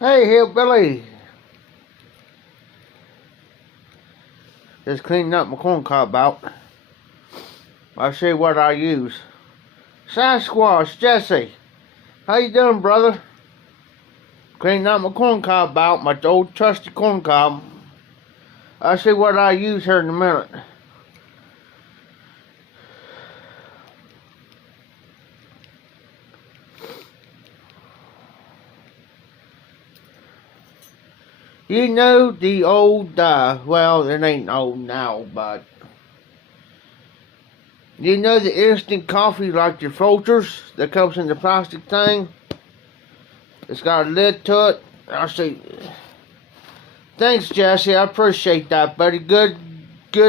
Hey, hillbilly. Just cleaning up my corn cob out. I'll show you what I use. Sasquatch, Jesse. How you doing, brother? Cleaning up my corn cob out, my old trusty corn cob. I'll see what I use here in a minute. You know the old, well, it ain't old now, but you know the instant coffee like your filters that comes in the plastic thing? It's got a lid to it. I'll see. Thanks, Jesse. I appreciate that, buddy. Good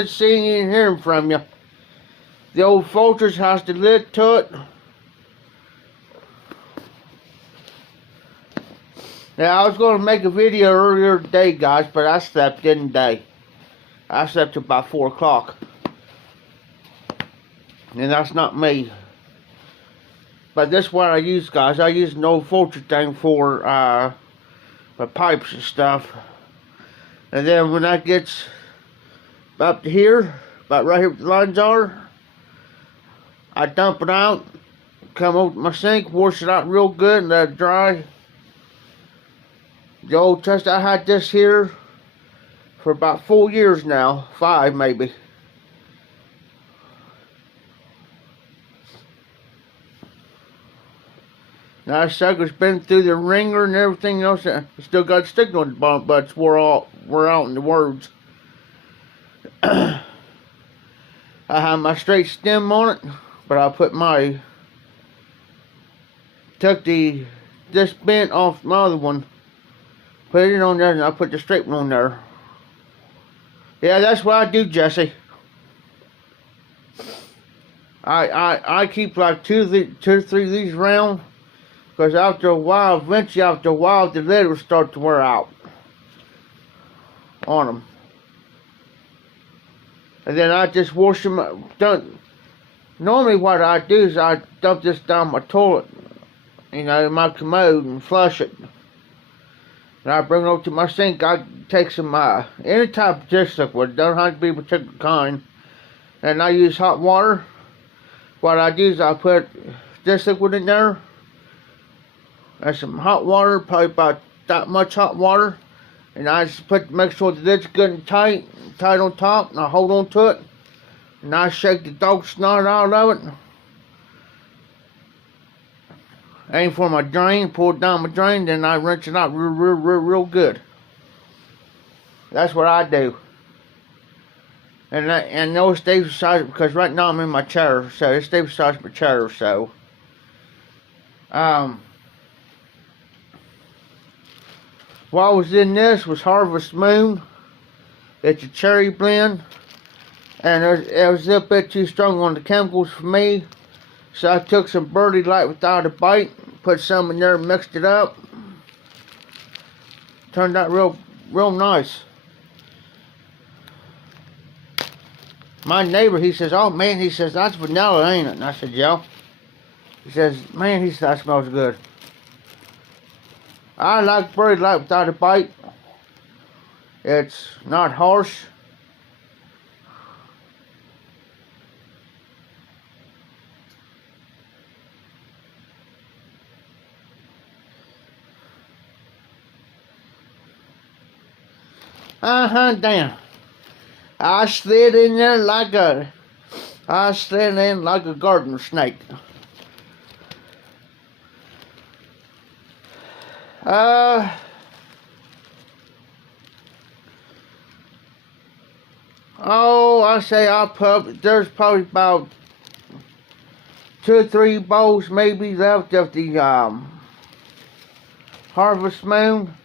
seeing you and hearing from you. The old filters has the lid to it. Now, I was going to make a video earlier today, guys, but I slept, didn't I? I slept till about 4 o'clock. And that's not me. But this is what I use, guys. I use an old filter thing for my pipes and stuff. And then when that gets up to here, about right here where the lines are, I dump it out, come over to my sink, wash it out real good and let it dry. The old test, I had this here for about 4 years now, 5 maybe. Now this sucker's been through the ringer and everything else. It's still got stick on the bottom, but it's wore out in the words. I have my straight stem on it, but I put took this bent off my other one, put it on there, and I put the straight one on there. Yeah, that's what I do, Jesse. I keep like two or three of these around, because after a while, the lid will start to wear out on them. And then I just wash them. Normally what I do is I dump this down my toilet, in my commode, and flush it. And I bring it over to my sink. I take some, any type of dish liquid, don't have to be a particular kind. And I use hot water. What I do is I put dish liquid in there, and some hot water, probably about that much hot water. And I just make sure the lid's good and tight on top, and I hold on to it. And I shake the dog snot out of it. Aim for my drain, pour it down my drain, then I rinse it out real good. That's what I do. And those stay beside it, because right now I'm in my chair, so it stays beside my chair, so. What was in this was Harvest Moon. It's a cherry blend, and it was a bit too strong on the chemicals for me, so I took some Birdie Light Without a Bite, put some in there, mixed it up. Turned out real nice. My neighbor, he says, "Oh man," he says, "that's vanilla, ain't it?" And I said, "Yeah." He says, "Man," he said, "that smells good." I like Birdie Light Without a Bite. It's not harsh. Damn. I slid in like a garden snake. There's probably about 2 or 3 bowls maybe left of the Harvest Moon,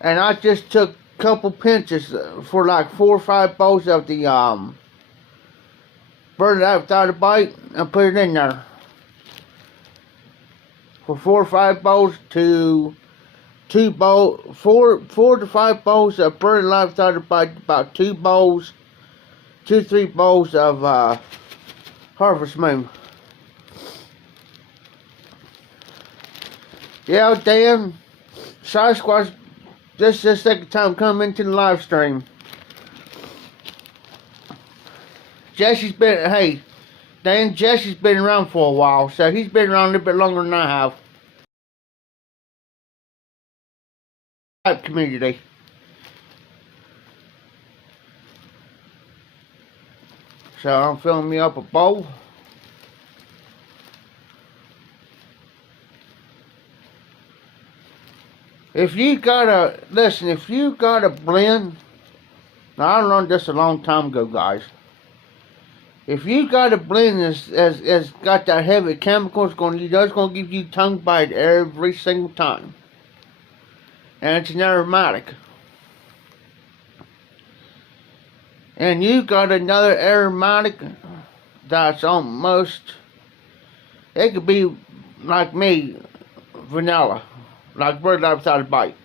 and I just took a couple pinches for like 4 or 5 bowls of the Birdie Light Without a Bite, and put it in there. For 4 or 5 bowls to 4 to 5 bowls of Birdie Light Without a Bite, about 2 to 3 bowls of Harvest Moon. Yeah, Dan, Sasquatch, this is the second time coming into the live stream. Jesse's been, hey, Dan, Jesse's been around for a while, so he's been around a little bit longer than I have. Community. So I'm filling me up a bowl. If you got a blend, now I learned this a long time ago, guys. If you got a blend that's got that heavy chemicals, that's gonna give you tongue bite every single time. And it's an aromatic. And you got another aromatic that's almost, it could be like me, vanilla, like bird life without a bite.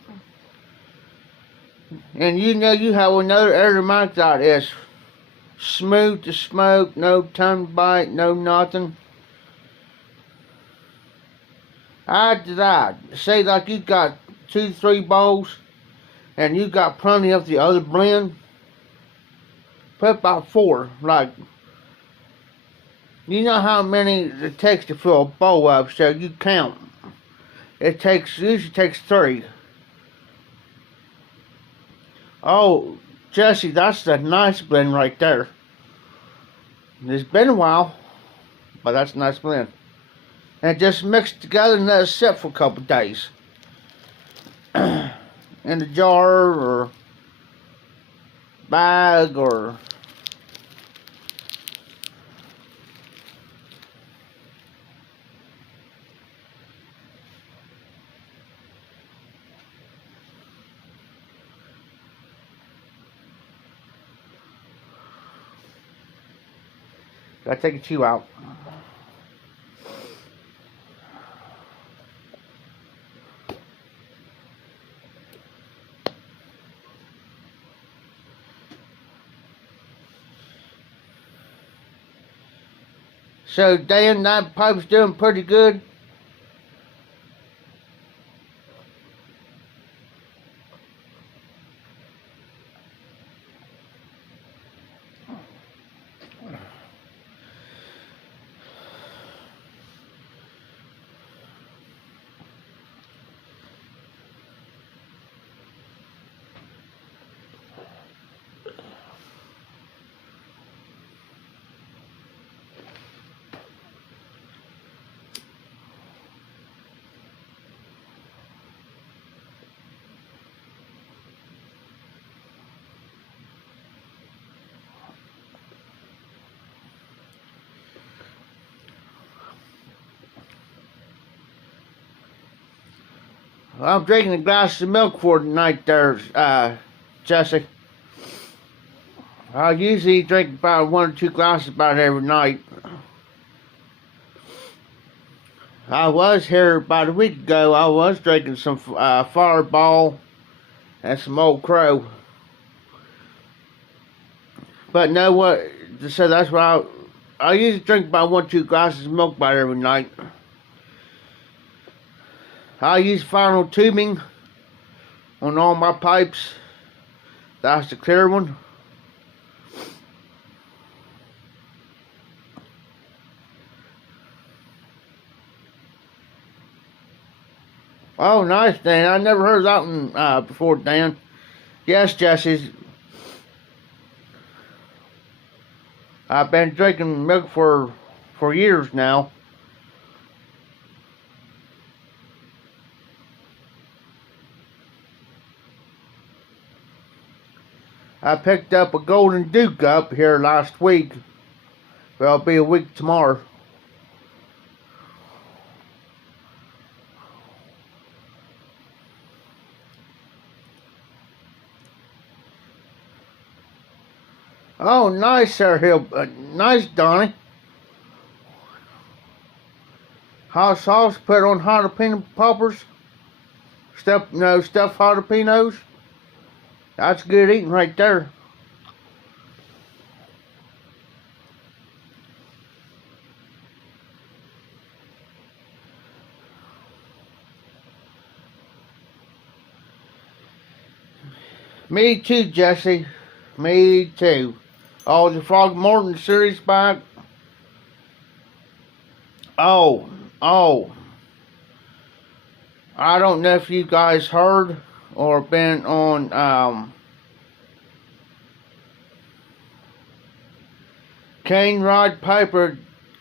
And you know you have another aromatic that is smooth to smoke, no tongue bite, no nothing. Add to that, say like you got 2-3 bowls and you got plenty of the other blend, put about 4. Like, you know how many it takes to fill a bowl up, so you count. It usually takes 3. Oh, Jesse, that's a nice blend right there. It's been a while, but that's a nice blend. And just mix it together and let it sit for a couple days. In a jar or bag or gotta take a chew out. So Dan, that pipe's doing pretty good. I'm drinking a glass of milk for tonight there, Jesse. I usually drink about 1 or 2 glasses about every night. I was here about a week ago. I was drinking some Fireball and some Old Crow. But know what? So that's why I usually drink about 1 or 2 glasses of milk about every night. I use vinyl tubing on all my pipes. That's the clear one. Oh, nice, Dan. I never heard that one before, Dan. Yes, Jesse. I've been drinking milk for years now. I picked up a Golden Duke up here last week. Well, it'll be a week tomorrow. Oh, nice, Sir Hill. Nice, Donnie. Hot sauce, put on jalapeno poppers. Stuffed jalapenos. That's good eating right there. Me too, Jesse. Me too. Oh, the Frog Morton series back. Oh, oh. I don't know if you guys heard or been on Kane Rod Piper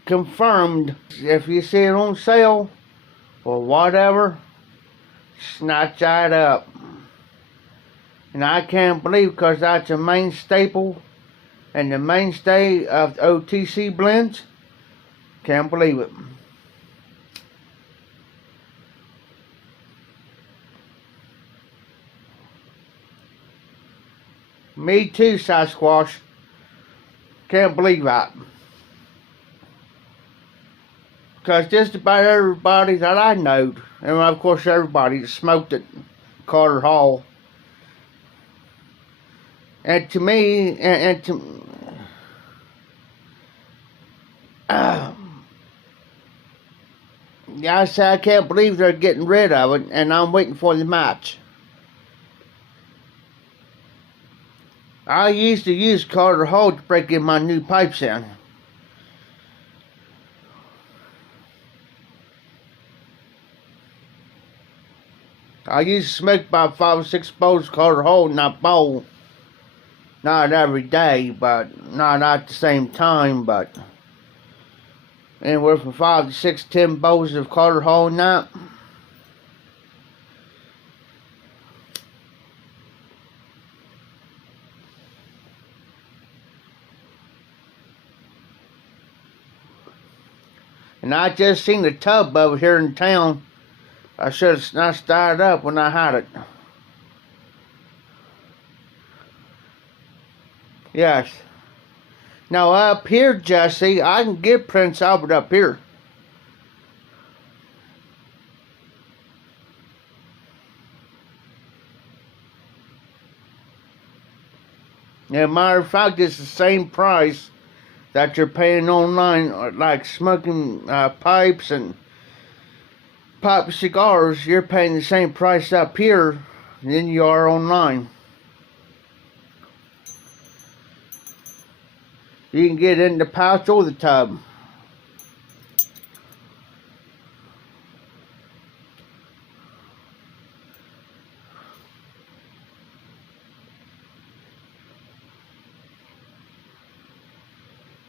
confirmed if you see it on sale or whatever, snatch that up. And I can't believe, because that's a main staple and the mainstay of the OTC blends. Can't believe it. Me too, Sasquatch. Can't believe that. Because just about everybody that I know, and of course everybody that smoked at Carter Hall, and to me, and to yeah, I say I can't believe they're getting rid of it, and I'm waiting for the match. I used to use Carter Hall to break in my new pipes in. I used to smoke about 5 or 6 bowls of Carter Hall in that bowl. Not every day, but not at the same time, but anywhere from 5 to 6, 10 bowls of Carter Hall in that. And I just seen the tub over here in town. I should have not started up when I had it. Yes. Now up here, Jesse, I can get Prince Albert up here. As a matter of fact, it's the same price that you're paying online, like smoking pipes and pipe cigars. You're paying the same price up here than you are online. You can get it in the pouch or the tub.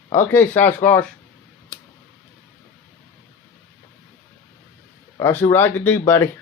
Okay, Sasquatch. I'll see what I can do, buddy.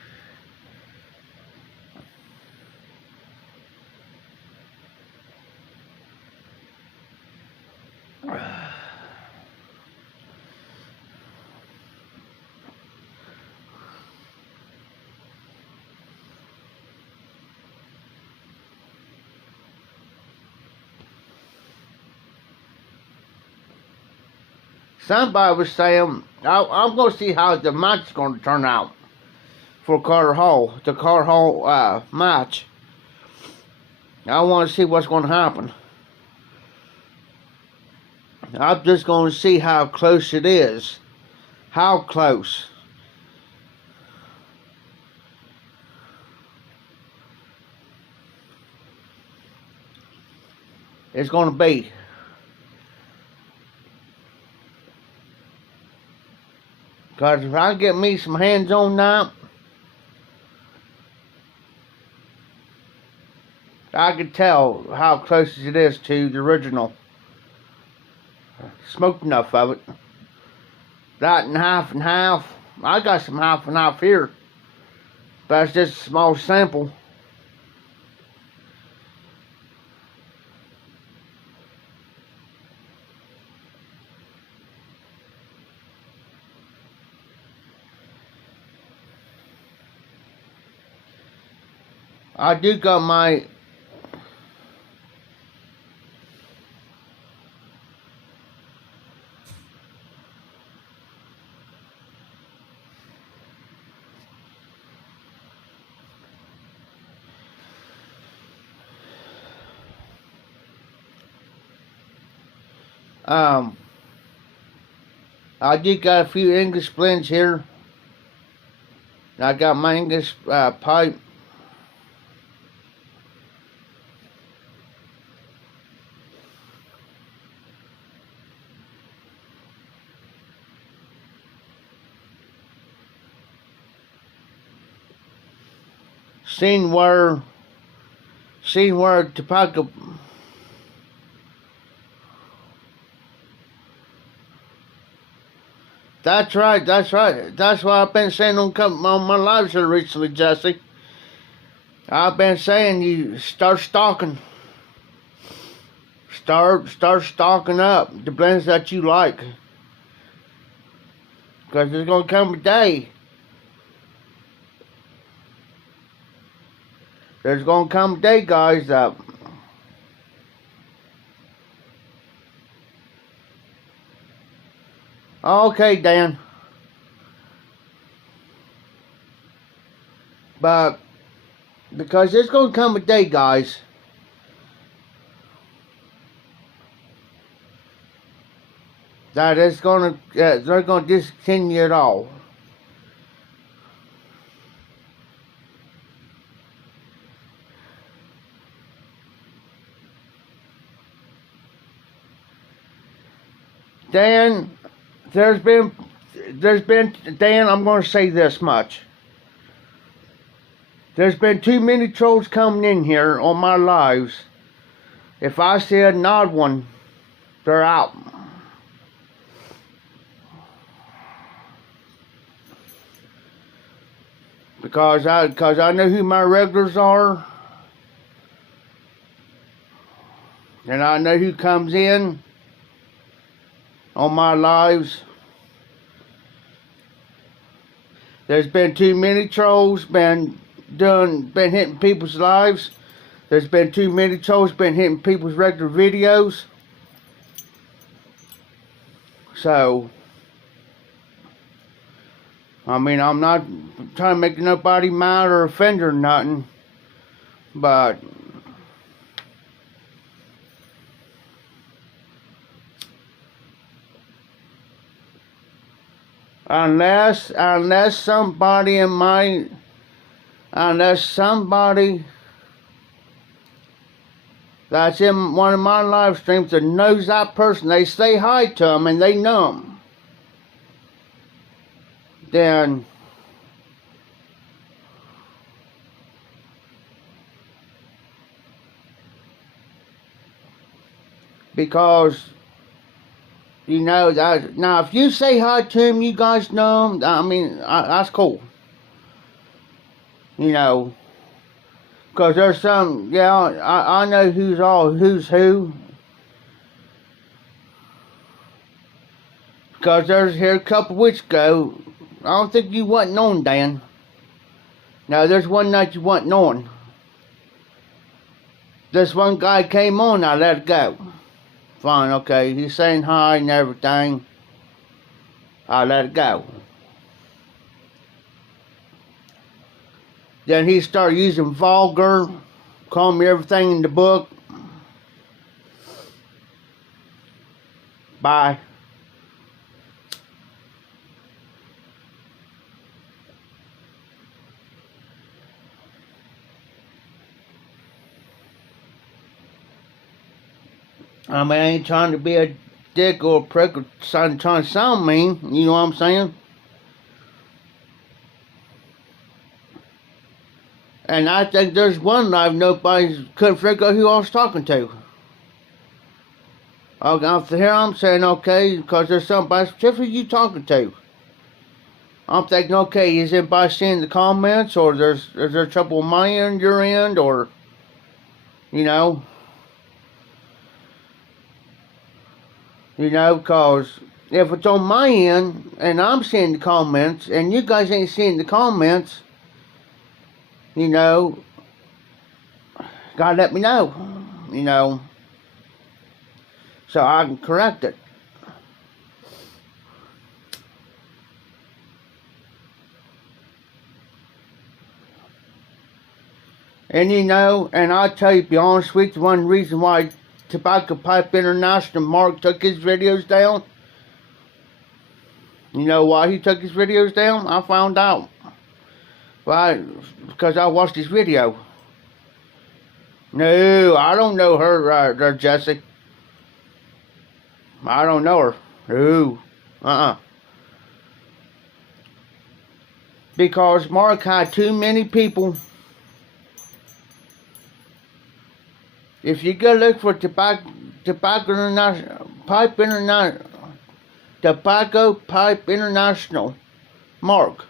Somebody was saying, I'm going to see how the match is going to turn out for Carter Hall, the Carter Hall match. I want to see what's going to happen. I'm just going to see how close it is. How close. It's going to be. Because if I get me some hands on that, I could tell how close it is to the original. Smoked enough of it. That and half. I got some half and half here. But it's just a small sample. I do got my I do got a few English blends here. I got my English pipe. seen where tobacco. That's right. That's why I've been saying on my lives here recently, Jesse. I've been saying you start stocking. Start stocking up the blends that you like. Because there's going to come a day. There's going to come a day, guys, that okay, Dan. But because there's going to come a day, guys, that it's going to they're going to discontinue it all. Dan, there's been Dan, I'm going to say this much. There's been too many trolls coming in here on my lives. If I see an odd one, they're out. Because I know who my regulars are. And I know who comes in on my lives. There's been too many trolls been hitting people's lives. There's been too many trolls been hitting people's regular videos. So, I mean, I'm not trying to make nobody mad or offend or nothing, but unless somebody that's in one of my live streams that knows that person, they say hi to them and they know them, then because you know that now if you say hi to him, you guys know him, I mean that's cool, you know, because there's some, yeah, I know who's who, because there's here a couple weeks ago, I don't think you wasn't on, Dan. Now there's one night you wasn't on. This one guy came on, I let it go. Fine, okay, he's saying hi and everything. I let it go. Then he started using vulgar, calling me everything in the book. Bye. I mean, I ain't trying to be a dick or a prick or trying to sound mean, you know what I'm saying? And I think there's one live nobody couldn't figure out who I was talking to. Okay, here I'm saying, okay, because there's somebody specific you talking to. I'm thinking, okay, is anybody seeing the comments, or is there trouble on my end, your end, or, you know? You know, because if it's on my end, and I'm seeing the comments, and you guys ain't seeing the comments, you know, gotta let me know, you know, so I can correct it. And you know, and I'll tell you, to be honest with you, one reason why Tobacco Pipe International Mark took his videos down, you know why he took his videos down? I found out. Why? Because I watched his video. No, I don't know her, Jesse. I don't know her. No. Because Mark had too many people If you go look for Tobacco Pipe International Mark,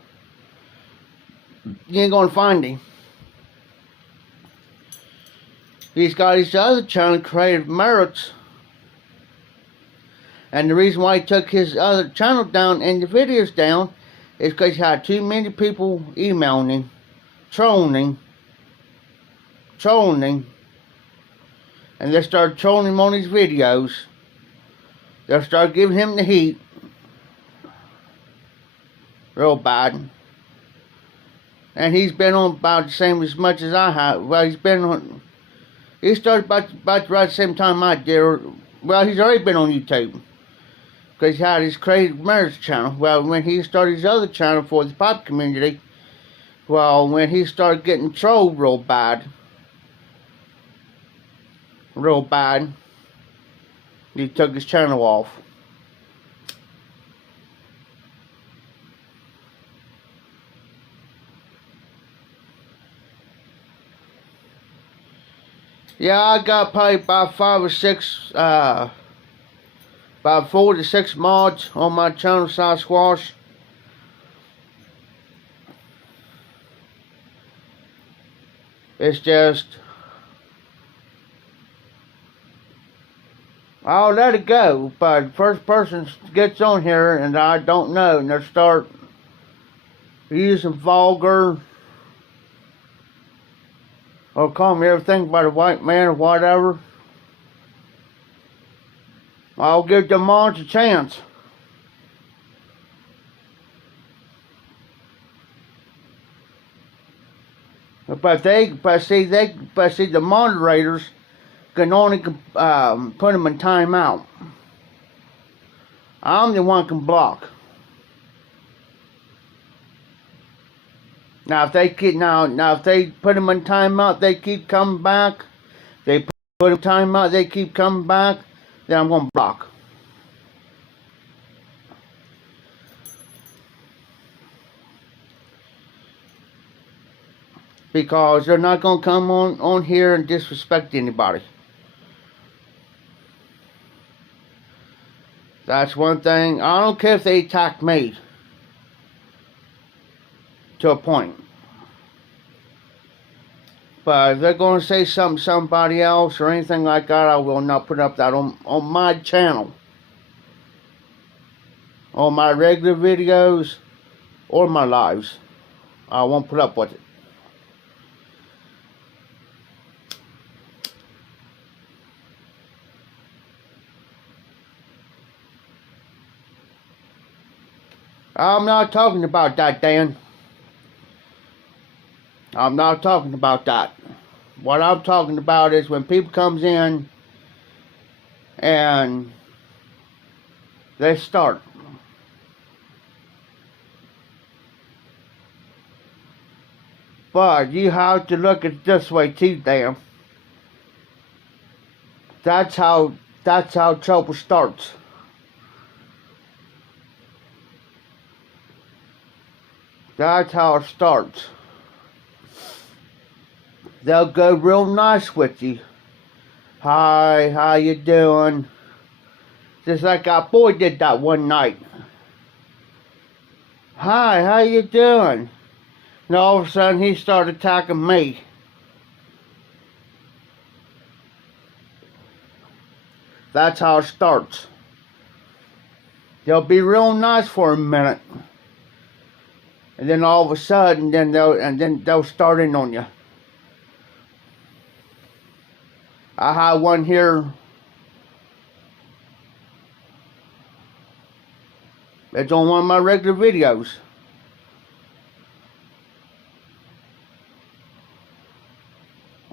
you ain't gonna find him. He's got his other channel, Creative Merits. And the reason why he took his other channel down and the videos down is because he had too many people emailing him, trolling him. And they started trolling him on his videos. They started giving him the heat. Real bad. And he's been on about the same as much as I have. Well, he's been on... He started about right the same time I did. Well, he's already been on YouTube. Because he had his Creative Marriage channel. Well, when he started his other channel for the pop community, well, when he started getting trolled real bad, he took his channel off. Yeah, I got probably about 5 or 6, about 4 to 6 mods on my channel, Sasquatch. It's just, I'll let it go, but first person gets on here and I don't know, and they start using vulgar, or call me everything but a white man or whatever, I'll give them mods a chance. But see the moderators can only put them in timeout. I'm the one can block. Now if they keep if they put them in timeout, they keep coming back. They put them in timeout, they keep coming back. Then I'm gonna block. Because they're not gonna come on here and disrespect anybody. That's one thing. I don't care if they attack me. To a point. But if they're going to say something to somebody else or anything like that, I will not put up that on my channel. On my regular videos or my lives. I won't put up with it. I'm not talking about that, Dan. I'm not talking about that. What I'm talking about is when people comes in and they start. But you have to look at it this way too, Dan. That's how trouble starts. That's how it starts. They'll go real nice with you. Hi, how you doing? Just like our boy did that one night. Hi, how you doing? And all of a sudden he started attacking me. That's how it starts. They'll be real nice for a minute. And then all of a sudden, they'll start in on you. I had one here. It's on one of my regular videos.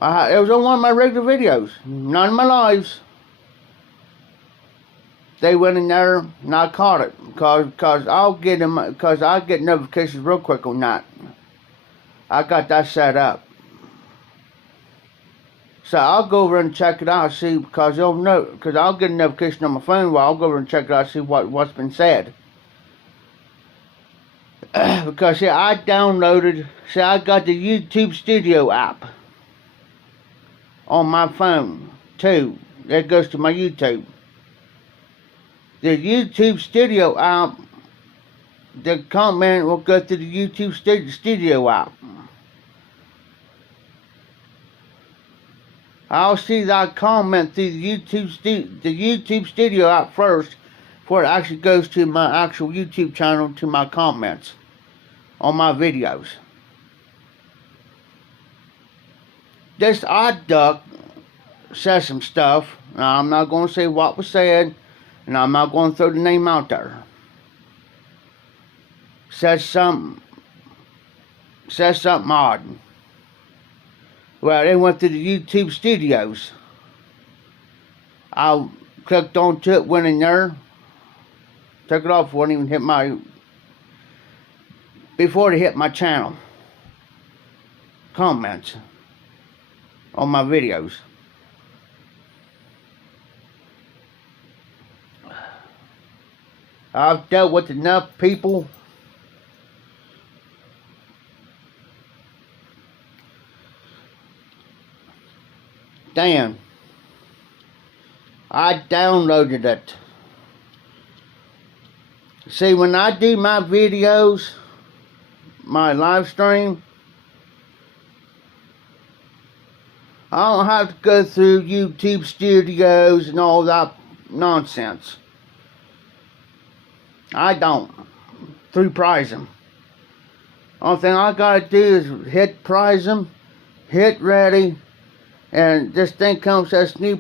It was on one of my regular videos. None of my lives. They went in there and I caught it. Cause I'll get them, cause I get notifications real quick on that. I got that set up. So I'll go over and check it out, see, because I'll get a notification on my phone where I'll go over and check it out, see what's been said. Because see, I got the YouTube Studio app on my phone too. That goes to my YouTube. The YouTube Studio app, the comment will go to the YouTube Studio app. I'll see that comment through the YouTube Studio app first before it actually goes to my actual YouTube channel, to my comments on my videos. This odd duck says some stuff. Now, I'm not going to say what was said, and I'm not going to throw the name out there. Says something odd. Well, they went to the YouTube studios. I clicked onto it, went in there, took it off, wouldn't even hit my, before they hit my channel comments on my videos. I've dealt with enough people damn, I downloaded it. See, when I do my videos, my live stream, I don't have to go through YouTube studios and all that nonsense. I don't. Through Prism. Only thing I gotta do is hit Prism, hit ready, and this thing comes, this new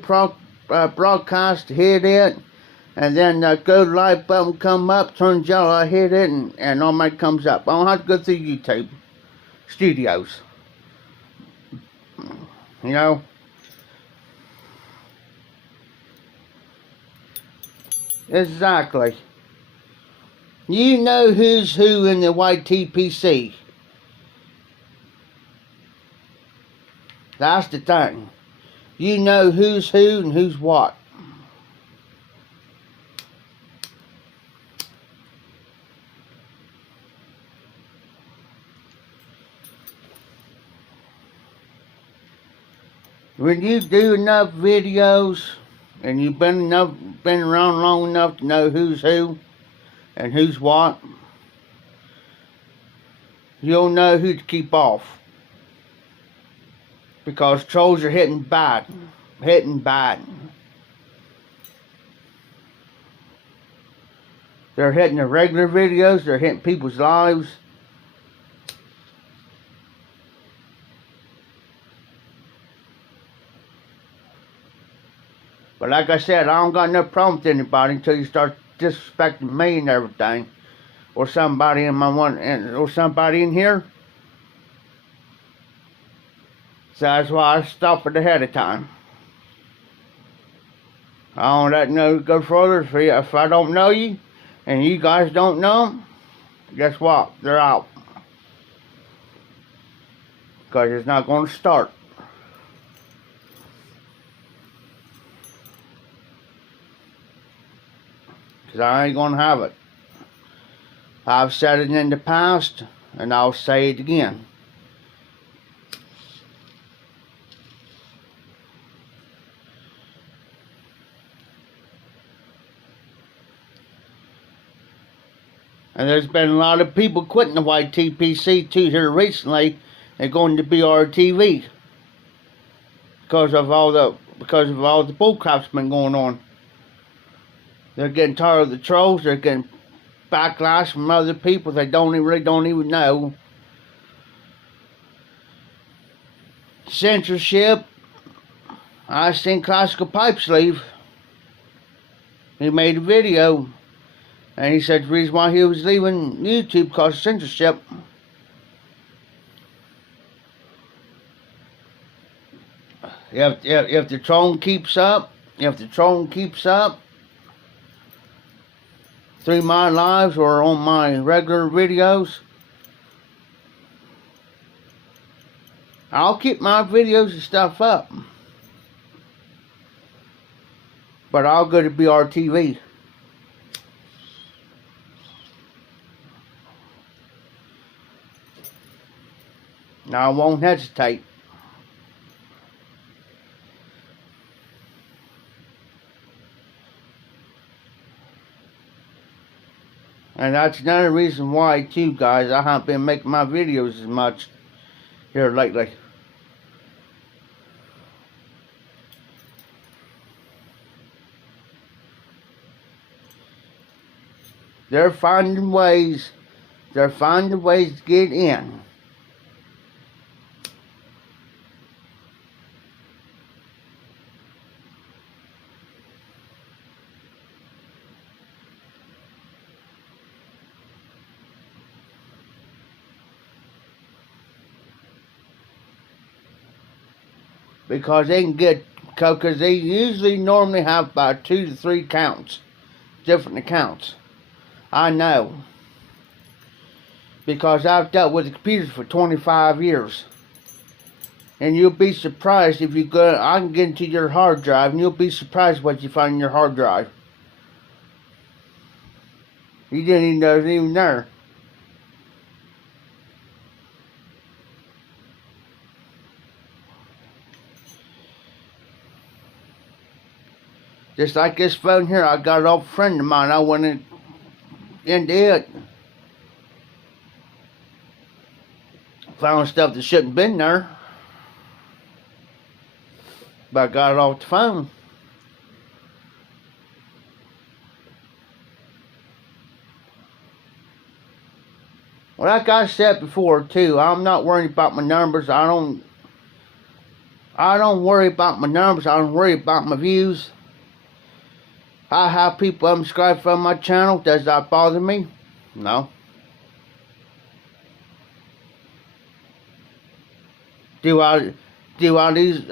broadcast, hit it, and then go live button come up, turns yellow, I hit it, and all my comes up. I don't have to go through YouTube studios. You know? Exactly. You know who's who in the YTPC. That's the thing. You know who's who and who's what. When you do enough videos and you've been around long enough to know who's who and who's what, you'll know who to keep off. Because trolls are hitting bad. Hitting bad. They're hitting the regular videos. They're hitting people's lives. But like I said, I don't got no problem with anybody until you start disrespecting me and everything. Or somebody in or somebody in here. So that's why I stop it ahead of time. I don't let no go further. If I don't know you, and you guys don't know them, guess what? They're out. Because it's not going to start. Because I ain't going to have it. I've said it in the past, and I'll say it again. And there's been a lot of people quitting the YTPC too here recently and going to BRTV because of all the bullcrap's been going on. They're getting tired of the trolls. They're getting backlash from other people they really don't even know. Censorship. I seen Classical Pipe Sleeve. He made a video. And he said the reason why he was leaving YouTube because of censorship. If the trolling keeps up, through my lives or on my regular videos, I'll keep my videos and stuff up. But I'll go to BRTV. Now I won't hesitate. And that's another reason why, too, guys, I haven't been making my videos as much here lately. They're finding ways to get in. Because they can get, because they usually normally have about 2 to 3 accounts, different accounts. I know, because I've dealt with computers for 25 years, and you'll be surprised if you go. I can get into your hard drive, and you'll be surprised what you find in your hard drive. You didn't even know it was even there. Just like this phone here, I got it off a friend of mine. I went into it. Found stuff that shouldn't have been there. But I got it off the phone. Well, like I said before too, I'm not worried about my numbers. I don't worry about my numbers. I don't worry about my views. I have people unsubscribe from my channel. Does that bother me? No. Do I lose,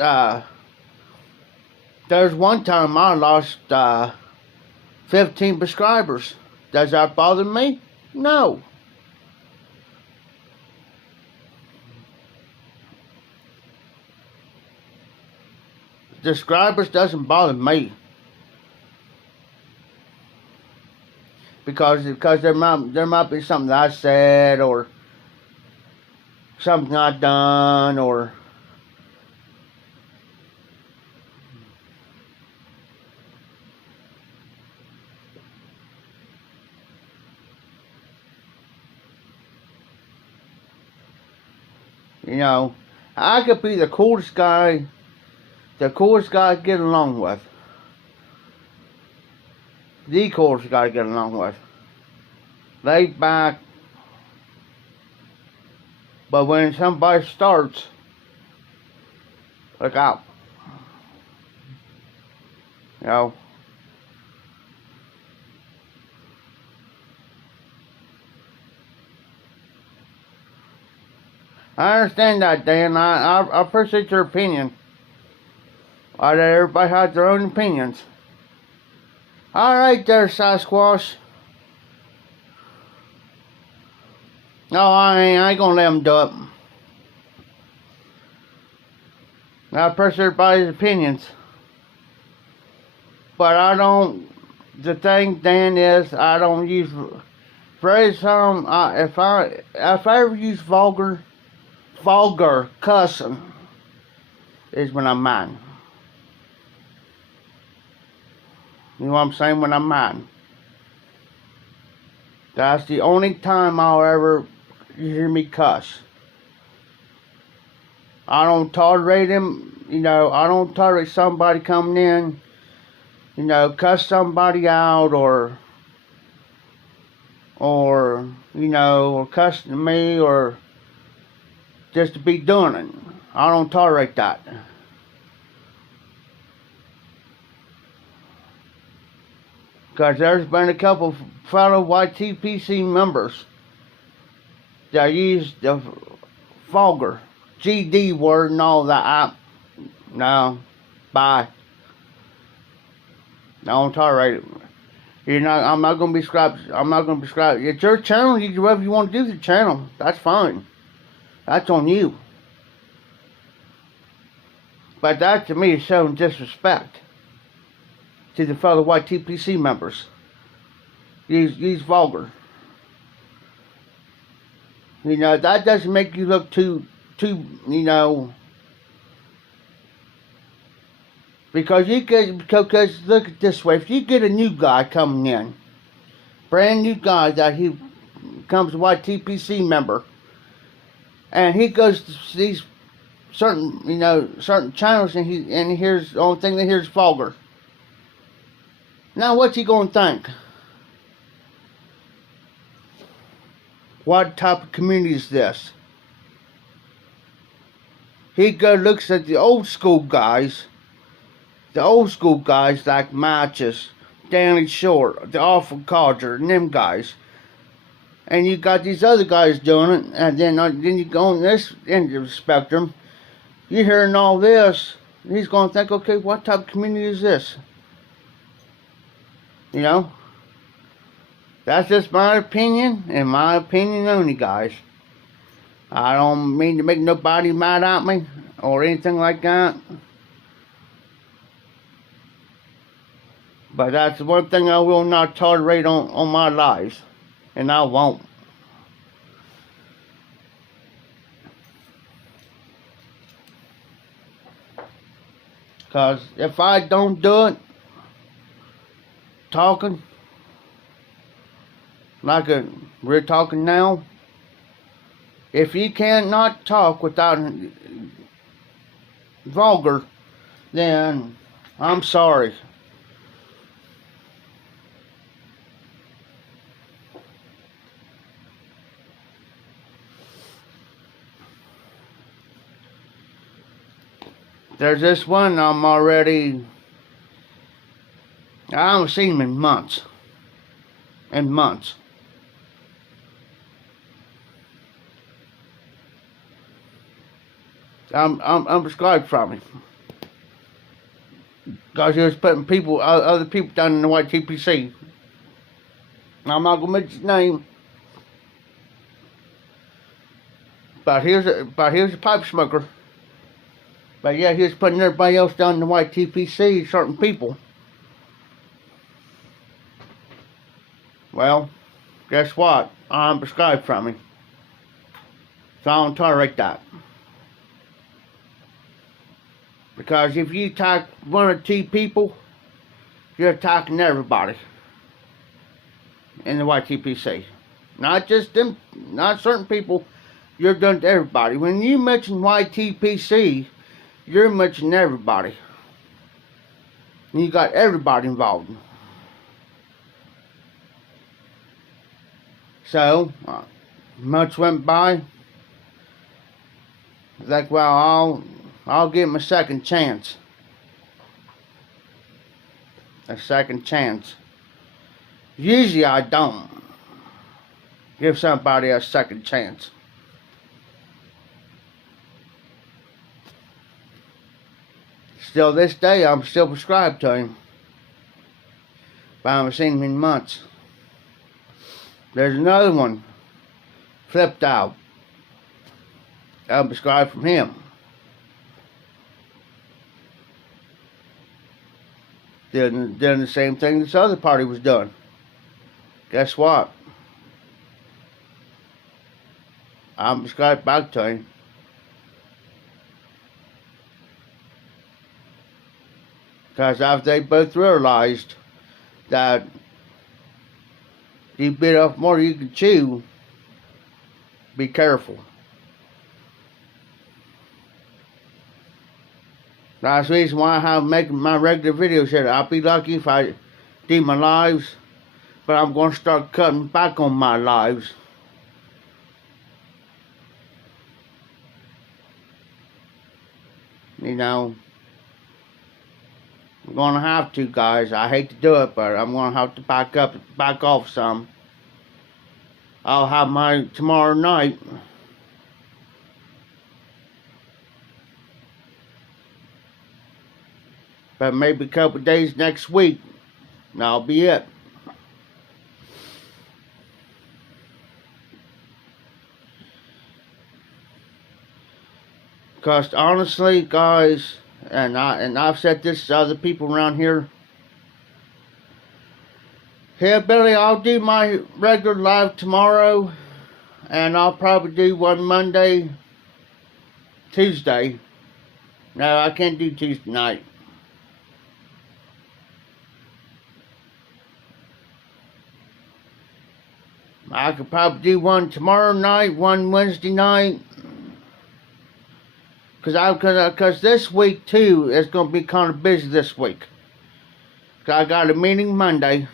there's one time I lost 15 subscribers. Does that bother me? No. Subscribers doesn't bother me. Because there might be something that I said, or something I done, or you know, I could be the coolest guy to get along with. The coolest guy to get along with. Laid back. But when somebody starts, look out. You know. I understand that, Dan. I appreciate your opinion. Everybody has their own opinions. Alright there, Sasquatch. No, I ain't gonna let them do it. I appreciate everybody's opinions. But I don't, the thing, Dan, is I don't use very some, if I ever use vulgar cussing is when I'm mad. You know what I'm saying? When I'm mad. That's the only time I'll ever hear me cuss. I don't tolerate him, you know, I don't tolerate somebody coming in, you know, cuss somebody out, or you know, or cussing me, or just to be doing it. I don't tolerate that. Because there's been a couple fellow YTPC members that use the vulgar GD word and all that. No, bye. I don't tolerate it. You're not. I'm not going to be subscribed. I'm not going to be subscribed. It's your channel. You do whatever you want to do with the channel. That's fine. That's on you. But that to me is showing disrespect to the fellow YTPC members. He's vulgar. You know, that doesn't make you look too, you know, because look at this way, if you get a new guy coming in, brand new guy that he becomes a YTPC member, and he goes to these certain channels, and he hears the only thing they hear is vulgar. Now what's he gonna think? What type of community is this? He looks at the old school guys like Matches, Danny Short, the Awful Codger, and them guys. And you got these other guys doing it, and then you go on this end of the spectrum, you're hearing all this, he's going to think, okay, what type of community is this? You know? That's just my opinion, and my opinion only, guys. I don't mean to make nobody mad at me, or anything like that. But that's the one thing I will not tolerate on my lives. And I won't. Because if I don't do it, talking, like we're talking now, if you cannot talk without vulgar, then I'm sorry. There's this one I haven't seen him in months. And months. I'm prescribed from him. Because he was putting other people down in the YTPC. I'm not gonna mention his name. But he was a pipe smoker. But yeah, he was putting everybody else down in the YTPC, certain people. Well, guess what? I'm prescribed from him. So I don't tolerate that. Because if you attack one or two people, you're attacking everybody in the YTPC. Not just them, not certain people, you're done to everybody. When you mention YTPC, you're mentioning everybody. And you got everybody involved. So, months went by. Like, well, I'll give him a second chance. A second chance. Usually I don't give somebody a second chance. Still this day, I'm still prescribed to him. But I haven't seen him in months. There's another one. Flipped out. I'm prescribed from him. Doing the same thing this other party was doing. Guess what? I'm prescribed back to him. Because after they both realized that you bit off more than you can chew, be careful. That's the reason why I have making my regular videos here. I'll be lucky if I do my lives, but I'm going to start cutting back on my lives. You know, I'm going to have to, guys. I hate to do it, but I'm going to have to back off some. I'll have mine tomorrow night. But maybe a couple days next week, and that'll be it. Because honestly, guys, and I've said this to other people around here. Here, Billy, I'll do my regular live tomorrow, and I'll probably do one Monday, Tuesday. No, I can't do Tuesday night. I could probably do one tomorrow night, one Wednesday night. Cause this week too is gonna be kind of busy this week. Cause I got a meeting Monday.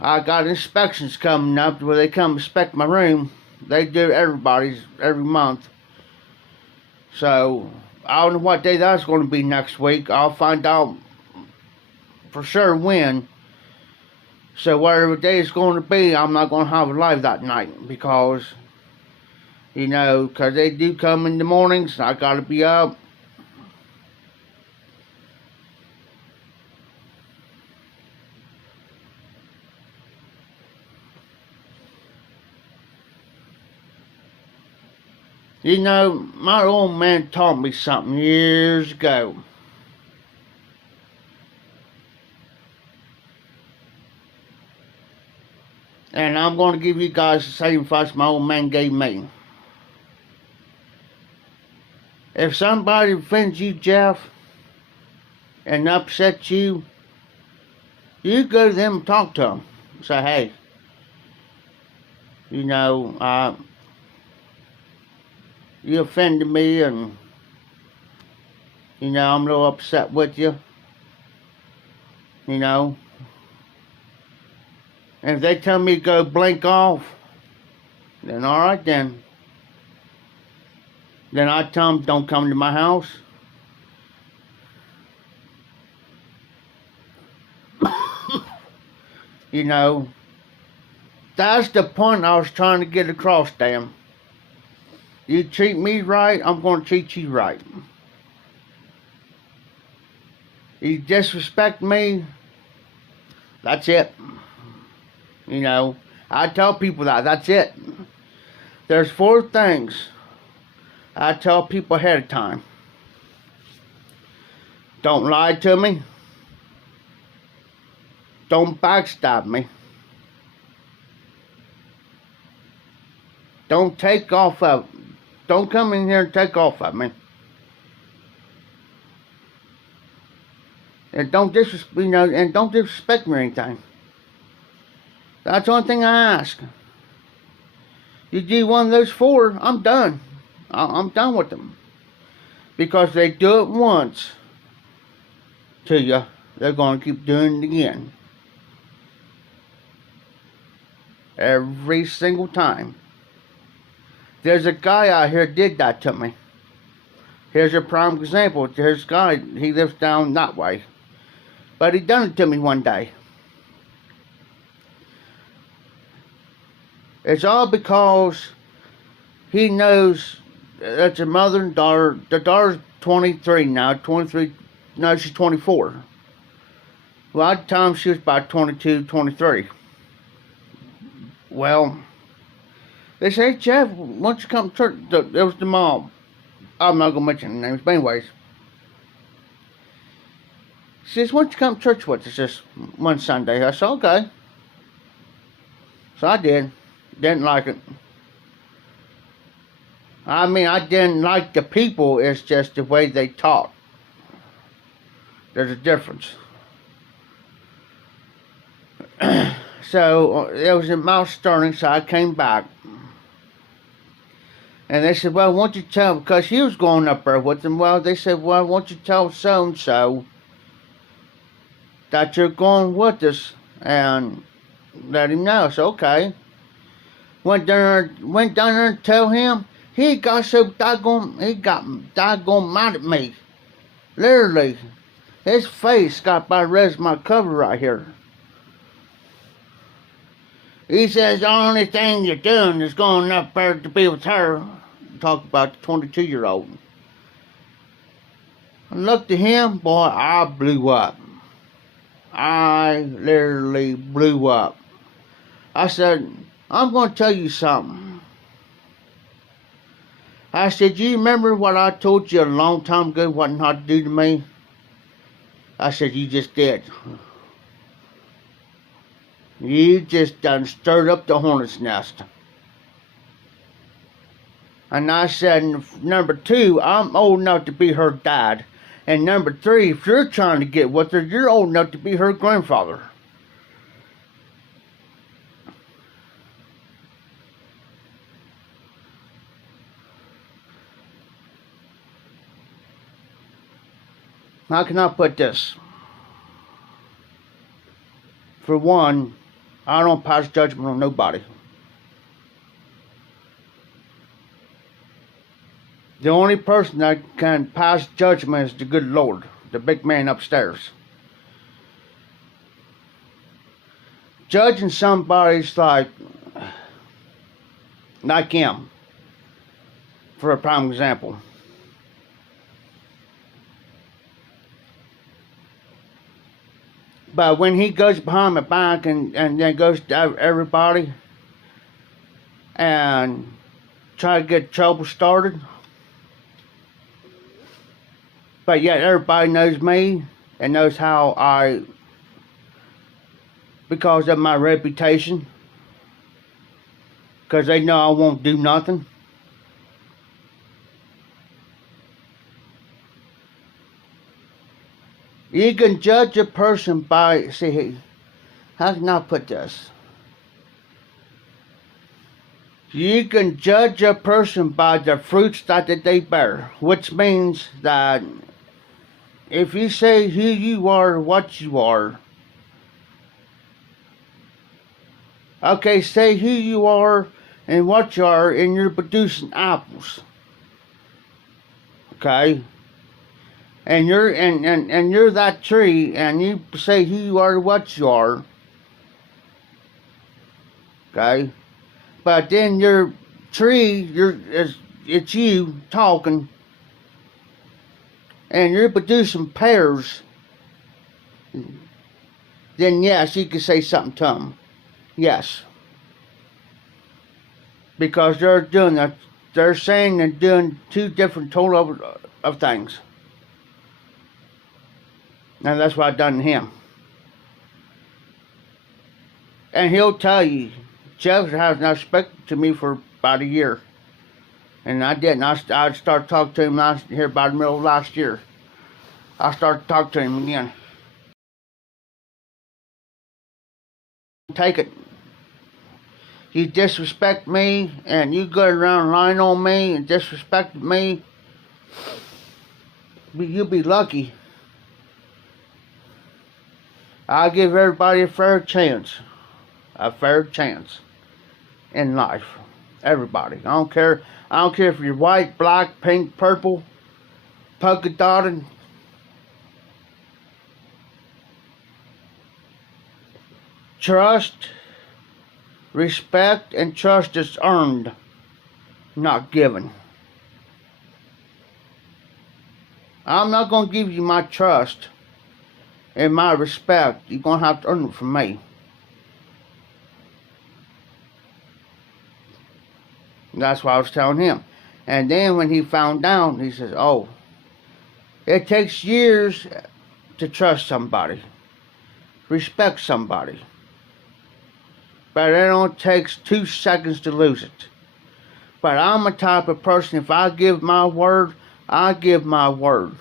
I got inspections coming up where they come inspect my room. They do everybody's every month. So I don't know what day that's going to be next week. I'll find out for sure when. So whatever day it's going to be, I'm not going to have it live that night because, because they do come in the mornings. I got to be up. My old man taught me something years ago. And I'm going to give you guys the same advice my old man gave me. If somebody offends you, Jeff, and upsets you, you go to them and talk to them. Say, hey, you offended me and, I'm a little upset with you. And if they tell me to go blink off, then alright then. Then I tell them don't come to my house. That's the point I was trying to get across, damn. You treat me right, I'm going to treat you right. You disrespect me, that's it. I tell people that's it. There's 4 things I tell people ahead of time. Don't lie to me. Don't backstab me. Don't take off of. Don't come in here and take off of me. And don't disrespect me or anything. That's the only thing I ask. You do one of those 4, I'm done. I'm done with them. Because they do it once to you, they're going to keep doing it again. Every single time. There's a guy out here did that to me. Here's a prime example. There's a guy, he lives down that way. But he done it to me one day. It's all because he knows that's a mother and daughter. The daughter's 23 now. 23, no, she's 24. Well, at the time she was about 22, 23. Well, they say, Jeff, why don't you come to church? It was the mom. I'm not going to mention the names, but anyways. She says, why don't you come to church with us this one Sunday? I said, okay. So I did. Didn't like it. I mean, I didn't like the people. It's just the way they taught. There's a difference. So, it was in Mount Sterling, so I came back. And they said, well, why don't you tell, because he was going up there with them. Well, they said, well, why don't you tell so-and-so that you're going with us and let him know. So, okay. Went down there and tell him. He got so doggone mad at me. Literally. His face got by the rest of my cover right here. He says the only thing you're doing is going up there to be with her. Talk about the 22-year-old. I looked at him, boy, I blew up. I literally blew up. I said, I'm going to tell you something. I said, you remember what I told you a long time ago what not to do to me? I said, you just did. You just done stirred up the hornet's nest. And I said, number 2, I'm old enough to be her dad. And number 3, if you're trying to get with her, you're old enough to be her grandfather. how can I put this? For one, I don't pass judgment on nobody. The only person that can pass judgment is the good Lord, the big man upstairs. Judging somebody's like him, for a prime example. But when he goes behind my back and then goes to everybody and try to get trouble started, but yet everybody knows me and knows how because of my reputation, because they know I won't do nothing. You can judge a person by, see, how can I put this? You can judge a person by the fruits that they bear, which means that if you say who you are, what you are, okay, say who you are and what you are, and you're producing apples, okay? And you're and you're that tree, and you say who you are, what you are, okay? But then your tree, it's you talking, and you're producing pears. Then yes, you can say something to them, yes, because they're doing that. They're saying and doing two different total of things. And that's what I've done to him. And he'll tell you, Jeff has not spoken to me for about a year. And I didn't. I started talking to him here about the middle of last year. I started talking to him again. Take it. You disrespect me, and you go around lying on me and disrespect me, you'll be lucky. I give everybody a fair chance in life. Everybody. I don't care if you're white, black, pink, purple, polka dotted. Trust, respect, and trust is earned, not given. I'm not going to give you my trust and my respect. You're going to have to earn it from me. And that's what I was telling him. And then when he found out, he says, oh, it takes years to trust somebody, respect somebody. But it only takes 2 seconds to lose it. But I'm a type of person, if I give my word, I give my word.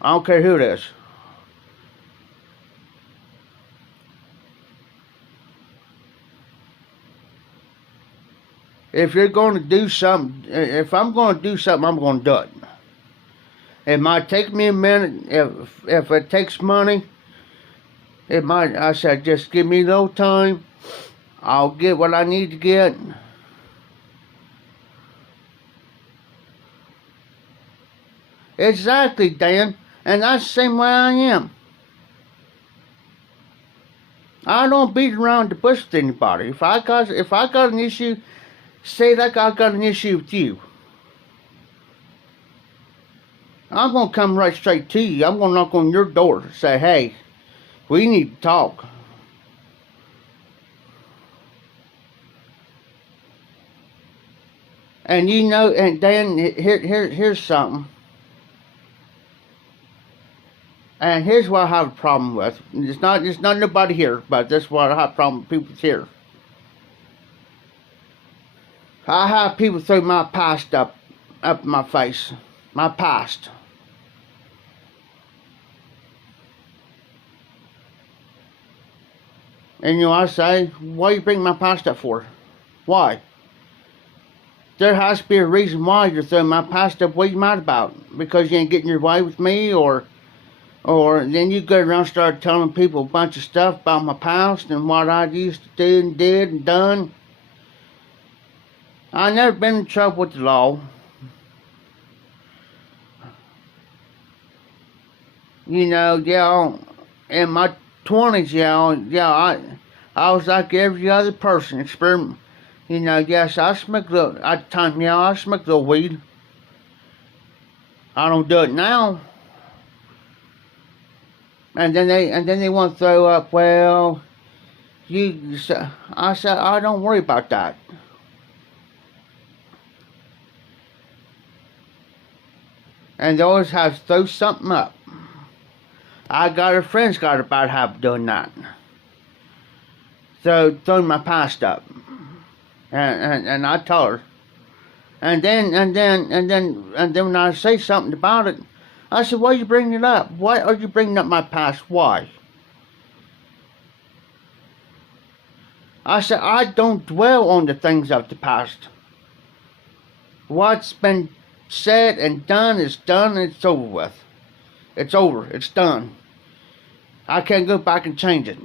I don't care who it is. If you're going to do something, if I'm going to do something, I'm going to do it. It might take me a minute. If it takes money, it might. I said, just give me a little time. I'll get what I need to get. Exactly, Dan. And that's the same way I am. I don't beat around the bush with anybody. If I got an issue, say like I got an issue with you, I'm gonna come right straight to you. I'm gonna knock on your door and say, hey, we need to talk. And you know, and Dan, here's something. And here's what I have a problem with. It's not nobody here, but this is what I have a problem with people here. I have people throw my past up in my face. My past. And you know, I say, why you bring my past up for? Why? there has to be a reason why you're throwing my past up. What you mad about? Because you ain't getting your way with me, or then you go around and start telling people a bunch of stuff about my past and what I used to do and did and done. I never been in trouble with the law. You know, yeah, in my 20s, I was like every other person. Experiment. You know, yes, I smoked at the time, I smoked a little weed. I don't do it now. And then they want to throw up, well, I said, I don't worry about that. And they always have to throw something up. I got a friend's got a bad habit of doing that. So throwing my past up. And I tell her. And then when I say something about it, I said, why are you bringing it up? Why are you bringing up my past? Why? I said, I don't dwell on the things of the past. What's been said and done is done and it's over with. It's over. It's done. I can't go back and change it.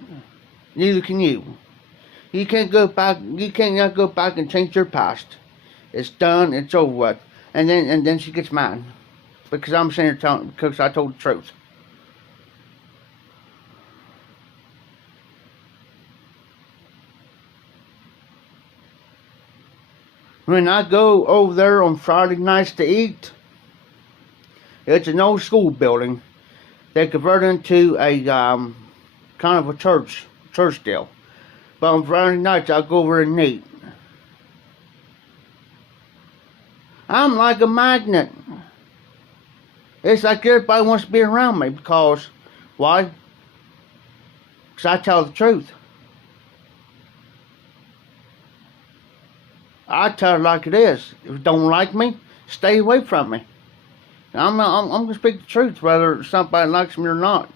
Neither can you. You can't go back. You can't go back and change your past. It's done. It's over with. And then she gets mad because I'm saying because I told the truth. When I go over there on Friday nights to eat, it's an old school building. They converted into a kind of a church deal. But on Friday nights, I go over and eat. I'm like a magnet. It's like everybody wants to be around me because, why? Because I tell the truth. I tell it like it is. If you don't like me, stay away from me. I'm going to speak the truth whether somebody likes me or not.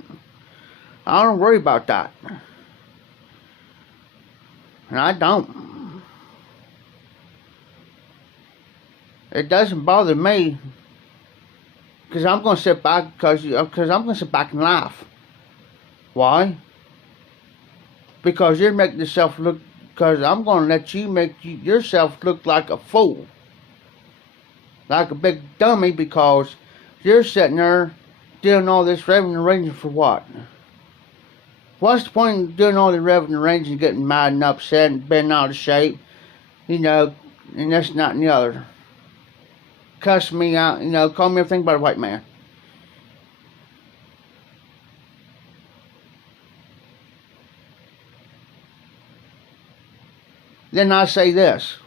I don't worry about that. And I don't. It doesn't bother me because I'm going to sit back because I'm going to sit back and laugh. Why? Because you're making yourself look. Because I'm going to let you make yourself look like a fool, like a big dummy. Because you're sitting there doing all this revenue arranging for what? What's the point of doing all the revenue arranging and getting mad and upset and being out of shape, you know, and this, and that, and the other? Cuss me out, you know, call me everything but a white man. Then I say this.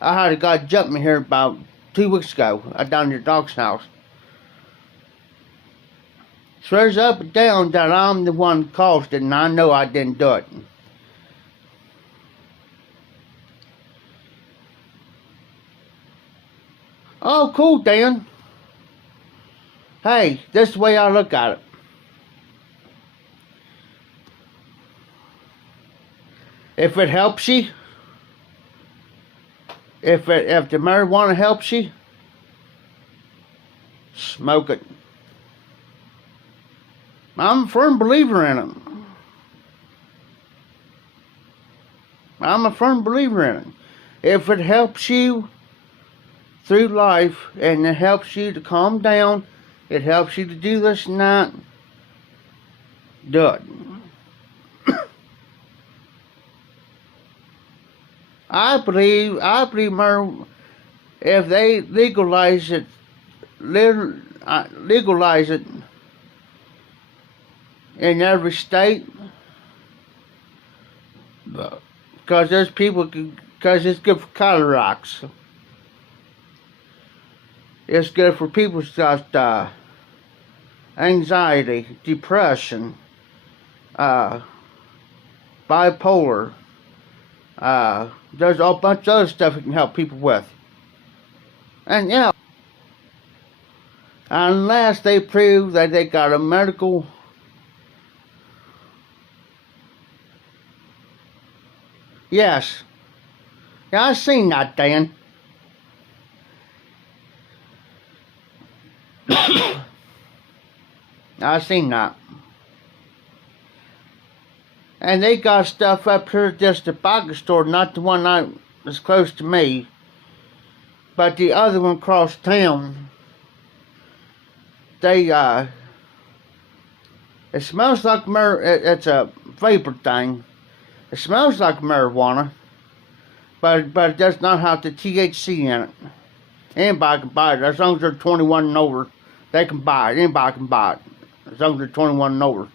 I had a guy jump me here about 2 weeks ago down at your dog's house. Swears up and down that I'm the one who caused it, and I know I didn't do it. Oh, cool, Dan. Hey, this is the way I look at it. If it helps you, if the marijuana helps you, smoke it. I'm a firm believer in it. I'm a firm believer in it. If it helps you through life and it helps you to calm down, it helps you to do this and that, do it. I believe if they legalize it in every state, because there's people, because it's good for cataracts. It's good for people who've got anxiety, depression, bipolar. There's a bunch of other stuff it can help people with. And yeah, unless they prove that they got a medical yes. Yeah, I seen that, Dan. I seen that. And they got stuff up here at this tobacco store, not the one that was close to me, but the other one across town. They, it smells like it's a vapor thing. It smells like marijuana, but it does not have the THC in it. Anybody can buy it, as long as they're 21 and over. They can buy it, anybody can buy it, as long as they're 21 and over.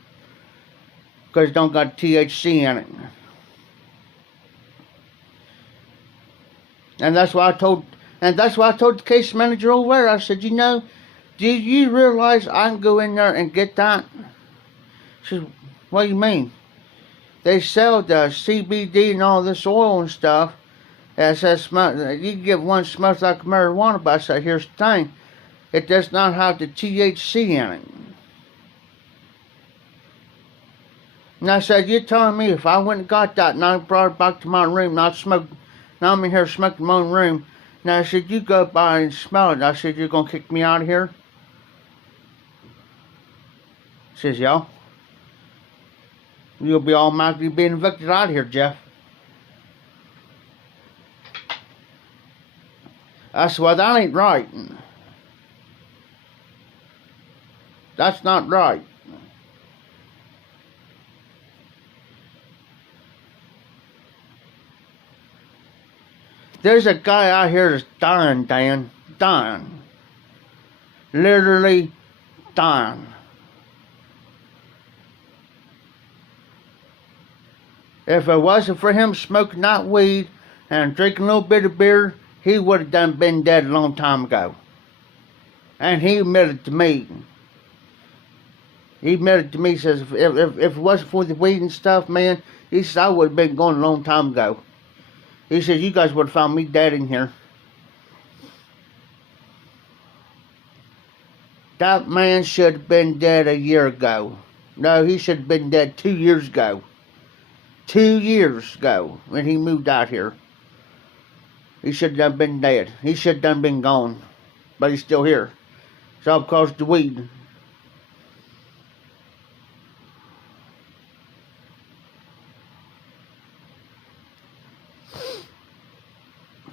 Because it don't got THC in it. And that's why I told the case manager over there. I said, you know, do you realize I can go in there and get that? She said, what do you mean? They sell the CBD and all this oil and stuff. It says you can get one that smells like marijuana, but I said, here's the thing. It does not have the THC in it. And I said, you're telling me if I went and got that and I brought it back to my room, now I'm in here smoking in my own room. Now I said, you go by and smell it. I said, you're going to kick me out of here? She says, yeah. You'll be automatically being evicted out of here, Jeff. I said, well, that ain't right. That's not right. There's a guy out here that's dying, Dan. Dying. Literally dying. If it wasn't for him smoking that weed and drinking a little bit of beer, he would have done been dead a long time ago. And he admitted to me. He says, if it wasn't for the weed and stuff, man, he says, I would have been gone a long time ago. He says, you guys would have found me dead in here. That man should have been dead a year ago. No, he should have been dead 2 years ago. 2 years ago, when he moved out here. He should have done been dead. He should have done been gone. But he's still here. It's all because of the weed.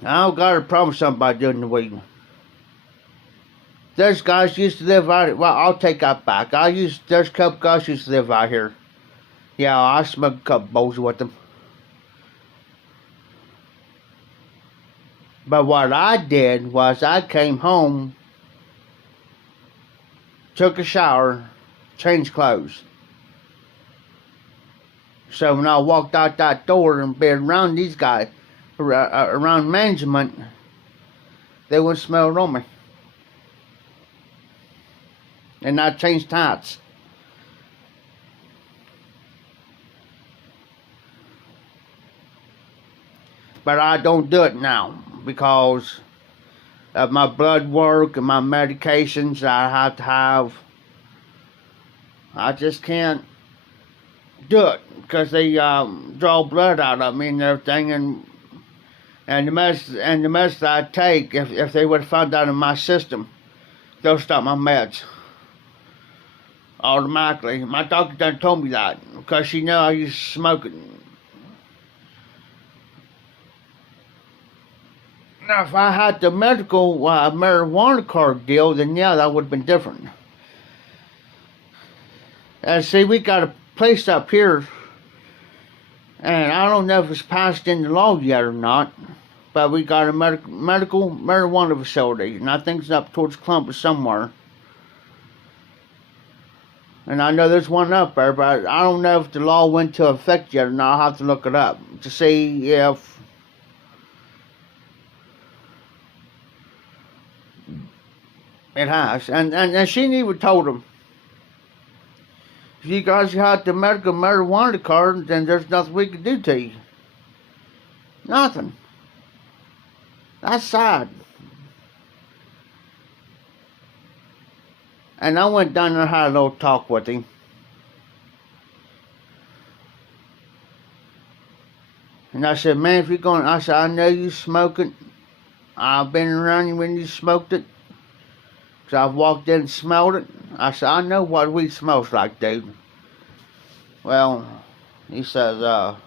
I don't got a problem with somebody doing the weed. There's guys used to live out here. Well, I'll take that back. There's a couple guys used to live out here. Yeah, I smoked a couple bowls with them. But what I did was I came home, took a shower, changed clothes. So when I walked out that door and been around these guys, around management, they wouldn't smell it on me. And I changed tights. But I don't do it now because of my blood work and my medications I have to have. I just can't do it because they draw blood out of me and everything, and the meds that I take, if they would have found out in my system, they'll stop my meds automatically. My doctor done told me that because she knew I used to smoke it. Now, if I had the medical marijuana card deal, then yeah, that would have been different. And see, we got a place up here, and I don't know if it's passed into law yet or not, but we got a medical marijuana facility, and I think it's up towards Columbus somewhere. And I know there's one up there, but I don't know if the law went into effect yet or not. I'll have to look it up to see if it has. And she even told them, if you guys got the medical marijuana card, then there's nothing we can do to you. Nothing. That's sad. And I went down there and had a little talk with him. And I said, man, if you're going, I said, I know you smoke it. I've been around you when you smoked it. So I've walked in and smelled it. I said, I know what weed smells like, dude. Well, he says, but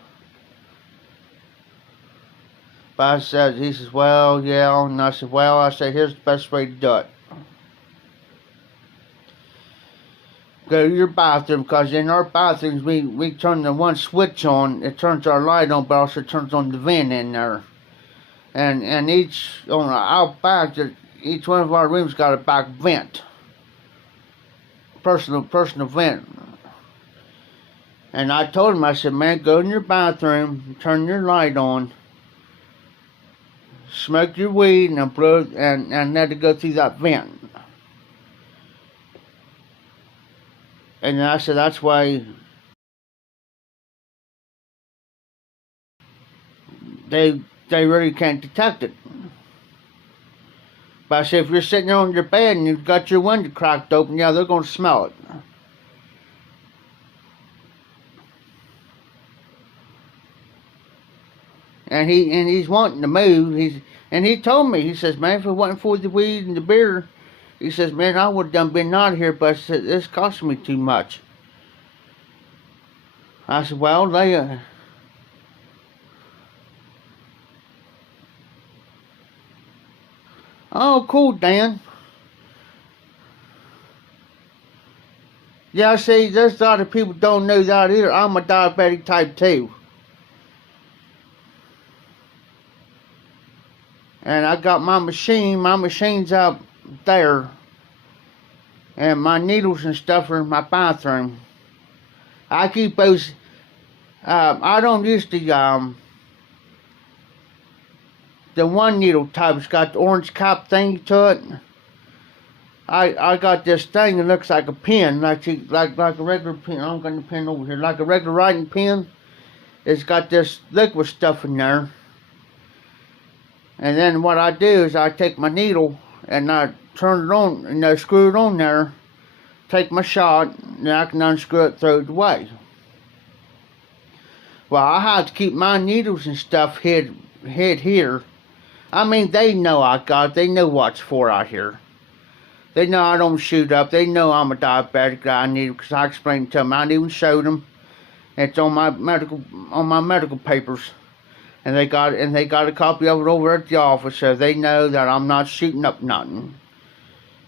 I said, he says, well, yeah. And I said, well, I said, here's the best way to do it. Go to your bathroom, because in our bathrooms, we turn the one switch on. It turns our light on, but also turns on the vent in there. And each, on our back, each one of our rooms got a back vent. Personal vent. And I told him, I said, man, go in your bathroom, turn your light on, smoke your weed, and blow, and let it go through that vent. And I said, that's why they really can't detect it. But I said, if you're sitting there on your bed and you've got your window cracked open, yeah, they're going to smell it. And he's wanting to move. He told me, he says, man, if it wasn't for the weed and the beer, he says, man, I would have done been out of here, but I said, this cost me too much. I said, well, they, oh, cool, Dan. Yeah, see, there's a lot of people don't know that either. I'm a diabetic type 2. And I got my machine's out there. And my needles and stuff are in my bathroom. I keep those, I don't use the one needle type. It's got the orange cap thing to it. I got this thing that looks like a pen, like a regular pen. I'm got the pen over here, like a regular writing pen. It's got this liquid stuff in there. And then what I do is I take my needle and I turn it on, and I screw it on there, take my shot, and I can unscrew it, throw it away. Well, I have to keep my needles and stuff hid here. I mean, they know I got it. They know what's for out here. They know I don't shoot up. They know I'm a diabetic that I need, because I explained to them. I even showed them. It's on my medical papers. And they got a copy of it over at the office, so they know that I'm not shooting up nothing.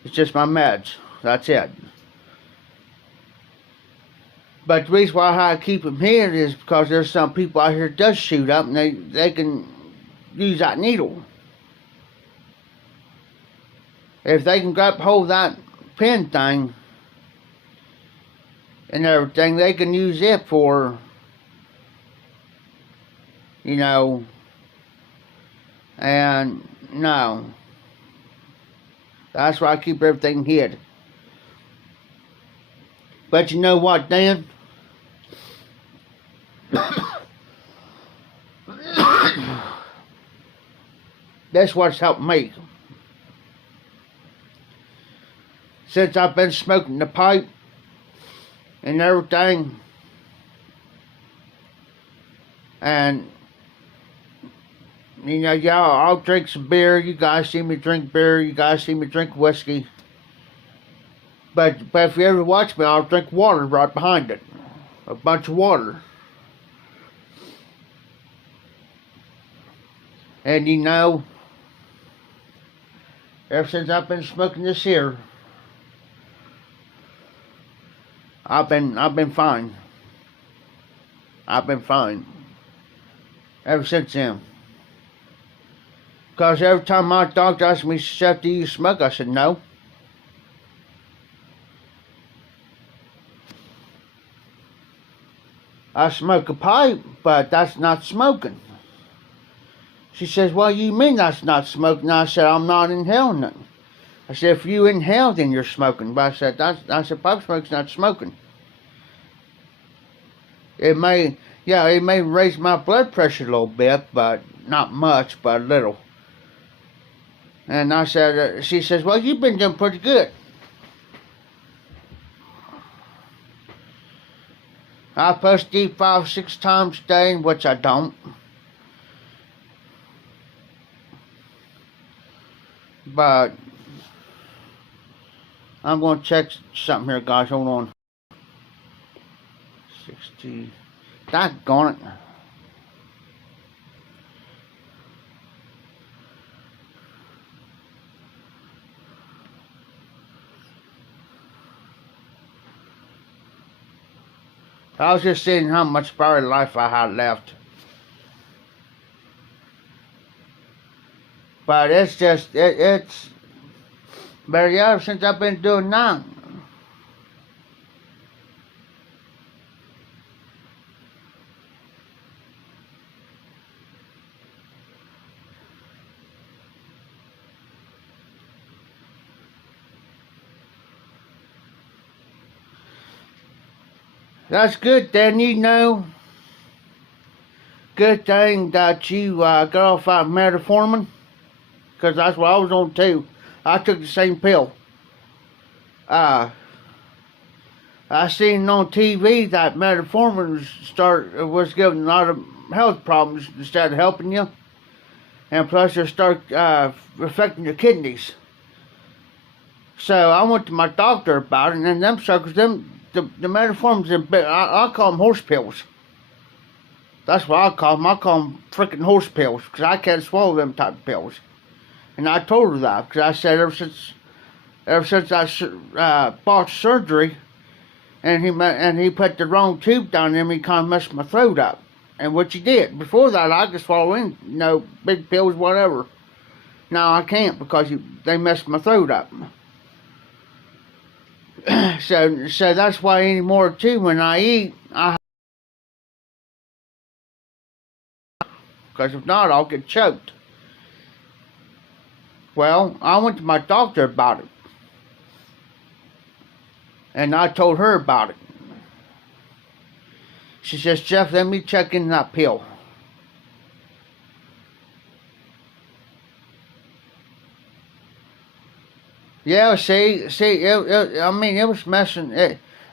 It's just my meds. That's it. But the reason why I keep them here is because there's some people out here that does shoot up, and they can use that needle. If they can grab hold of that pen thing and everything, they can use it for, you know, and no. That's why I keep everything hid. But you know what, Dan? That's what's helped me. Since I've been smoking the pipe and everything, and you know, y'all, I'll drink some beer. You guys see me drink beer. You guys see me drink whiskey. But if you ever watch me, I'll drink water right behind it. A bunch of water. And you know, ever since I've been smoking this here, I've been fine. I've been fine. Ever since then. Because every time my doctor asked me, Chef, do you smoke? I said, no. I smoke a pipe, but that's not smoking. She says, well, you mean that's not smoking? I said, I'm not inhaling it. I said, if you inhale, then you're smoking. But I said, pipe smoke's not smoking. It may raise my blood pressure a little bit, but not much, but a little. And I said, she says, well, you've been doing pretty good. I supposed to eat 5-6 times a day, which I don't. But I'm going to check something here, guys. Hold on. 60. Doggone it. I was just seeing how much battery life I had left. But it's just, it's better yet since I've been doing that. That's good then, you know. Good thing that you got off that metformin, because that's what I was on too. I took the same pill. I seen on TV that metformin was giving a lot of health problems instead of helping you, and plus it start affecting your kidneys. So I went to my doctor about it, and them suckers, the metformin's I call them horse pills. That's what I call them. I call them freaking horse pills, because I can't swallow them type of pills. And I told her that, because I said ever since I bought surgery, and he put the wrong tube down in me, he kind of messed my throat up. And what he did. Before that, I could swallow in, big pills, whatever. Now I can't, because they messed my throat up. So that's why anymore too, when I eat, because if not, I'll get choked. Well, I went to my doctor about it, and I told her about it. She says, Jeff, let me check in that pill. Yeah, see, it was messing.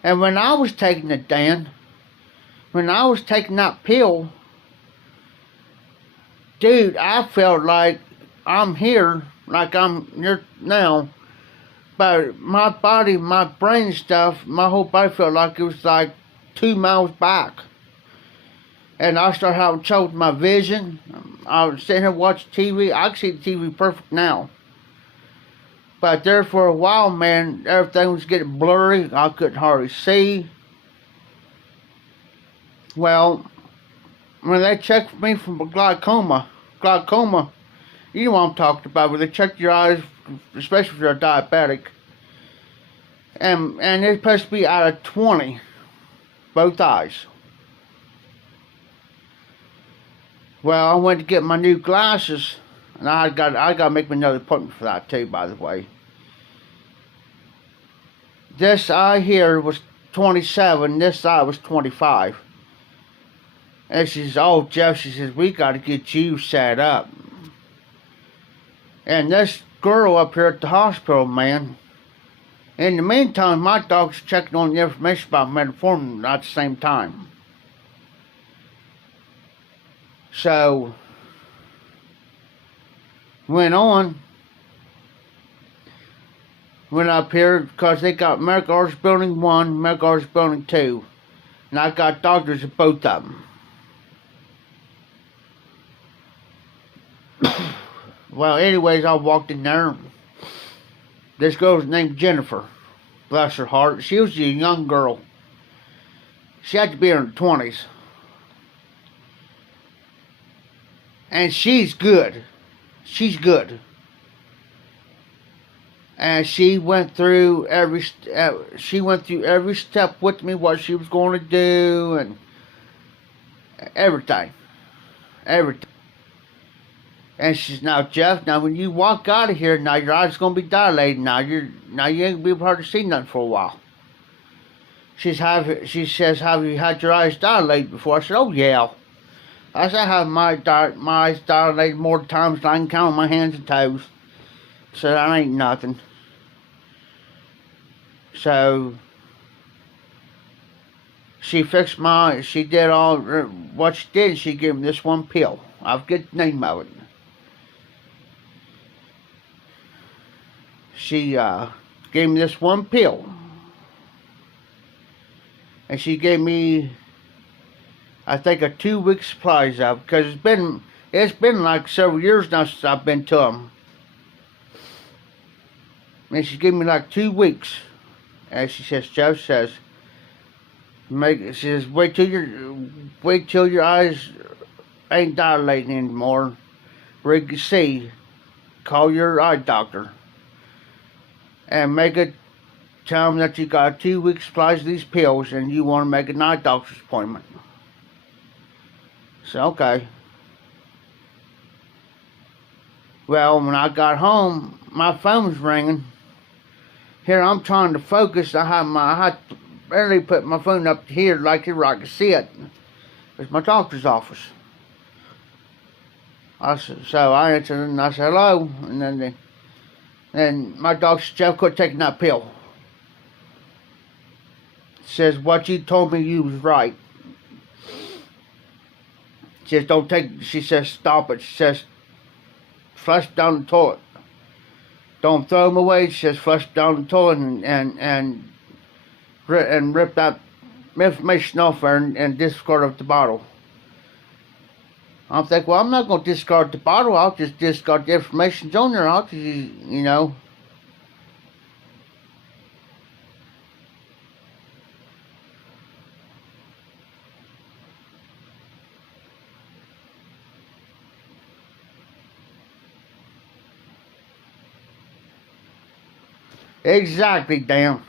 And when I was taking it, Dan, when I was taking that pill, dude, I felt like I'm here, like I'm here now, but my body, my brain stuff, my whole body felt like it was like 2 miles back. And I started having trouble with my vision. I was sitting here watching TV. I can see the TV perfect now. But there for a while, man, everything was getting blurry. I couldn't hardly see. Well, when they checked me for glaucoma, you know what I'm talking about, where they check your eyes, especially if you're a diabetic. And it's supposed to be out of 20, both eyes. Well, I went to get my new glasses, and I got to make me another appointment for that too, by the way. This eye here was 27, this eye was 25. And she says, oh, Jeff, she says, we got to get you set up. And this girl up here at the hospital, man, in the meantime, my doctor's checking on the information about metformin at the same time. So, went up here, because they got Medical Arts Building 1, Medical Arts Building 2. And I got doctors at both of them. Well, anyways, I walked in there. This girl's named Jennifer. Bless her heart. She was a young girl. She had to be in her 20s. And she's good. She's good. And she went through every step with me, what she was going to do, and everything. And she says, now, Jeff, now when you walk out of here, now your eyes going to be dilated. Now you ain't going to be able to see nothing for a while. She says, have you had your eyes dilated before? I said, oh, yeah. I said, I have my eyes dilated more times than I can count on my hands and toes. So that ain't nothing. So she fixed my eyes. She did all what she did. She gave me this one pill. I forget the name of it. She gave me this one pill. And she gave me, I think, a 2-week supply of, because it's been like several years now since I've been to them. And she gave me like 2 weeks. And she says, Joe says, she says, wait till your eyes ain't dilating anymore, where you can see. Call your eye doctor and make it. Tell them that you got 2 weeks supplies of these pills and you want to make an eye doctor's appointment. So okay. Well, when I got home, my phone was ringing. Here I'm trying to focus. I had to barely put my phone up here like here I could see it. It's my doctor's office. So I answered and I said hello, and then my doctor said, Jeff, quit taking that pill. Says, what you told me you was right. She says, don't take, she says, stop it. She says, flush down the toilet. Don't throw them away. She says, flush down the toilet and rip that information off there and discard of the bottle. I'm thinking, well, I'm not going to discard the bottle. I'll just discard the information on there. I'll just, you know. Exactly, damn.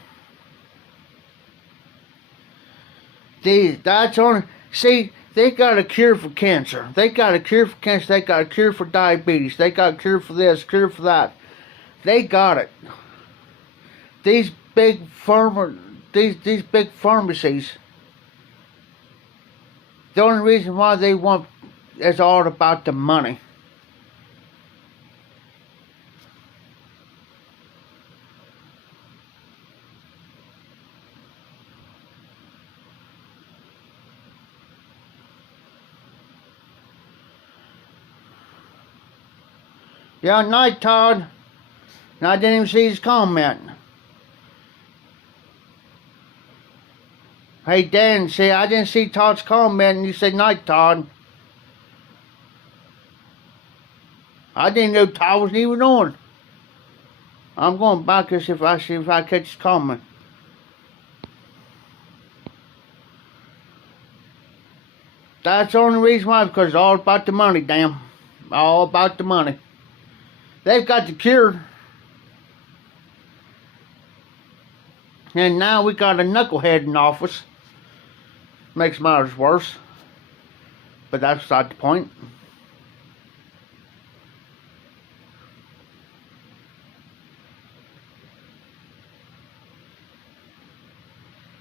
That's on. See, they got a cure for cancer. They got a cure for cancer. They got a cure for diabetes. They got a cure for this, cure for that. They got it. These big these big pharmacies. The only reason why they want is all about the money. Yeah, night, Todd. And I didn't even see his comment. Hey, Dan, see, I didn't see Todd's comment, and you said night, Todd. I didn't know Todd wasn't even on. I'm going back to see if I catch his comment. That's the only reason why, because it's all about the money, damn. All about the money. They've got the cure. And now we got a knucklehead in office. Makes matters worse. But that's beside the point.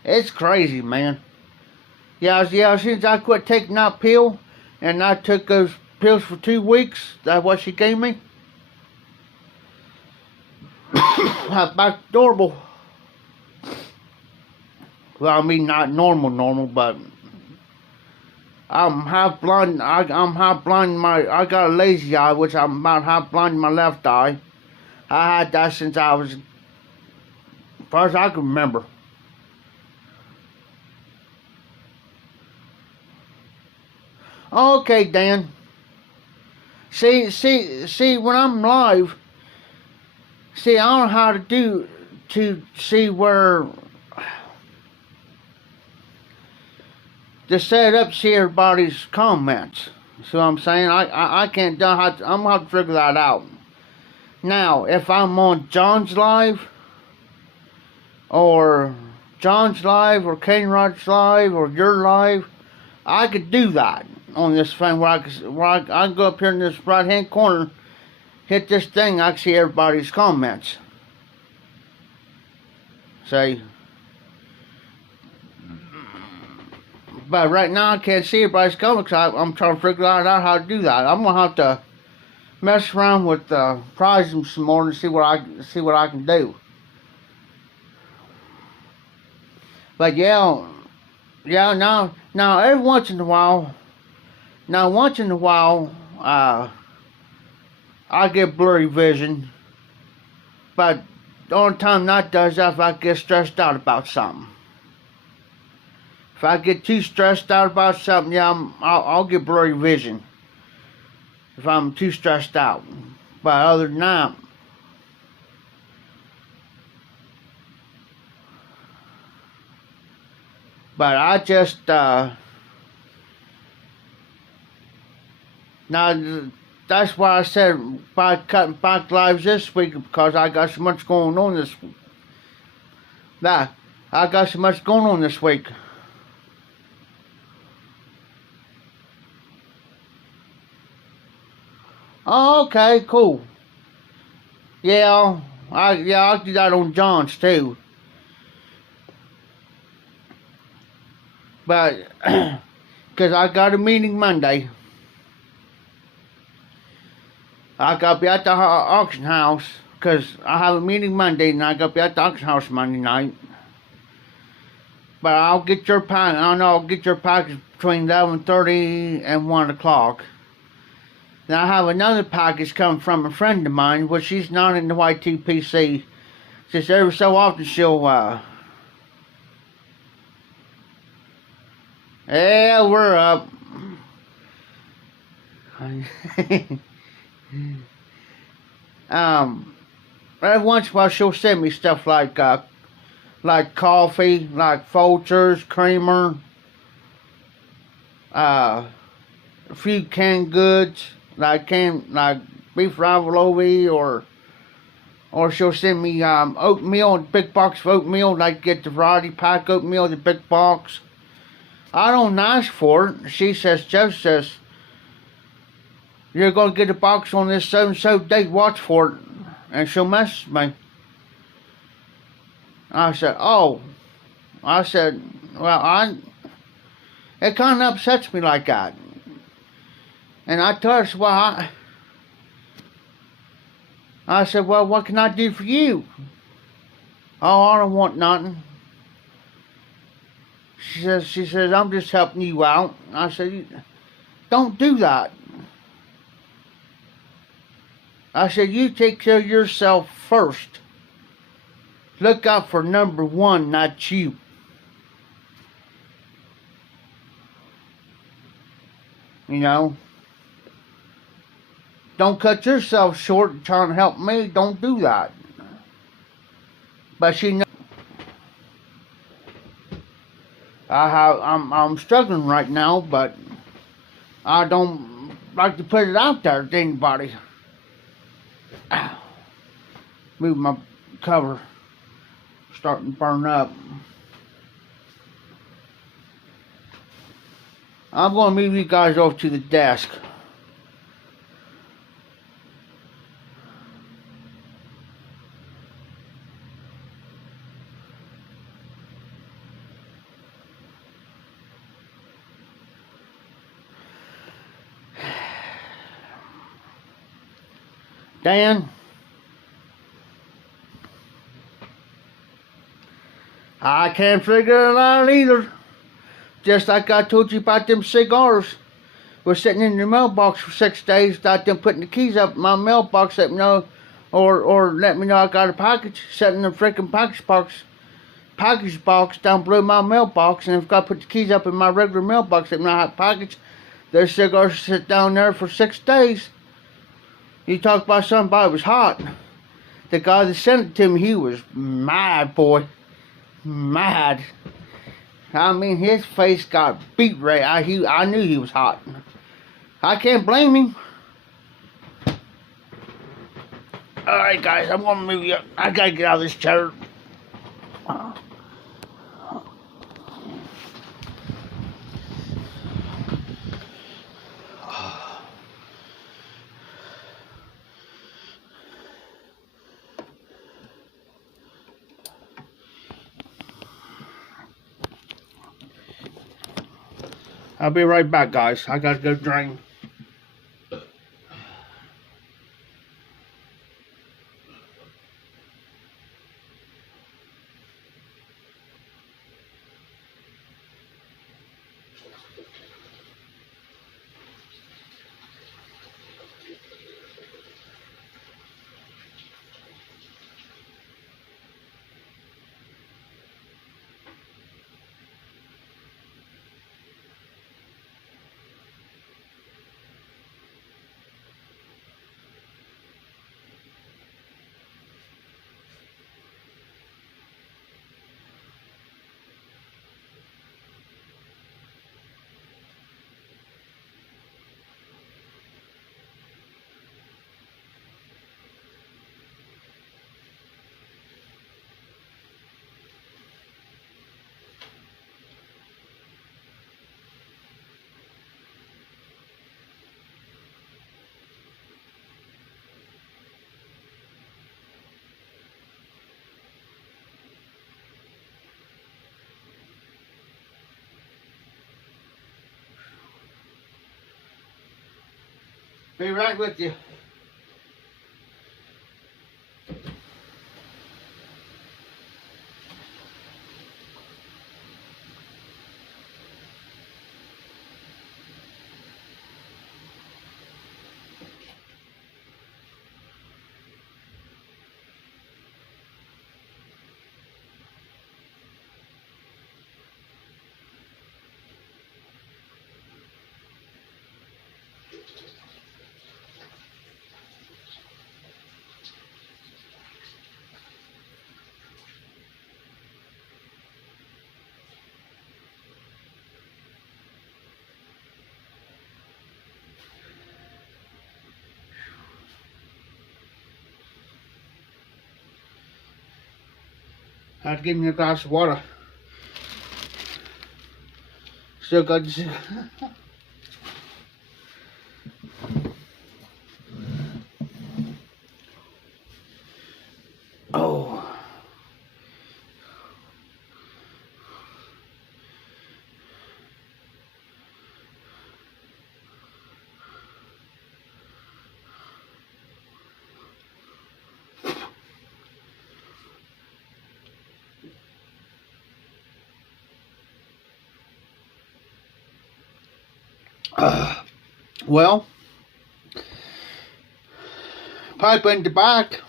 It's crazy, man. Yeah, since I quit taking that pill, and I took those pills for 2 weeks, that's what she gave me. I'm back to normal. Well, I mean, not normal, but I'm half blind. I'm half blind. I got a lazy eye, which I'm about half blind in my left eye. I had that since I was, as far as I can remember. Okay, Dan. See, when I'm live, see, I don't know how to see where to set up, see everybody's comments. See what I'm saying? I can't, I'm gonna have to figure that out. Now, if I'm on John's live, or Kane Rod's live, or your live, I could do that on this thing where I can go up here in this right hand corner, hit this thing, I can see everybody's comments. See? But right now I can't see everybody's comments. I'm trying to figure out how to do that. I'm gonna have to mess around with prizing some more and see what I can do. But yeah, now every once in a while, I get blurry vision, but the only time that does that if I get stressed out about something. If I get too stressed out about something, yeah, I'll get blurry vision. If I'm too stressed out. But other than that, but I just, now, that's why I said by cutting back lives this week, because I got so much going on this week. I got so much going on this week. Oh, okay, cool. Yeah, I'll do that on John's too. But, because I got a meeting Monday. I got to be at the auction house, because I have a meeting Monday, and I got to be at the auction house Monday night. But I'll get your package. I know I'll get your package between 11:30 and 1 o'clock. Then I have another package coming from a friend of mine, which she's not in the YTPC. Just every so often she'll, yeah, we're up. Every once in a while she'll send me stuff like coffee, like Folgers, creamer, a few canned goods, like beef ravioli, or she'll send me oatmeal, big box of oatmeal, like get the variety pack oatmeal, the big box. I don't ask for it. She says, Jeff says, you're going to get a box on this so-and-so date, watch for it. And she'll message me. I said, oh. I said, well, it kind of upsets me like that. And I told her, well, I said, well, what can I do for you? Oh, I don't want nothing. She says, I'm just helping you out. I said, don't do that. I said, you take care of yourself first. Look out for number one, not you. You know? Don't cut yourself short trying to help me. Don't do that. But she knows I'm struggling right now, but I don't like to put it out there to anybody. Move my cover. Starting to burn up. I'm going to move you guys over to the desk. Dan, I can't figure it out either. Just like I told you about them cigars. We're sitting in the mailbox for 6 days without them putting the keys up in my mailbox, let me know, or let me know I got a package, sitting in the freaking package box down below my mailbox, and if I put the keys up in my regular mailbox, let me know I have a package. Their cigars sit down there for 6 days. You talk about somebody was hot. The guy that sent it to me, he was mad, boy. Mad. I mean, his face got beat red. I knew he was hot. I can't blame him. Alright, guys, I'm gonna move you up. I gotta get out of this chair. I'll be right back, guys. I gotta go drain. Be right with you. I had to give me a glass of water. Still got this. Oh. Well, pipe in the back.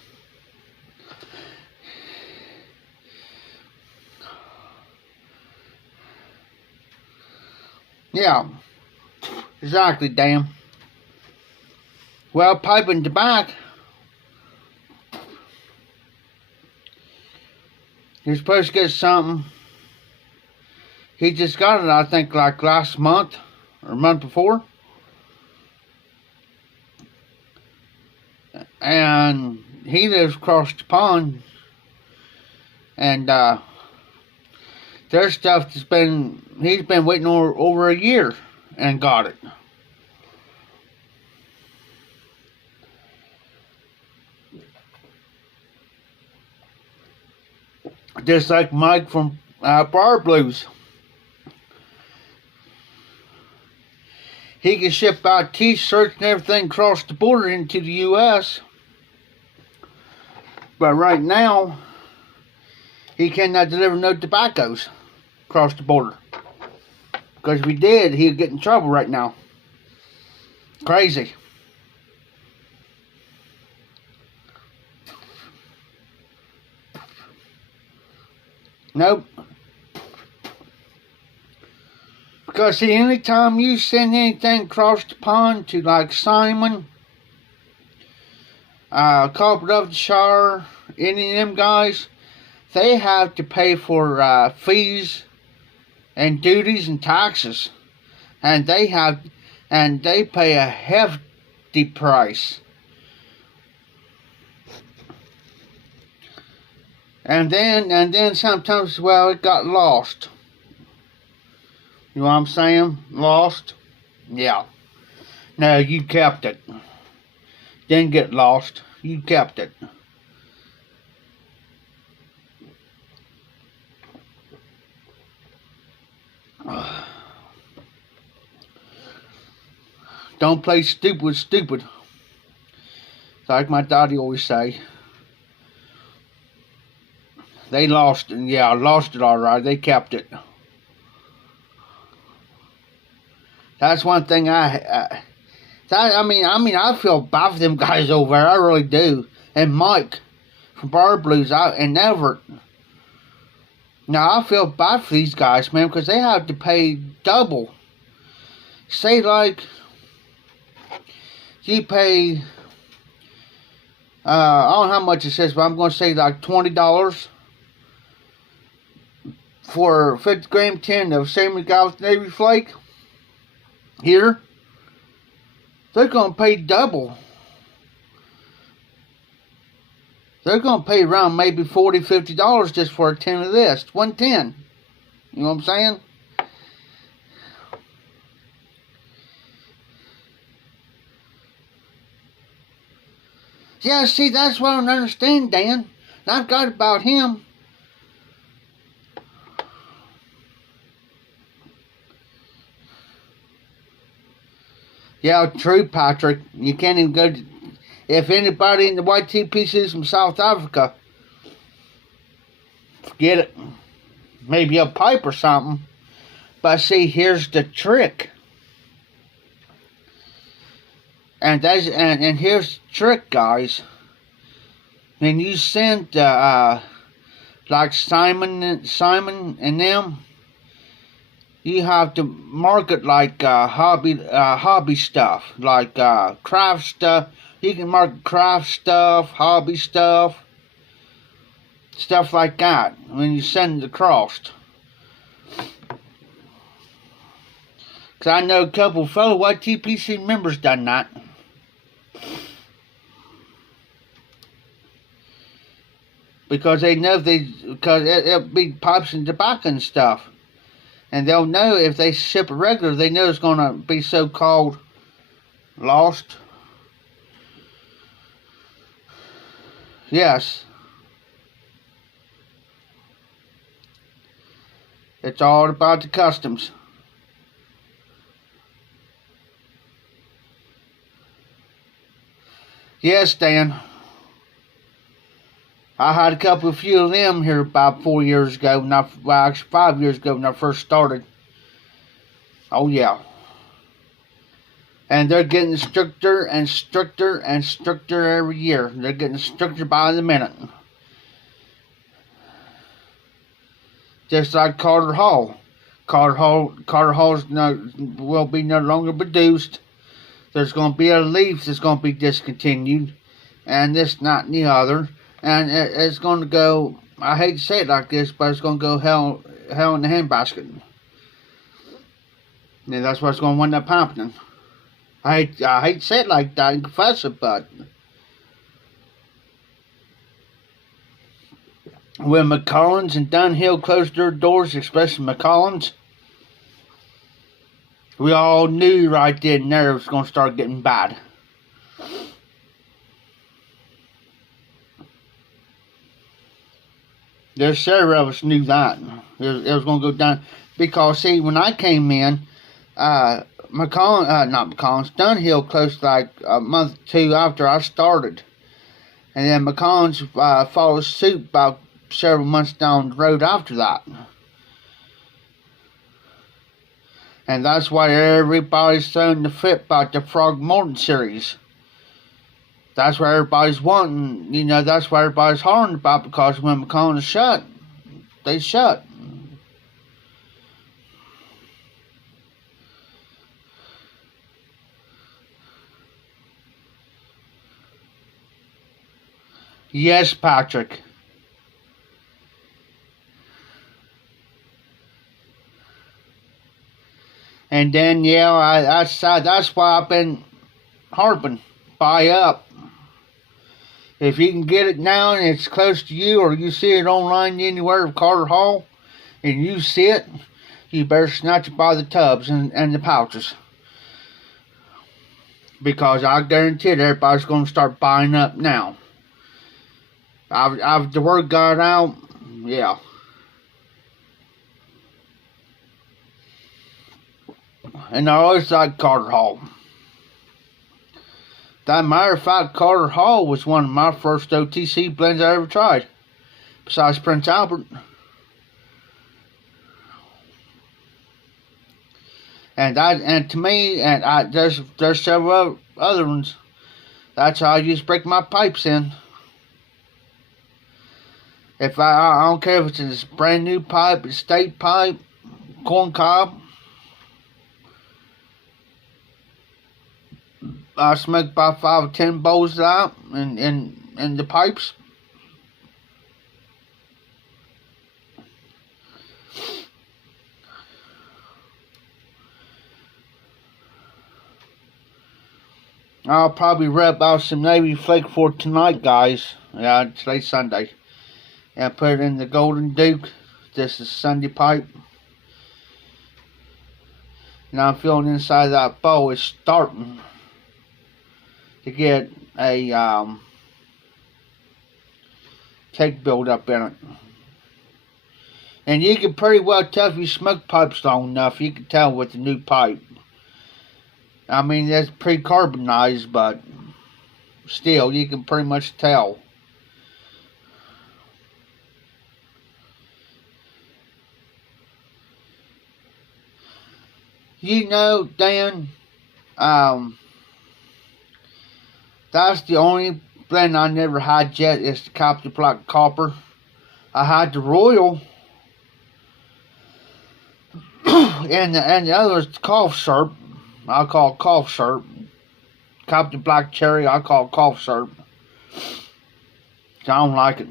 Yeah, exactly, damn. Well, pipe in the back. You're supposed to get something. He just got it, I think, like last month or month before. And he lives across the pond. And there's stuff he's been waiting over a year and got it. Just like Mike from Bar Blues. He can ship out t-shirts and everything across the border into the U.S. But right now, he cannot deliver no tobaccos across the border. Because if he did, he'd get in trouble right now. Crazy. Nope. Because see, anytime you send anything across the pond to like Simon, Corporate of the Shire, any of them guys, they have to pay for fees and duties and taxes, and they pay a hefty price. And then sometimes, well, it got lost. You know what I'm saying? Lost? Yeah. No, you kept it. Didn't get lost. You kept it. Don't play stupid with stupid. Like my daddy always say. They lost it. Yeah, lost it all right. They kept it. That's one thing I feel bad for them guys over there. I really do. And Mike from Bar Blues and Everett. Now I feel bad for these guys, man, because they have to pay double. Say like you pay. I don't know how much it says, but I'm going to say like $20 for 50-gram tin of same guy with Navy Flake. Here, they're going to pay double. They're going to pay around maybe $40, $50 just for a tin of this. 110. You know what I'm saying? Yeah, see, that's what I don't understand, Dan. And I've got about him. Yeah, true, Patrick. You can't even go to, if anybody in the YTPC is from South Africa, forget it. Maybe a pipe or something. But see, here's the trick. And here's the trick, guys. When you send like Simon and them, you have to market like hobby stuff, like craft stuff. You can market craft stuff, hobby stuff, stuff like that when you send it across. Cause I know a couple of fellow YTPC members done that. Because they know because it'll be pipes and tobacco and stuff. And they'll know if they ship it regular, they know it's going to be so-called lost. Yes. It's all about the customs. Yes, Dan. I had a few of them here about 4 years ago, actually 5 years ago when I first started. Oh yeah. And they're getting stricter and stricter and stricter every year. They're getting stricter by the minute. Just like Carter Hall. Carter Hall will be no longer produced. There's going to be a leaf that's going to be discontinued. And this, not, and the other. And it's going to go, I hate to say it like this, but it's going to go hell in the handbasket. And that's what's going to wind up happening. I hate to say it like that and confess it, but when McCollins and Dunhill closed their doors, especially McCollins, we all knew right then and there it was going to start getting bad. There's several of us knew that. It was going to go down. Because, see, when I came in, Dunhill closed like a month or two after I started. And then McCollins followed suit about several months down the road after that. And that's why everybody's throwing the fit about the Frog Morton series. That's what everybody's wanting, that's what everybody's hollering about, because when McCollins shut, they shut. Yes, Patrick. And then, that's why I've been harping. Buy up. If you can get it now and it's close to you, or you see it online anywhere of Carter Hall, and you see it, you better snatch it by the tubs and the pouches. Because I guarantee it, everybody's going to start buying up now. I've the word got out, yeah. And I always liked Carter Hall. That matter of fact, Carter Hall was one of my first OTC blends I ever tried, besides Prince Albert. And to me, there's several other ones. That's how I used to break my pipes in. If I don't care if it's a brand new pipe, a state pipe, corn cob. I smoked about 5 or 10 bowls out in the pipes. I'll probably rub out some Navy Flake for tonight, guys. Yeah, today's Sunday. And put it in the Golden Duke. This is Sunday pipe. And I'm feeling inside that bowl is starting to get a cake build up in it. And you can pretty well tell if you smoke pipes long enough, you can tell with the new pipe. I mean, it's pre-carbonized, but still, you can pretty much tell. You know, Dan, that's the only blend I never had yet is the Captain Black Copper. I had the Royal, and the other is cough syrup. I call cough syrup. Captain Black Cherry, I call cough syrup. I don't like it.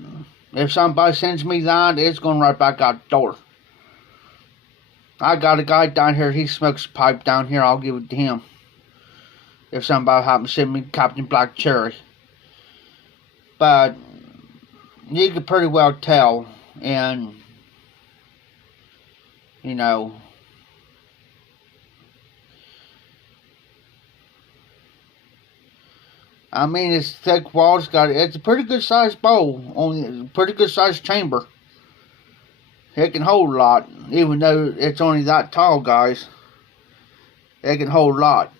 If somebody sends me that, it's going right back out the door. I got a guy down here, he smokes a pipe down here, I'll give it to him. If somebody happens to send me Captain Black Cherry. But you can pretty well tell, and you know, I mean, it's thick walls. It's a pretty good sized bowl, on a pretty good sized chamber. It can hold a lot, even though it's only that tall, guys. It can hold a lot.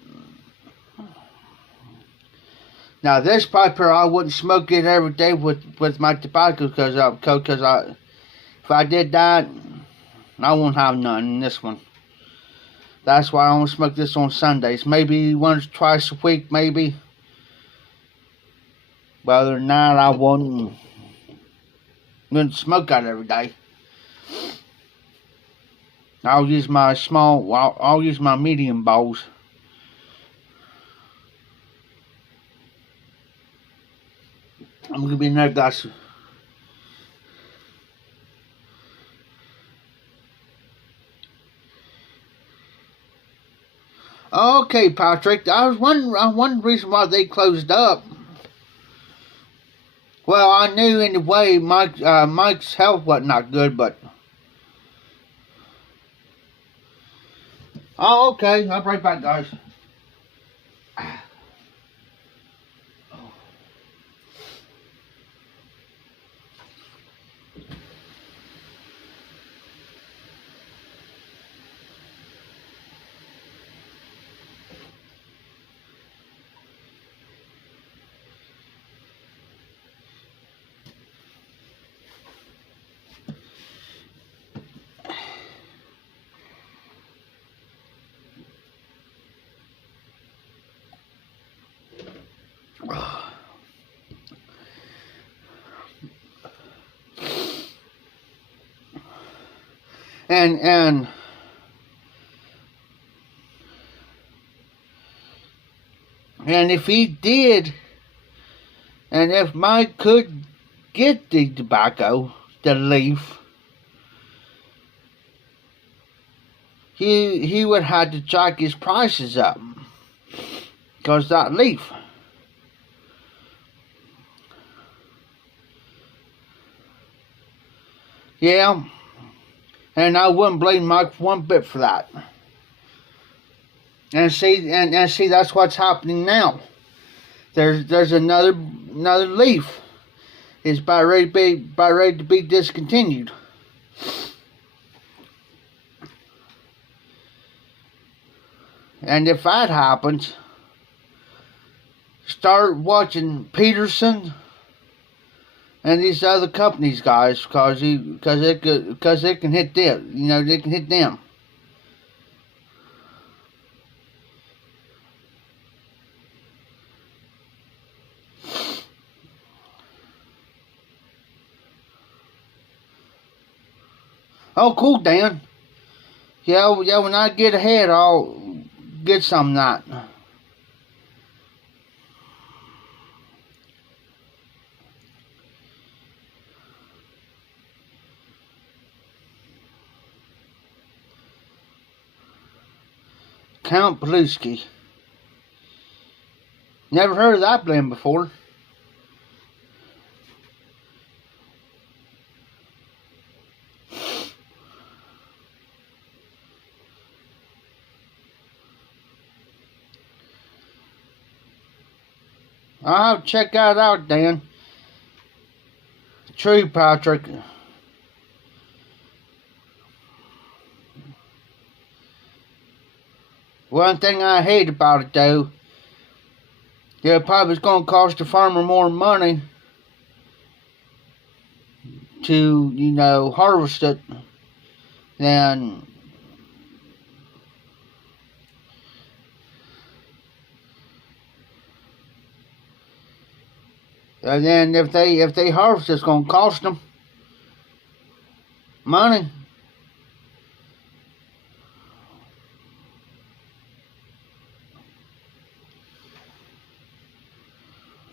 Now this pipe here, I wouldn't smoke it every day with my tobacco because if I did that, I won't have none in this one. That's why I only smoke this on Sundays. Maybe once, twice a week, maybe. But other than that, I wouldn't smoke that every day. I'll use my I'll use my medium bowls. I'm gonna be another glass. Okay, Patrick. I was one reason why they closed up. Well, I knew in a way Mike's health wasn't not good, but oh, okay. I'll be right back, guys. And if he did, and if Mike could get the tobacco, the leaf, he would have to jack his prices up, because that leaf. Yeah, and I wouldn't blame Mike one bit for that. And see, that's what's happening now. There's another leaf. It's about ready to be discontinued. And if that happens, start watching Peterson and these other companies, guys, because it can hit them. You know, they can hit them. Oh, cool, Dan. Yeah, when I get ahead, I'll get some of that. Count Paluski. Never heard of that blend before. I'll have to check that out, Dan. True, Patrick. One thing I hate about it, though, it probably is going to cost the farmer more money to, harvest it than and then if they harvest, it's going to cost them money.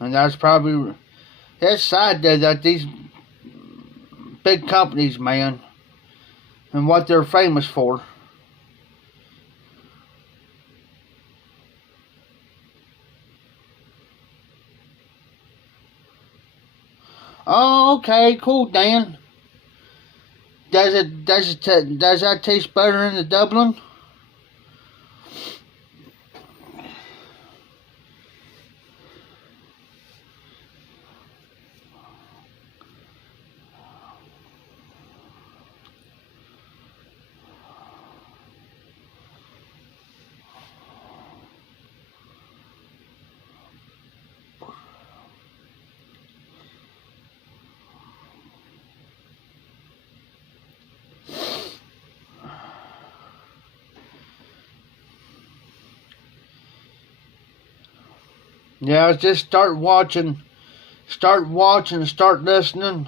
And that's probably, it's sad that these big companies, man, and what they're famous for. Oh, okay, cool, Dan. Does that taste better in the Dublin? Yeah, just start watching, start listening.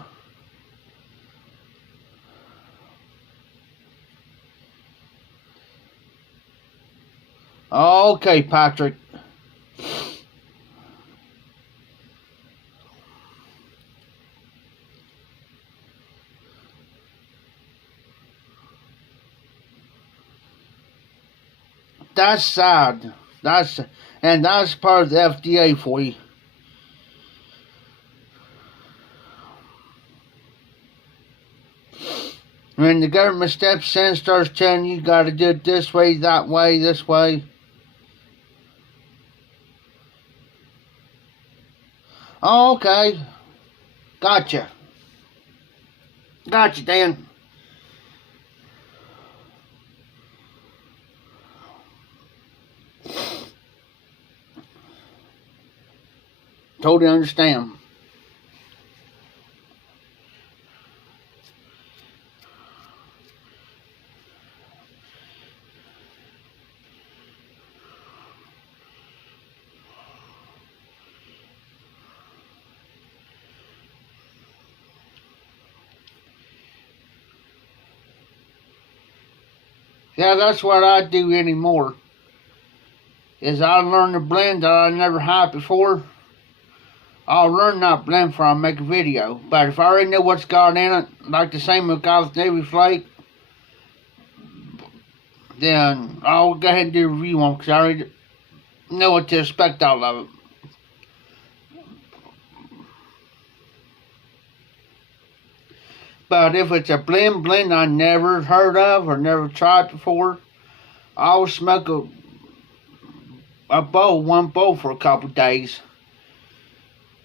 Okay, Patrick. That's sad. That's part of the FDA for you. When the government steps in, starts telling you got to do it this way, that way, this way. Okay. Gotcha, Dan. Totally understand. Yeah, that's what I do anymore. Is I learn a blend that I never had before. I'll learn that blend before I make a video. But if I already know what's got in it, like the same with God's Navy Flake, then I'll go ahead and do a review on it because I already know what to expect out of it. But if it's a blend I never heard of or never tried before, I'll smoke one bowl for a couple days,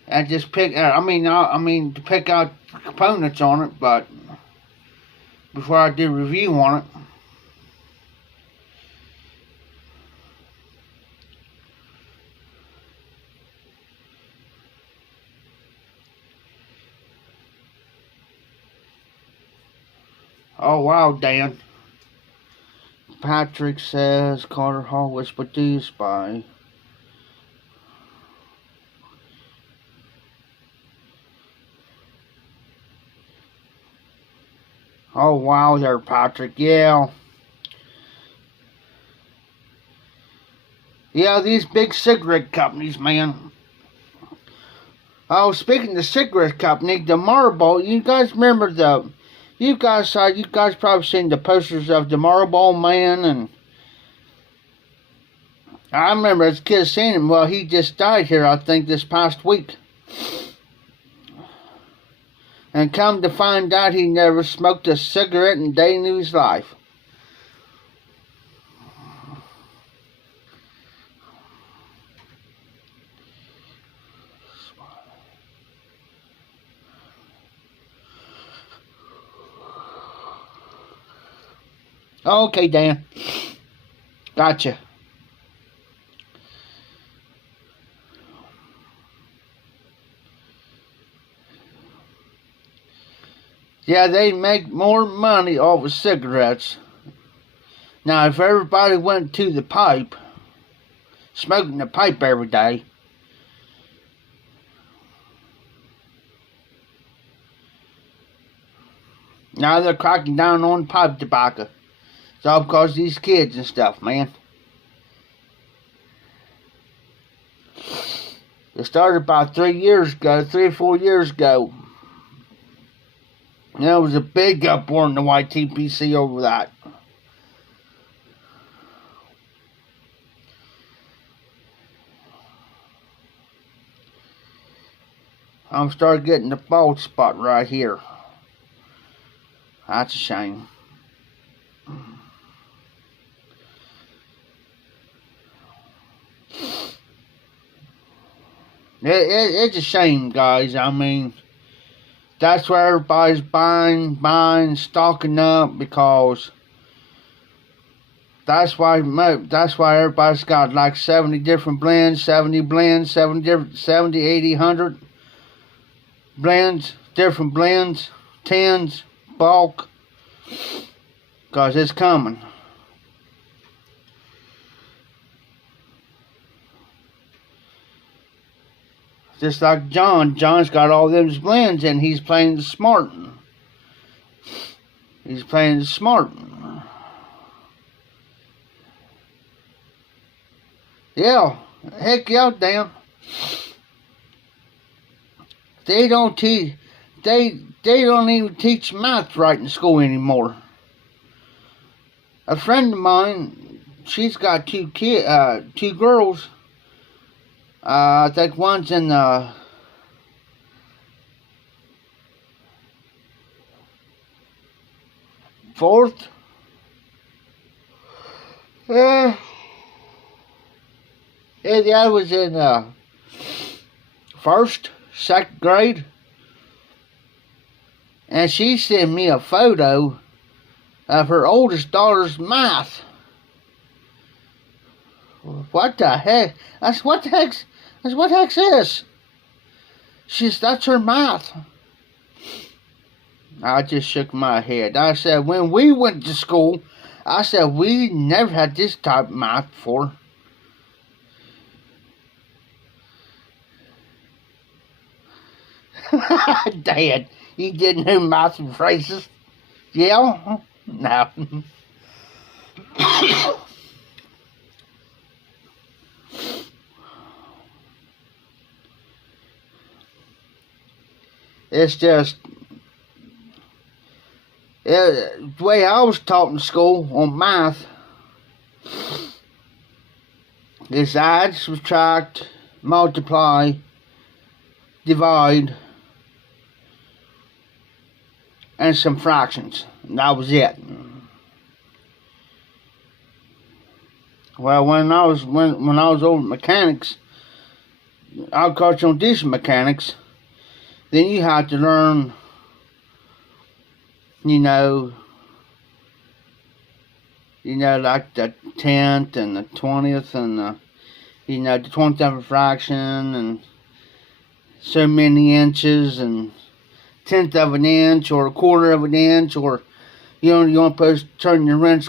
and just pick. To pick out components on it, but before I do a review on it. Oh wow, Dan. Patrick says Carter Hall was produced by oh wow there, Patrick. Yeah, these big cigarette companies, man. Oh, speaking of cigarette company, the Marlboro, you guys remember you guys probably seen the posters of the Marlboro Man, and I remember as a kid seeing him. Well, he just died here, I think, this past week. And come to find out, he never smoked a cigarette in a day in his life. Okay, Dan. Gotcha. Yeah, they make more money off of cigarettes. Now, if everybody went to the pipe, smoking the pipe every day, now they're cracking down on pipe tobacco. It's all because of these kids and stuff, man. It started about 3 or 4 years ago. And there was a big uproar in the YTPC over that. I'm starting getting the bald spot right here. That's a shame. It's a shame, guys. I mean, that's why everybody's buying, stocking up, because that's why everybody's got like 70 different blends, 70, 80, 100 blends, different blends, tins, bulk, because it's coming. Just like John's got all them blends, and he's playing the smart one. He's playing the smart one. Yeah, heck yeah, damn. They don't even teach math right in school anymore. A friend of mine, she's got two girls. I think one's in the fourth. Yeah, the other was in first, second grade. And she sent me a photo of her oldest daughter's math. What the heck? What the heck's this? That's her math. I just shook my head. I said, when we went to school, I said, we never had this type of math before. Dad, you didn't know math and phrases? Yeah? No. It's just the way I was taught in school on math is add, subtract, multiply, divide, and some fractions. And that was it. Well, when I was over mechanics, agricultural and diesel mechanics, then you had to learn, like the 10th and the 20th and the 20th of a fraction and so many inches and 10th of an inch or a quarter of an inch, or you're not supposed to turn your wrench,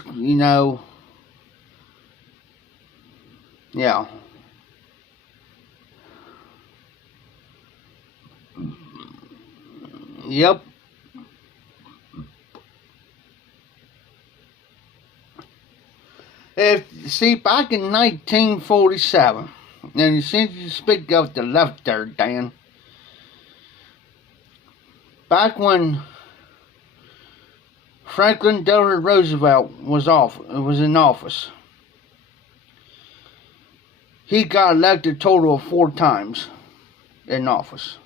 yeah. Yep. See, back in 1947, and since you speak of the left there, Dan, back when Franklin Delano Roosevelt was in office, he got elected a total of 4 times in office,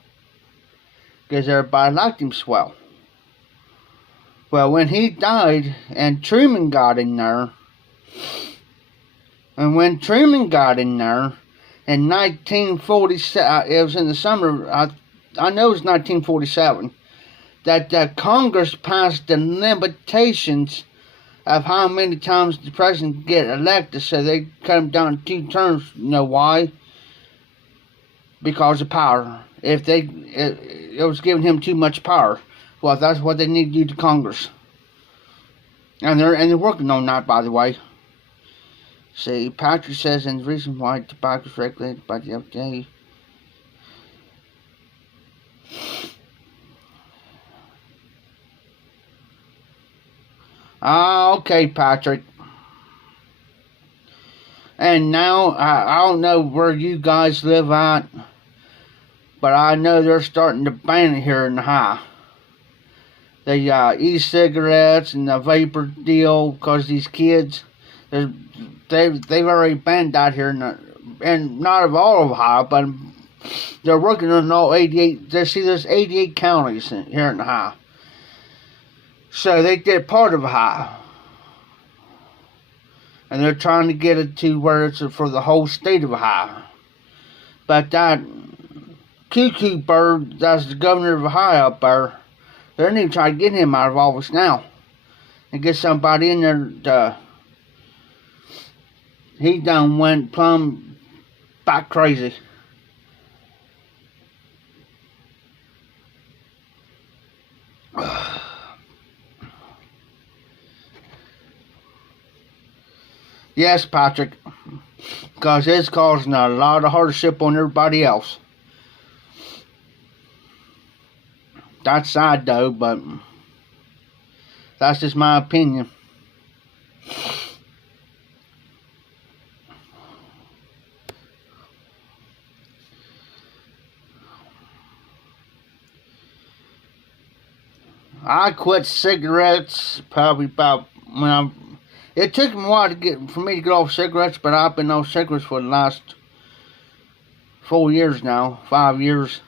because everybody liked him swell. Well, when he died and Truman got in there, in 1947, it was in the summer, I know it was 1947, that Congress passed the limitations of how many times the president can get elected, so they cut him down to 2 terms. You know why? Because of power. It was giving him too much power. Well, that's what they need to do to Congress. And they're working on that, by the way. See, Patrick says, and the reason why tobacco is regulated by the FDA. Okay, Patrick. And now, I don't know where you guys live at, but I know they're starting to ban it here in the high. The e-cigarettes and the vapor deal, because these kids, they've already banned that here, and not of all of Ohio, but they're working on all 88. There's 88 counties here in Ohio. So they did part of Ohio. And they're trying to get it to where it's for the whole state of Ohio. But that cuckoo bird, that's the governor of Ohio up there, they're not even trying to get him out of office now. And get somebody in there to, he done went plumb back crazy. Yes, Patrick, because it's causing a lot of hardship on everybody else. That's sad though, but that's just my opinion. I quit cigarettes probably about it took me a while for me to get off cigarettes, but I've been off cigarettes for the last 4 years now, 5 years.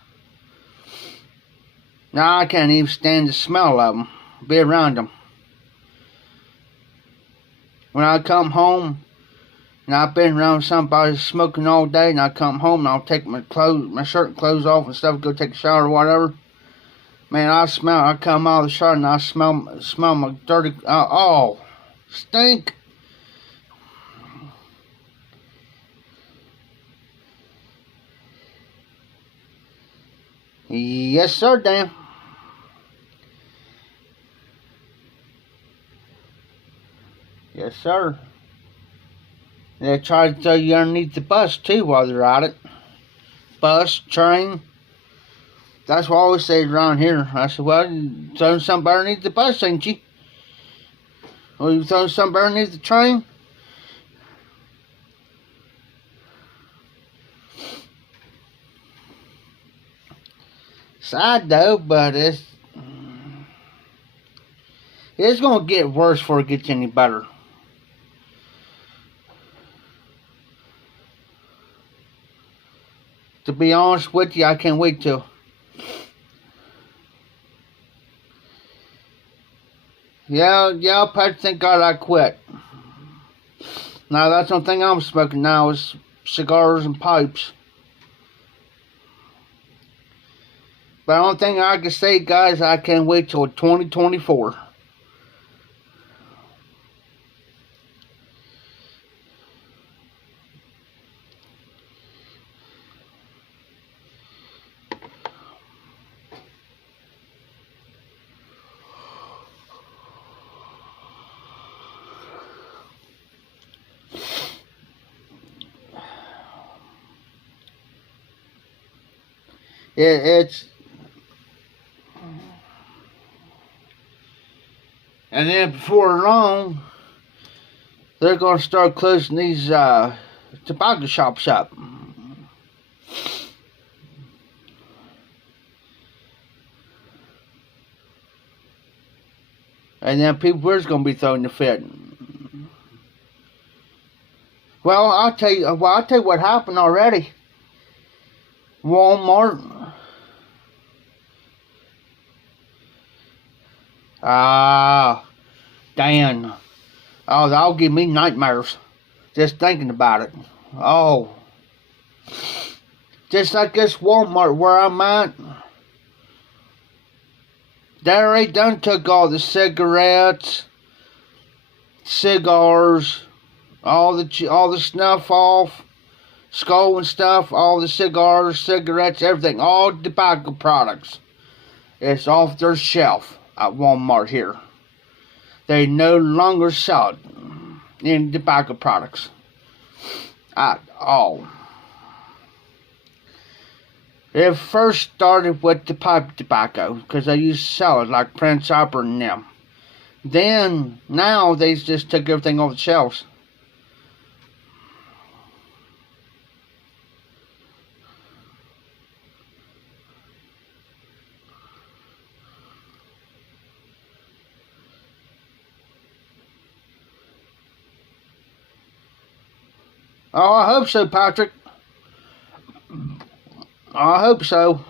Now I can't even stand the smell of them, be around them. When I come home, and I've been around somebody smoking all day, and I come home and I'll take my shirt and clothes off and stuff, go take a shower or whatever. Man, I come out of the shower and I smell my dirty, stink. Yes, sir, Dan. Yes, sir. They try to throw you underneath the bus, too, while they're at it. Bus, train. That's what I always say around here. I said, well, you throwing somebody underneath the bus, ain't you? Or you throwing somebody underneath the train? Sad though, but it's gonna get worse before it gets any better. To be honest with you, I can't wait till. Yeah, Patrick, thank God I quit. Now, that's the only thing I'm smoking now is cigars and pipes. But the only thing I can say, guys, I can't wait till 2024. It's and then before long they're going to start closing these tobacco shops up. And then people are going to be throwing the fit. Well, I'll tell you what happened already. Walmart. Dan. Oh, that'll give me nightmares. Just thinking about it. Oh. Just like this Walmart where I'm at. They already done took all the cigarettes, cigars, all the snuff off, skull and stuff, all the cigars, cigarettes, everything, all tobacco products. It's off their shelf at Walmart here. They no longer sell it in tobacco products at all. It first started with the pipe tobacco because they used to sell it like Prince Albert and them. Then, now they just took everything off the shelves. Oh, I hope so, Patrick. I hope so.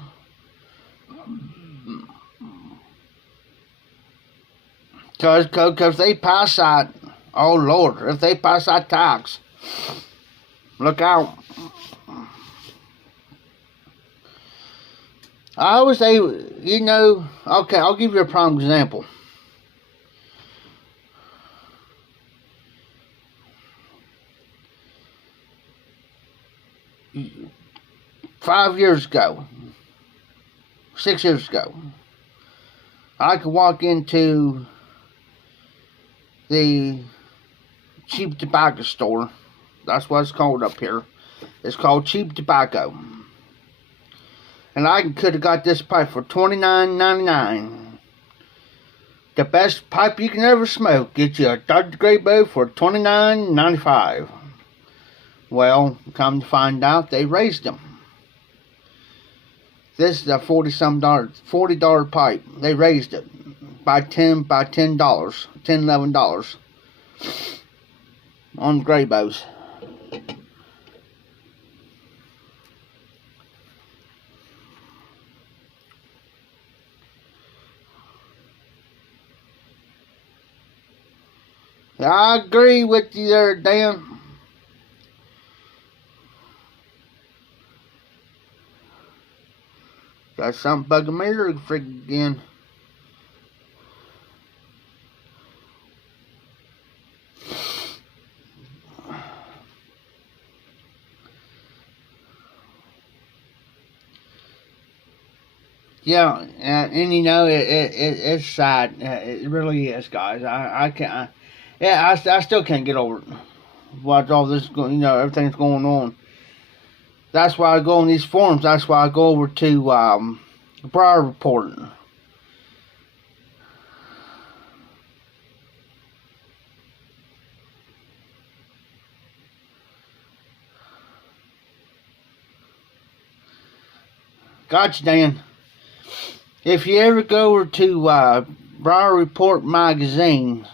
Because they pass that, oh Lord, if they pass that tax, look out. I always say, you know, okay, I'll give you a prime example. Five years ago, 6 years ago, I could walk into the cheap tobacco store. That's what it's called up here. It's called cheap tobacco. And I could have got this pipe for $29.99. The best pipe you can ever smoke. Get you a Dr. Graybo for $29.95. Well, come to find out, they raised them. This is a $40 pipe. They raised it by $10, $11 on Graybos. I agree with you there, Dan. Got something bugging me or freaking again. Yeah, and you know it's sad. It really is, guys. I can't. I still can't get over it. Watch all this, you know, everything's going on. That's why I go on these forums. That's why I go over to Briar Report. Gotcha, Dan. If you ever go over to Briar Report magazine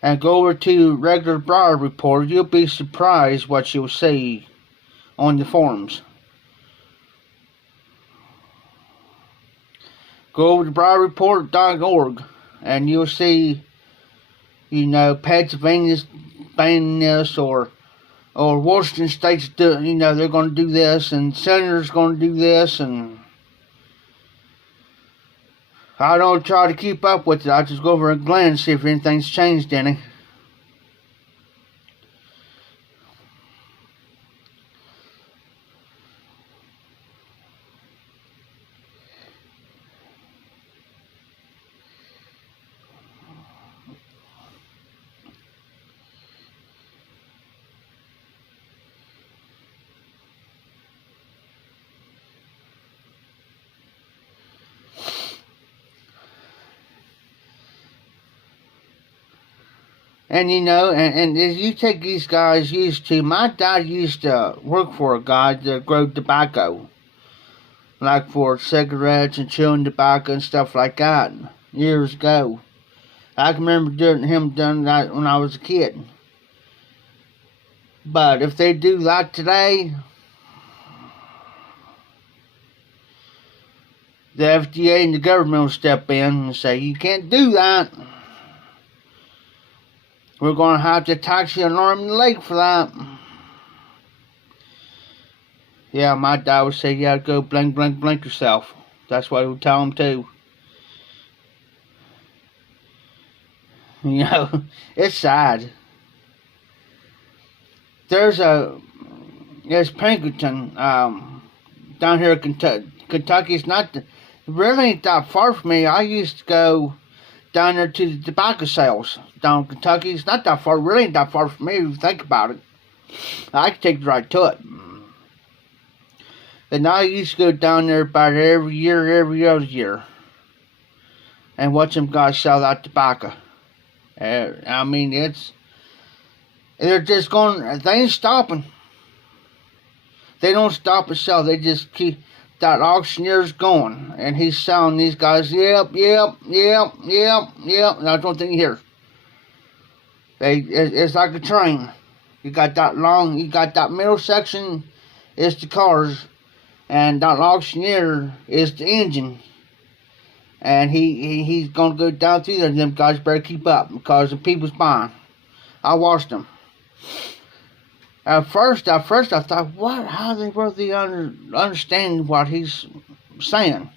and go over to regular Briar Report, you'll be surprised what you'll see on the forums. Go over to briarreport.org and you'll see, you know, Pennsylvania's banning this, or Washington State's doing, you know, they're going to do this, and Senator's going to do this, and I don't try to keep up with it. I just go over and glance, see if anything's changed any. And you know, and as you take these guys used to, my dad used to work for a guy that grew tobacco, like for cigarettes and chewing tobacco and stuff like that, years ago. I can remember him doing that when I was a kid. But if they do that today, the FDA and the government will step in and say, you can't do that. We're going to have to tax you an arm and a leg for that. Yeah, my dad would say, yeah, go blink, blink, blink yourself. That's what he would tell him too. You know, it's sad. There's Pinkerton, down here in Kentucky. It's not It really ain't that far from me. I used to go down there to the tobacco sales down in Kentucky. It's not that far. It really ain't that far from me if you think about it. I could take you right to it. And I used to go down there about every other year, and watch them guys sell that tobacco. I mean, they're just going, they ain't stopping. They don't stop and sell, they just keep, that auctioneer's going, and he's selling these guys, yep. That's one thing you hear. It's like a train. You got that middle section is the cars, and that auctioneer is the engine. And he's gonna go down through there, and them guys better keep up because the people's buying. I watched them. At first I thought, what? How they really understand what he's saying?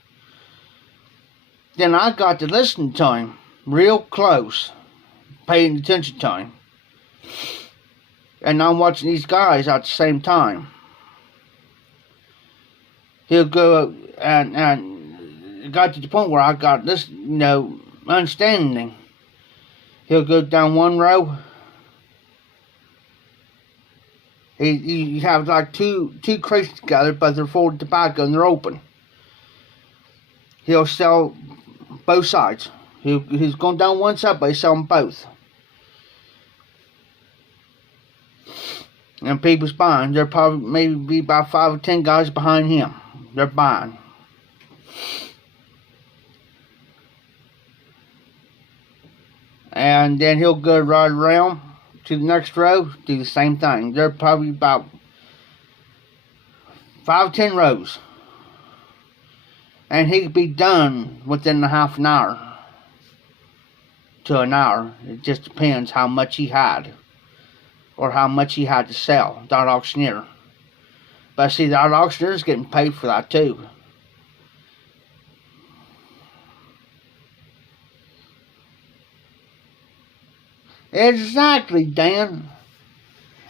Then I got to listen to him real close, paying attention to him, and I'm watching these guys at the same time. He'll go and it got to the point where I got this, understanding. He'll go down one row. You have like two crates together, but they're full of tobacco and they're open. He'll sell both sides. He's going down one side, but he's selling both. And people's buying. There probably maybe be about 5 or 10 guys behind him. They're buying. And then he'll go right around to the next row, do the same thing. There are probably about 5 or 10 rows. And he could be done within a half an hour to an hour. It just depends how much he had, or how much he had to sell, that auctioneer. But see, that auctioneer is getting paid for that too. Exactly, Dan.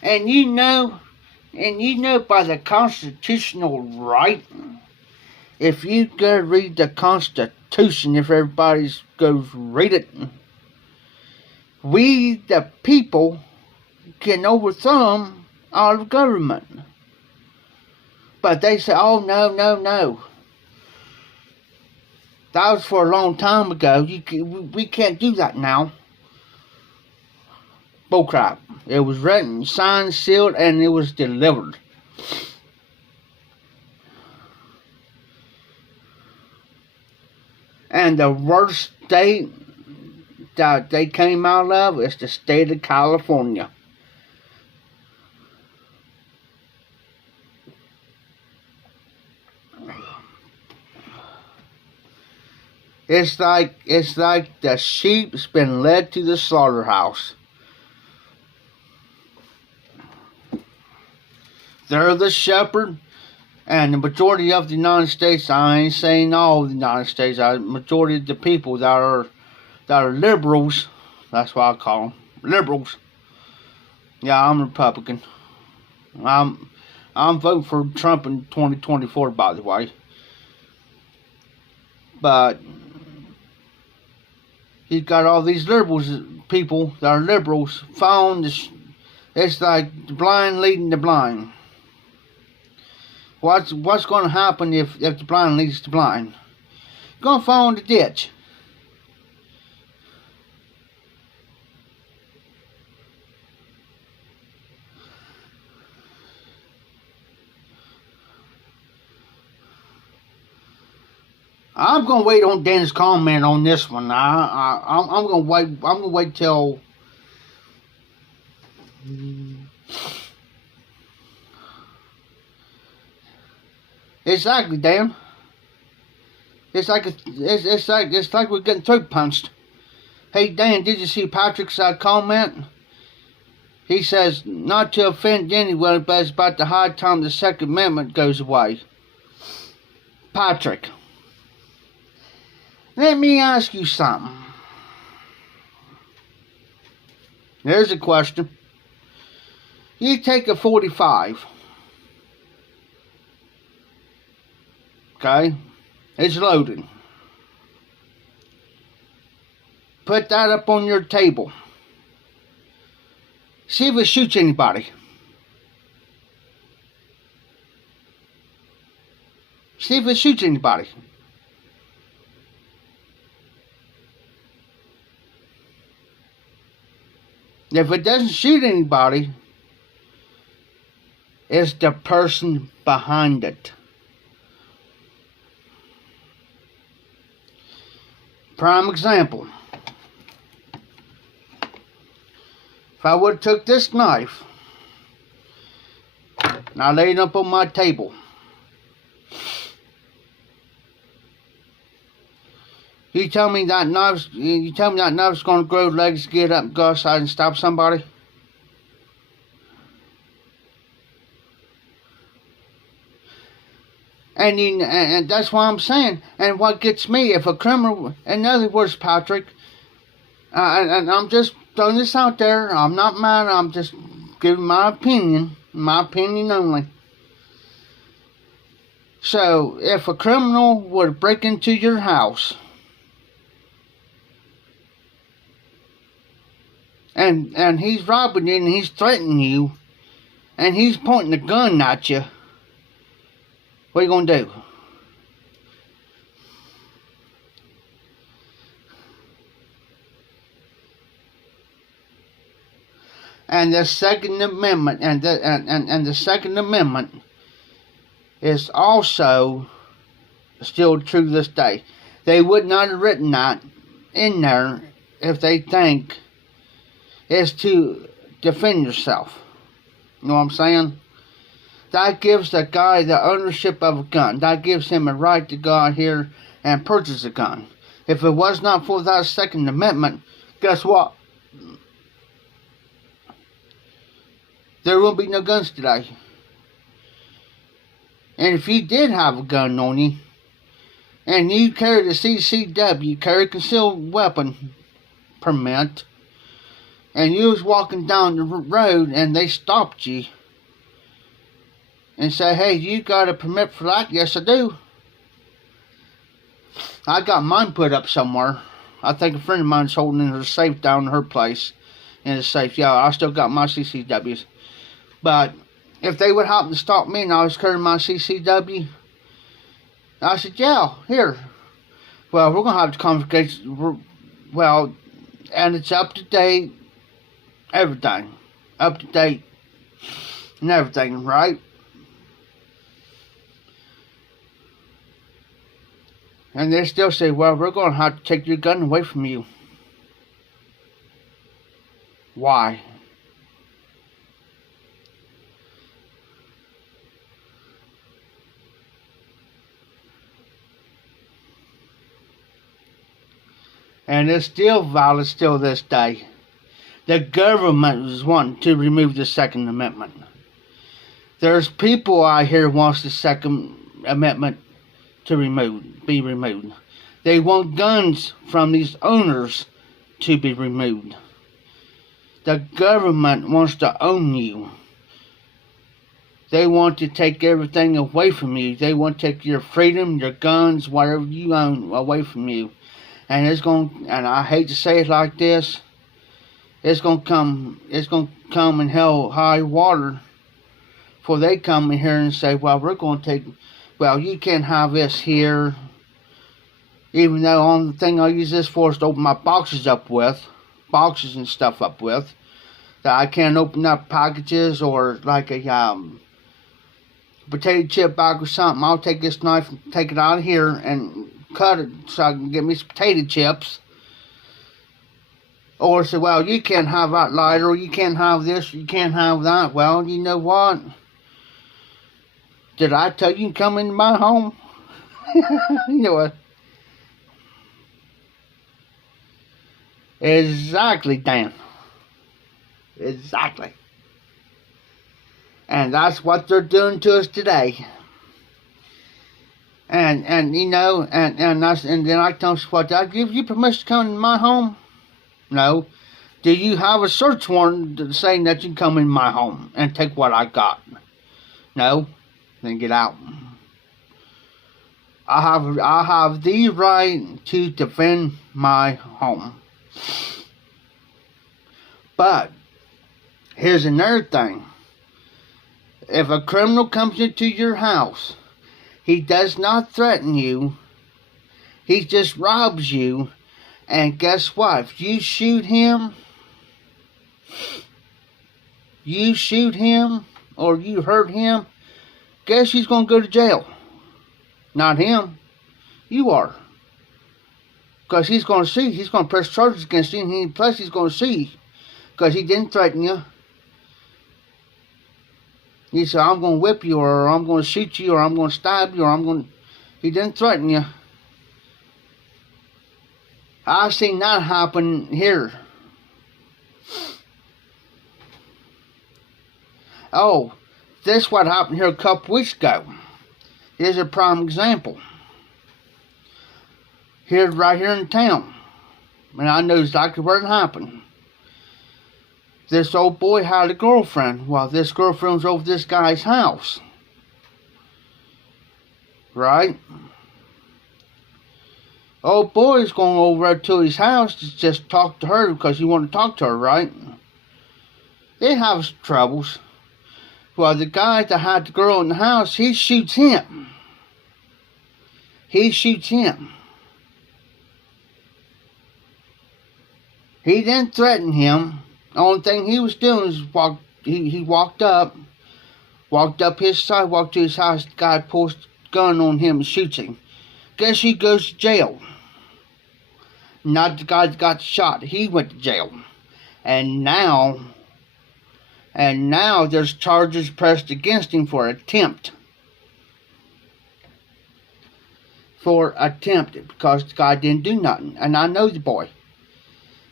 And you know by the constitutional right, if you go read the Constitution, if everybody goes read it, we, the people, can overthrow our government. But they say, oh, no. That was for a long time ago. We can't do that now. Bullcrap. It was written, signed, sealed, and it was delivered. And the worst state that they came out of is the state of California. It's like the sheep's been led to the slaughterhouse. They're the shepherd, and the majority of the United States, I ain't saying all of the United States, the majority of the people that are liberals, that's what I call them, liberals. Yeah, I'm a Republican. I'm voting for Trump in 2024, by the way. But he's got all these liberals, people that are liberals, following this. It's like the blind leading the blind. What's going to happen if the blind leads the blind? You're going to fall in the ditch. I'm going to wait on Dan's comment on this one. I'm going to wait. I'm going to wait till. Exactly, Dan. It's like we're getting throat punched. Hey, Dan, did you see Patrick's comment? He says, not to offend anyone, but it's about the high time the Second Amendment goes away. Patrick, let me ask you something. There's a question. You take a 45. Okay? It's loaded. Put that up on your table. See if it shoots anybody. See if it shoots anybody. If it doesn't shoot anybody, it's the person behind it. Prime example. If I would have took this knife and I laid it up on my table, you tell me that knife's going to grow legs to get up and go outside and stop somebody? And that's what I'm saying. And what gets me, if a criminal, in other words, Patrick, and I'm just throwing this out there, I'm not mad, I'm just giving my opinion only. So, if a criminal would break into your house, and he's robbing you and he's threatening you, and he's pointing a gun at you, what are you going to do? And the Second Amendment, and the Second Amendment is also still true to this day. They would not have written that in there if they think it's to defend yourself. You know what I'm saying? That gives the guy the ownership of a gun. That gives him a right to go out here and purchase a gun. If it was not for that Second Amendment, guess what? There will be no guns today. And if you did have a gun on you, and you carried a CCW, carry concealed weapon permit, and you was walking down the road and they stopped you and say, hey, you got a permit for that? Yes, I do. I got mine put up somewhere. I think a friend of mine's holding in her safe down in her place. In the safe. Yeah, I still got my CCWs. But if they would happen to stop me and I was carrying my CCW, I said, yeah, here. Well, we're going to have to confiscate. Well, and it's up to date. Everything. Up to date. And everything, right? And they still say, well, we're going to have to take your gun away from you. Why? And it's still valid still this day. The government is wanting to remove the Second Amendment. There's people out here who wants the Second Amendment to be removed. They want guns from these owners to be removed. The government wants to own you. They want to take everything away from you. They want to take your freedom, your guns, whatever you own away from you. And and I hate to say it like this, it's gonna come in hell high water before they come in here and say, well, we're gonna take, well, you can't have this here, even though the only thing I use this for is to open my boxes and stuff up with, that I can't open up packages or like a potato chip bag or something. I'll take this knife and take it out of here and cut it so I can get me some potato chips. Or say, well, you can't have that lighter, or you can't have this, or you can't have that. Well, you know what? Did I tell you to come into my home? You know what? Exactly, Dan. Exactly. And that's what they're doing to us today. And you know, and then I tell them, what, did I give you permission to come into my home? No. Do you have a search warrant saying that you can come in my home and take what I got? No. Then get out. I have the right to defend my home. But here's another thing. If a criminal comes into your house, he does not threaten you. He just robs you. And guess what? If you shoot him, or you hurt him, guess who's going to go to jail? Not him. You are. Because he's going to press charges against you, and plus he's going to see, because he didn't threaten you. He said, I'm going to whip you, or I'm going to shoot you, or I'm going to stab you, or he didn't threaten you. I've seen that happen here. Oh, this what happened here a couple weeks ago. Here's a prime example. Right here in town. And I know exactly where it happened. This old boy had a girlfriend. Well, this girlfriend was over this guy's house. Right? Old boy's going over to his house to just talk to her because he wanted to talk to her, right? They have troubles. Well, the guy that had the girl in the house, he shoots him. He didn't threaten him. The only thing he was doing is he walked up his side, walked to his house. The guy pulls the gun on him and shoots him. Guess he goes to jail. Not the guy that got shot. He went to jail. And now there's charges pressed against him for attempt. Because the guy didn't do nothing. And I know the boy.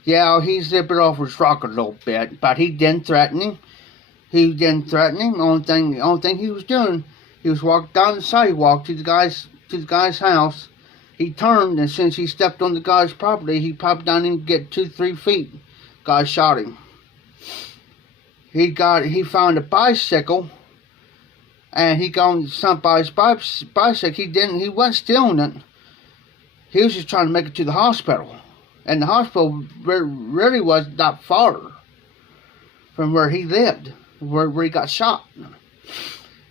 Yeah, he zipped it off his rock a little bit, but he didn't threaten him. The only thing he was doing, he was walking down the sidewalk to the guy's house. He turned, and since he stepped on the guy's property, he popped down and get 2-3 feet. Guy shot him. He found a bicycle, and he got on somebody's bicycle. He wasn't stealing it. He was just trying to make it to the hospital. And the hospital really wasn't that far from where he lived, where he got shot.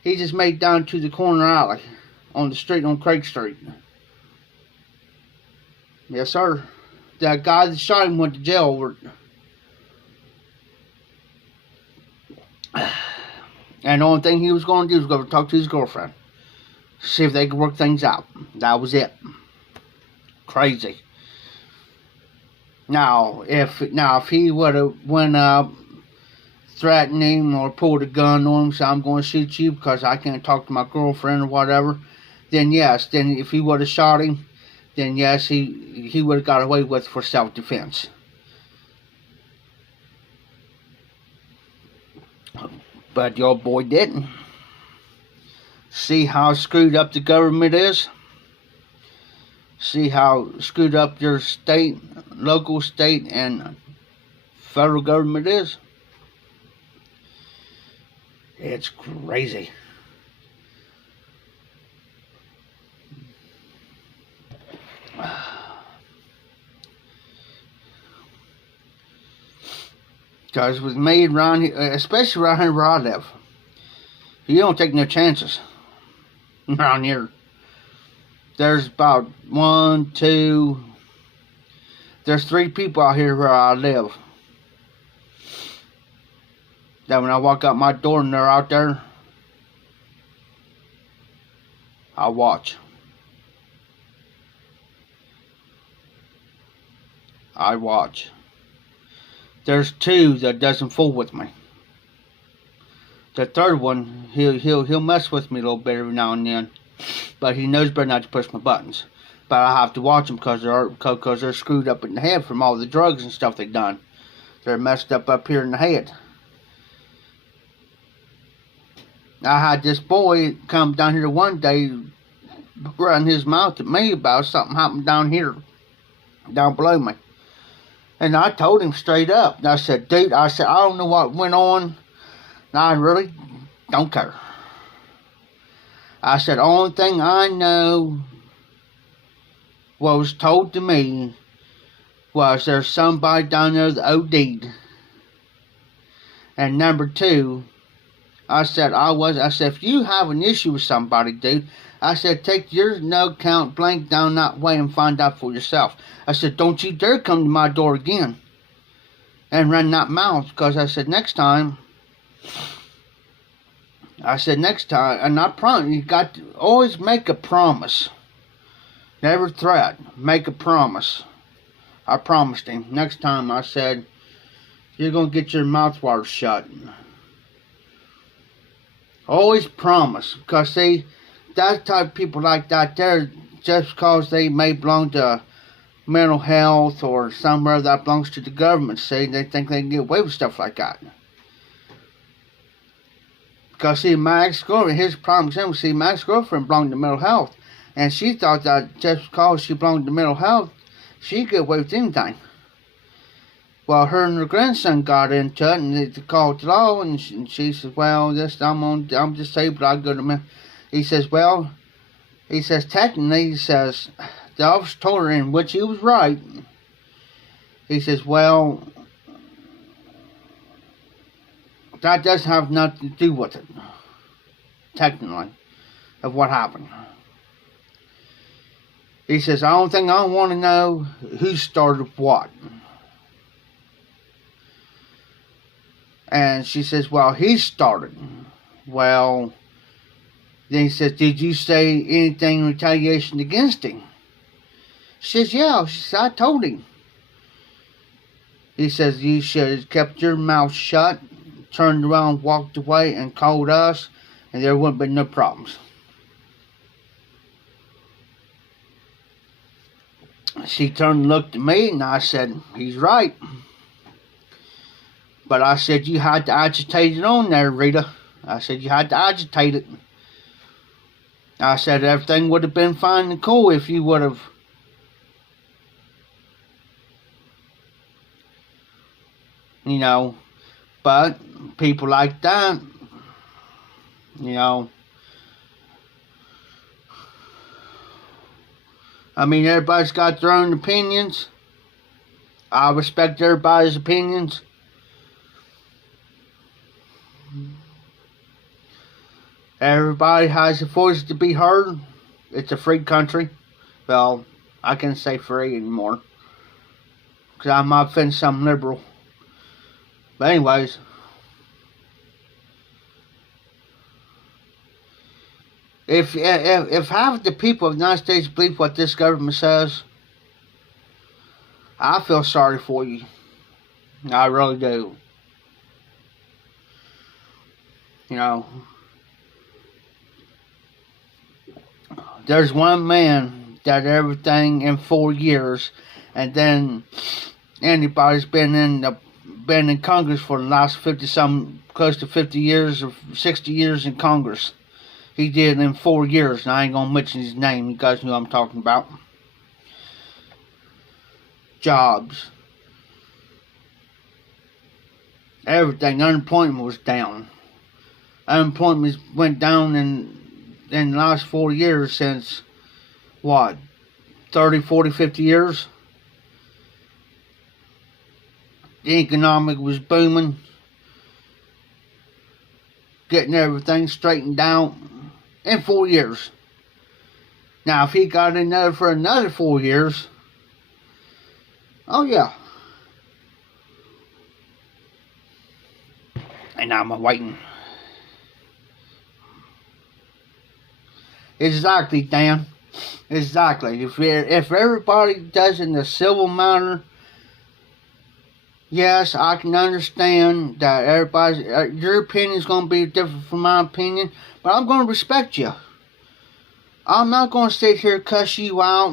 He just made down to the corner alley on the street, on Craig Street. Yes, sir. That guy that shot him went to jail over it. And the only thing he was going to do was go talk to his girlfriend. See if they could work things out. That was it. Crazy. Now, if he would have went up, threatened him, or pulled a gun on him, said, I'm going to shoot you because I can't talk to my girlfriend or whatever, then yes. Then if he would have shot him, then yes, he would have got away with it for self-defense. But the old boy didn't. See how screwed up the government is? See how screwed up your state, local, state, and federal government is? It's crazy. Because with me around here, especially around here where I live, you don't take no chances around here. There's about there's 3 people out here where I live that when I walk out my door and they're out there, I watch. There's 2 that doesn't fool with me. The third one, he'll mess with me a little bit every now and then, but he knows better not to push my buttons. But I have to watch them because they're screwed up in the head from all the drugs and stuff they've done. They're messed up here in the head. I had this boy come down here one day, running his mouth at me about something happened down below me. And I told him straight up. And I said, dude, I don't know what went on. And I really don't care. I said, only thing I know what was told to me was there's somebody down there that OD'd. And number two, I said, if you have an issue with somebody, dude, I said, take your no count blank down that way and find out for yourself. I said, don't you dare come to my door again and run that mouth, because I said, next time, and I promise, you got to always make a promise. Never threat, make a promise. I promised him. Next time, I said, you're going to get your mouth wires shut. Always promise. Because, see, that type of people like that there, just because they may belong to mental health or somewhere that belongs to the government, see, they think they can get away with stuff like that. Because, see, my ex-girlfriend, here's a prime example, see, my ex-girlfriend belonged to mental health. And she thought that just because she belonged to mental health, she could get away with anything. Well, her and her grandson got into it, and they called the law, and she says, well, I'm disabled, I go to mental. He says, technically, he says, the officer told her, in which he was right. He says, well, that doesn't have nothing to do with it, technically, of what happened. He says, the only thing I want to know, who started what. And she says, well, he started. Well, then he says, did you say anything in retaliation against him? She says, yeah. She says, I told him. He says, you should have kept your mouth shut, turned around, walked away, and called us, and there wouldn't have been no problems. She turned and looked at me, and I said, he's right. But I said, you had to agitate it on there, Rita. I said, you had to agitate it. I said, everything would have been fine and cool if you would have. You know, but people like that, you know. I mean, everybody's got their own opinions. I respect everybody's opinions. Everybody has a voice to be heard. It's a free country. Well, I can't say free anymore, because I might offend some liberal. But anyways, if half the people of the United States believe what this government says, I feel sorry for you. I really do. You know, there's one man that everything in 4 years, and then anybody's been in Congress for the last close to 50 years or 60 years in Congress. He did in 4 years, and I ain't gonna mention his name. You guys know what I'm talking about. Jobs. Everything. Unemployment was down. Unemployment went down in the last 4 years since, what, 30, 40, 50 years? The economic was booming. Getting everything straightened out in 4 years. Now, if he got in there for another 4 years, oh yeah. And I'm waiting. Exactly, Dan. Exactly. If everybody does in the civil manner, yes, I can understand that your opinion is going to be different from my opinion, but I'm going to respect you. I'm not going to sit here cuss you out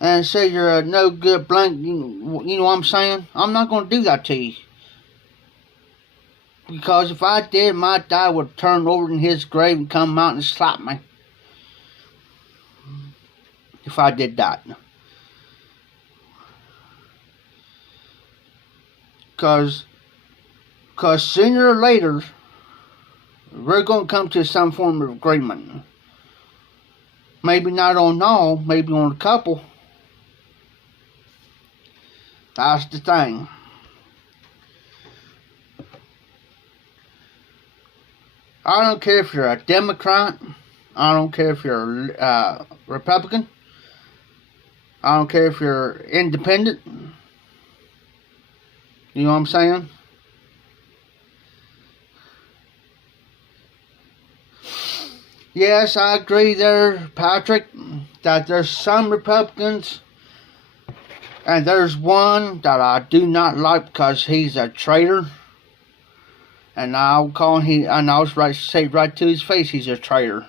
and say you're a no good blank. You know what I'm saying? I'm not going to do that to you. Because if I did, my dad would turn over in his grave and come out and slap me. If I did that. Because sooner or later, we're going to come to some form of agreement. Maybe not on all, maybe on a couple. That's the thing. I don't care if you're a Democrat. I don't care if you're a Republican. I don't care if you're independent. You know what I'm saying? Yes, I agree there, Patrick, that there's some Republicans, and there's one that I do not like because he's a traitor. And I'll call him, and I'll say right to his face, he's a traitor.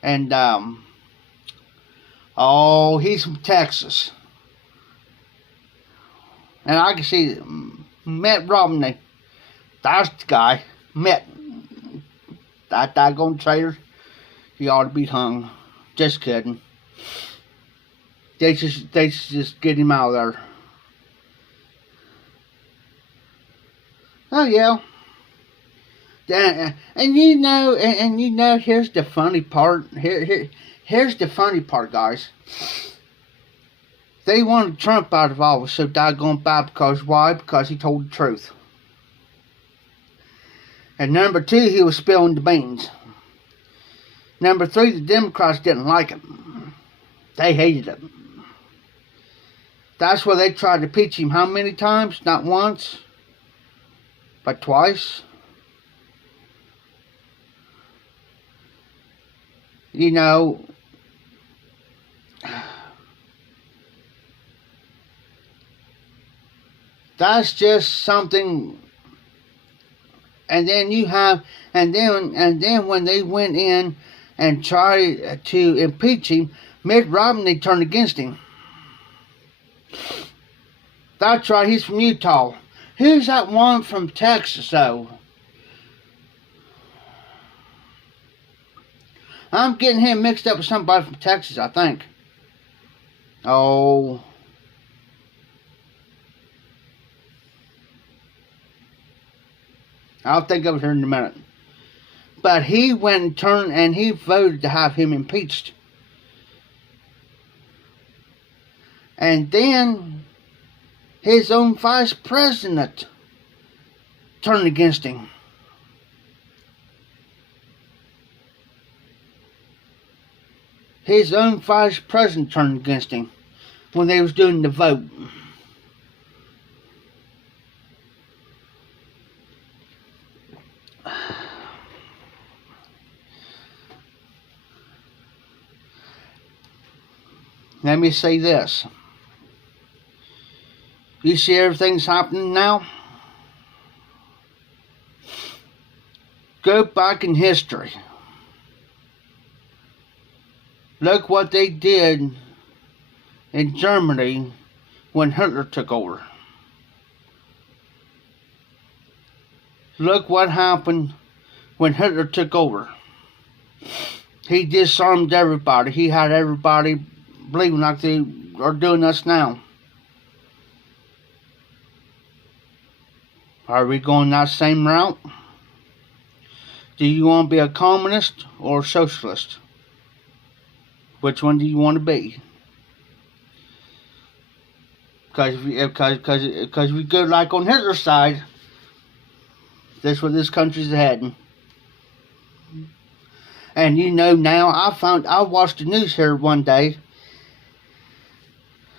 And, he's from Texas. And I can see Mitt Romney. That's the guy. Mitt. That daggone traitor. He ought to be hung. Just kidding. They just get him out of there. Oh yeah. And you know, here's the funny part. Here's the funny part, guys. They wanted Trump out of office so daggone bad because why? Because he told the truth. And number two, he was spilling the beans. Number three, the Democrats didn't like him. They hated him. That's why they tried to impeach him how many times? Not once, but twice. You know, that's just something. And then you have, and then when they went in and tried to impeach him, Mitt Romney turned against him. That's right, he's from Utah. Who's that one from Texas, though? I'm getting him mixed up with somebody from Texas, I think. Oh. I'll think of it here in a minute. But he went and turned and he voted to have him impeached. And then his own vice president turned against him. His own vice president turned against him when they was doing the vote. Let me say this. You see everything's happening now? Go back in history. Look what they did in Germany when Hitler took over. Look what happened when Hitler took over. He disarmed everybody. He had everybody believing like they are doing us now. Are we going that same route? Do you want to be a communist or a socialist? Which one do you want to be? Because we go like on Hitler's side, that's where this country's heading. And you know now, I watched the news here one day.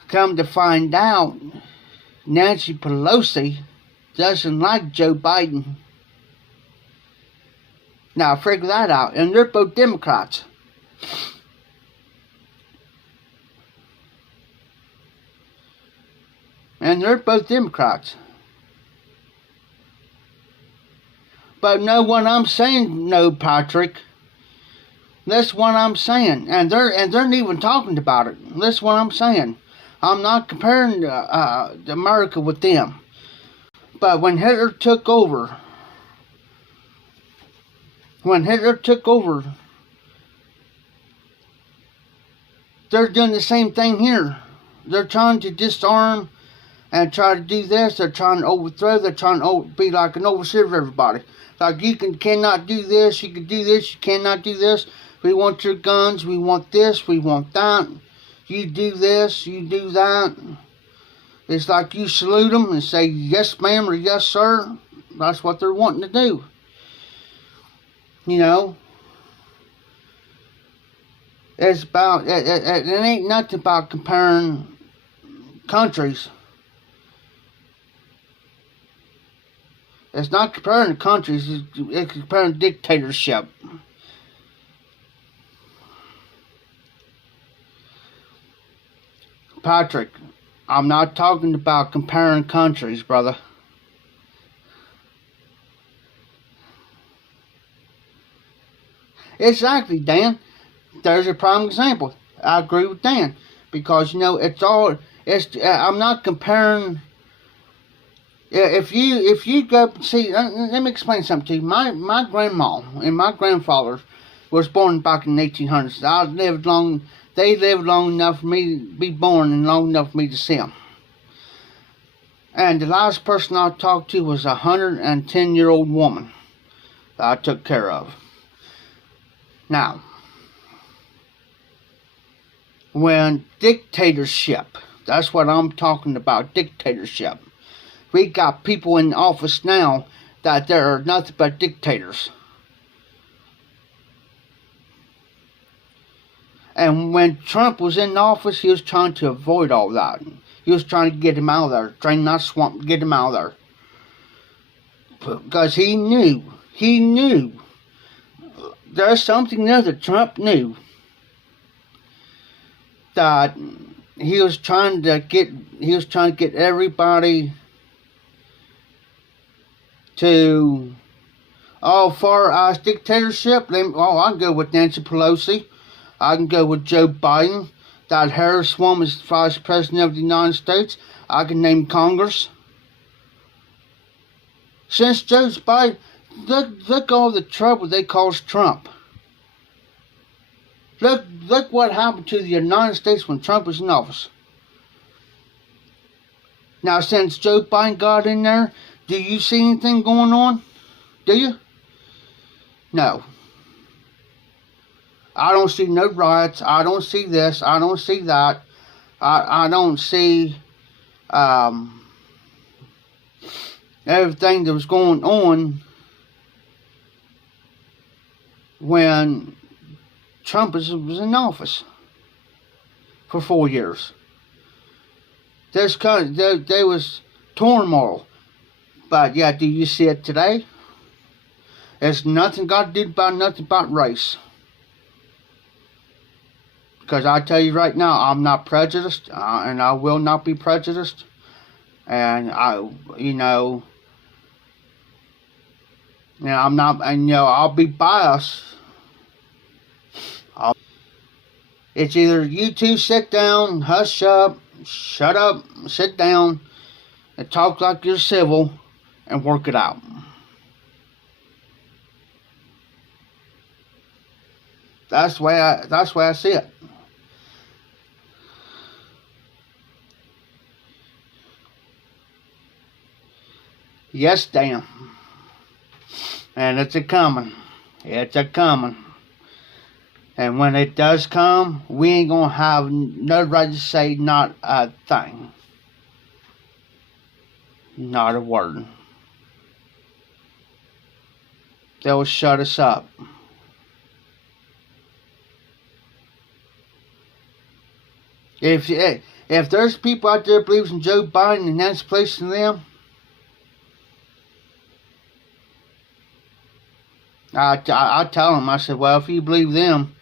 Come to find out, Nancy Pelosi doesn't like Joe Biden. Now figure that out, and they're both Democrats. And they're both Democrats. But know what I'm saying, no, Patrick. That's what I'm saying. And they're not even talking about it. That's what I'm saying. I'm not comparing America with them. But when Hitler took over, they're doing the same thing here. They're trying to disarm and try to do this. They're trying to overthrow. They're trying to be like an overseer of everybody. Like you cannot do this. You can do this. You cannot do this. We want your guns. We want this. We want that. You do this. You do that. It's like you salute them and say, yes, ma'am, or yes, sir. That's what they're wanting to do. You know. It's about, it ain't nothing about comparing countries. It's not comparing countries, it's comparing dictatorship. Patrick, I'm not talking about comparing countries, brother. Exactly, Dan. There's a prime example. I agree with Dan. Because, you know, I'm not comparing. If you go, see, let me explain something to you. My grandma and my grandfather was born back in the 1800s. They lived long enough for me to be born and long enough for me to see them. And the last person I talked to was a 110-year-old woman that I took care of. Now, when dictatorship, that's what I'm talking about, dictatorship. We got people in office now that there are nothing but dictators. And when Trump was in office, he was trying to avoid all that. He was trying to get him out of there, trying not to swamp, get him out of there. Because he knew, there's something there that Trump knew. That he was trying to get everybody to, far as dictatorship, I can go with Nancy Pelosi. I can go with Joe Biden. That Harris woman is Vice President of the United States. I can name Congress. Since Joe Biden, look all the trouble they caused Trump. Look what happened to the United States when Trump was in office. Now, since Joe Biden got in there, do you see anything going on? Do you? No. I don't see no riots. I don't see this. I don't see that. I don't see everything that was going on when Trump was in office for 4 years. There was turmoil. But yeah, do you see it today? It's nothing got to do about nothing but race. Because I tell you right now, I'm not prejudiced, and I will not be prejudiced. And I'm not, and I'll be biased. It's either you two sit down, hush up, shut up, sit down, and talk like you're civil, and work it out. That's the way I see it. Yes, damn. And it's a-coming. It's a-coming. And when it does come, we ain't gonna have no right to say not a thing. Not a word. They'll shut us up. If there's people out there that believes in Joe Biden and that's placing them, I tell them, I said, well, if you believe them,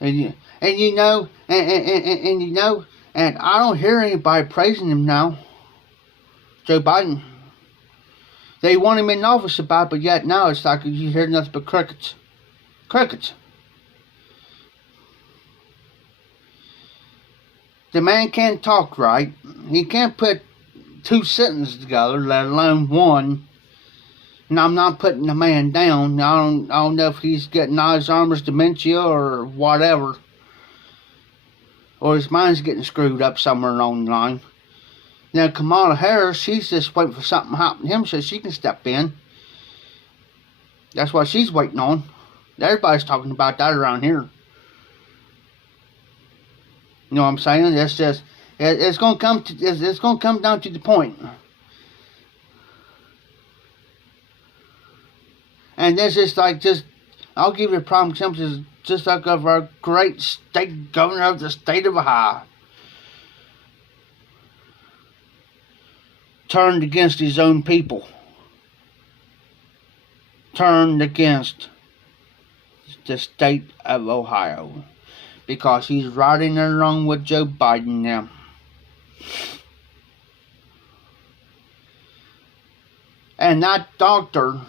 and I don't hear anybody praising him now, Joe Biden. They want him in office about it, but yet now it's like you hear nothing but crickets. Crickets. The man can't talk right. He can't put two sentences together, let alone one. And I'm not putting the man down. I don't know if he's getting Alzheimer's, dementia, or whatever. Or his mind's getting screwed up somewhere along the line. Now, Kamala Harris, she's just waiting for something to happen to him so she can step in. That's what she's waiting on. Everybody's talking about that around here. You know what I'm saying? It's just it's gonna come to it's gonna come down to the point. And this is like just I'll give you a prime example. Just like of our great state governor of the state of Ohio turned against his own people. Turned against the state of Ohio. Because he's riding along with Joe Biden now. And that doctor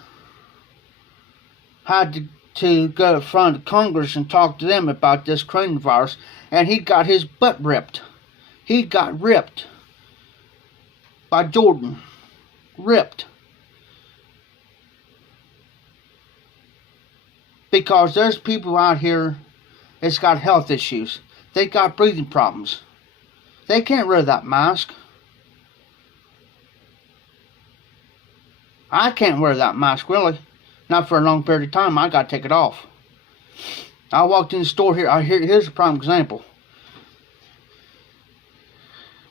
had to go in front of Congress and talk to them about this coronavirus, and he got his butt ripped. He got ripped by Jordan. Ripped. Because there's people out here that's got health issues. They got breathing problems. They can't wear that mask. I can't wear that mask, really. Not for a long period of time. I got to take it off. I walked in the store here. Here's a prime example.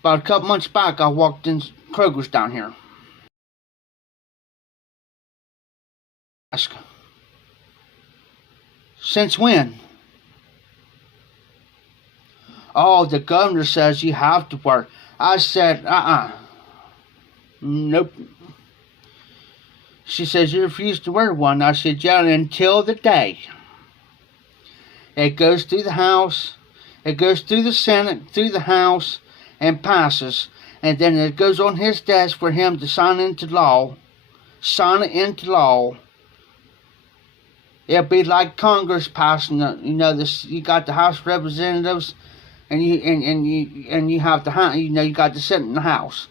About a couple months back, I walked in Kroger's down here. Mask. Since when? Oh, the governor says you have to wear. I said, nope. She says, you refuse to wear one. I said, yeah, until the day. It goes through the House. It goes through the Senate, through the House, and passes. And then it goes on his desk for him to sign into law. Sign it into law. It'll be like Congress passing the, you got the House of Representatives, and you have the, you got the Senate and the House.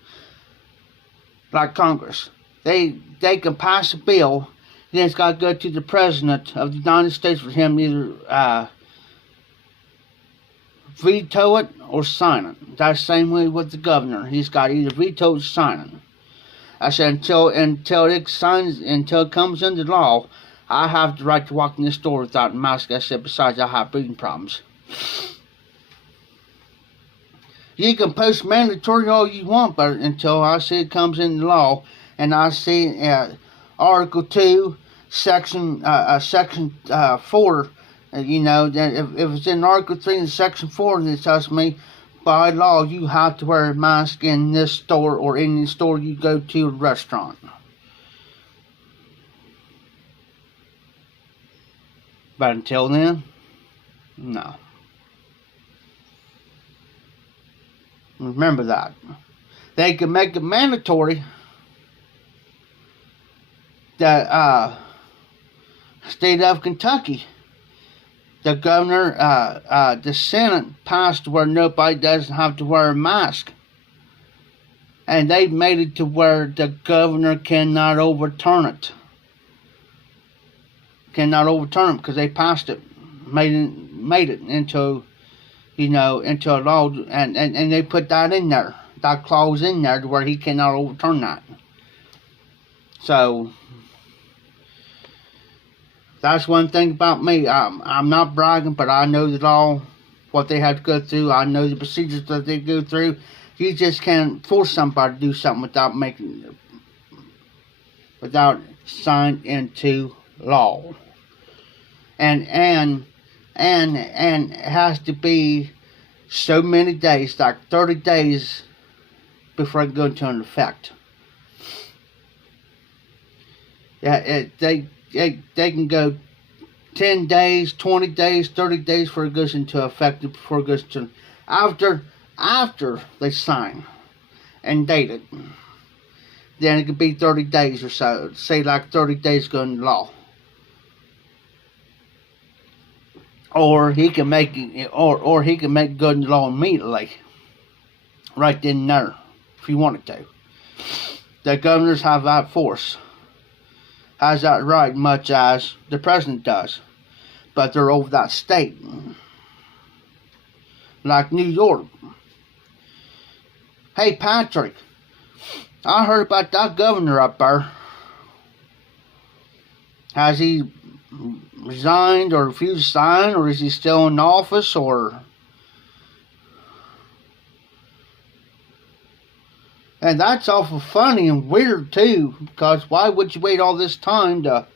Like Congress. They can pass a bill, then it's got to go to the President of the United States for him to either veto it or sign it. That's the same way with the governor. He's got to either veto it or sign it. I said until it comes into law, I have the right to walk in this store without a mask. I said besides I have breathing problems. You can post mandatory all you want, but until I see it comes into law. And I see Article 2, Section 4, that if it's in Article 3 and Section 4, it tells me, by law, you have to wear a mask in this store or in the store you go to a restaurant. But until then, no. Remember that. They can make it mandatory. The state of Kentucky, the governor, the Senate passed where nobody doesn't have to wear a mask. And they made it to where the governor cannot overturn it. Cannot overturn it because they passed it, made it into, into a law, and they put that in there, that clause in there to where he cannot overturn that. So that's one thing about me. I'm not bragging, but I know the law, what they have to go through. I know the procedures that they go through. You just can't force somebody to do something without signed into law. And it has to be so many days, like 30 days, before it goes into effect. Yeah, they can go 10 days, 20 days, 30 days before it goes into effect, before it goes to after they sign and date it. Then it could be 30 days or so. Say like 30 days go into law. Or he can make it, or he can make it go into law immediately, right then and there, if he wanted to. The governors have that force. Has that right, much as the president does, but they're over that state, like New York. Hey Patrick, I heard about that governor up there. Has he resigned or refused to sign, or is he still in office, or... And that's awful funny and weird too, because why would you wait all this time to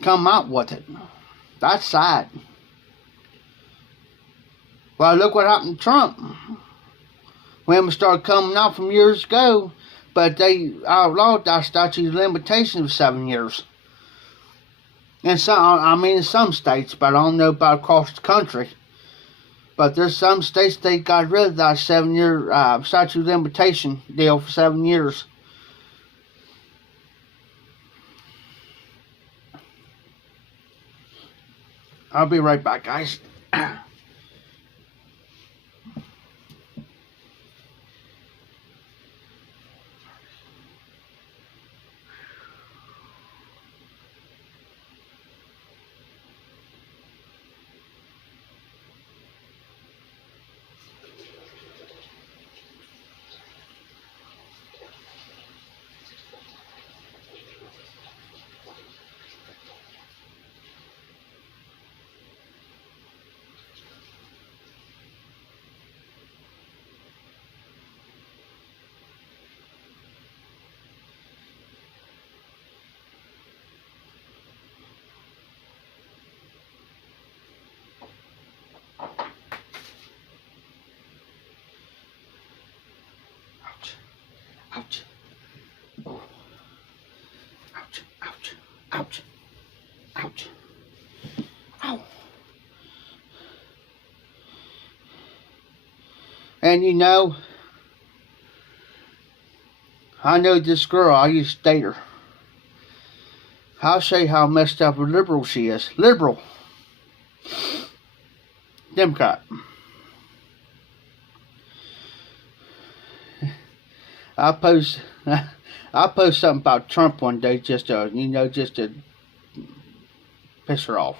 come out with it? That's sad. Well, look what happened to Trump. Women started coming out from years ago, but they outlawed that statute of limitations of 7 years. In some states, but I don't know about across the country. But there's some states they got rid of that 7-year statute of limitation deal for 7 years. I'll be right back, guys. Ouch. Oh. Ouch. Ouch. Ouch. Ouch. Ow. And you know, I know this girl, I used to date her. I'll show you how messed up a liberal she is. Liberal. Democrat. I post something about Trump one day just to piss her off.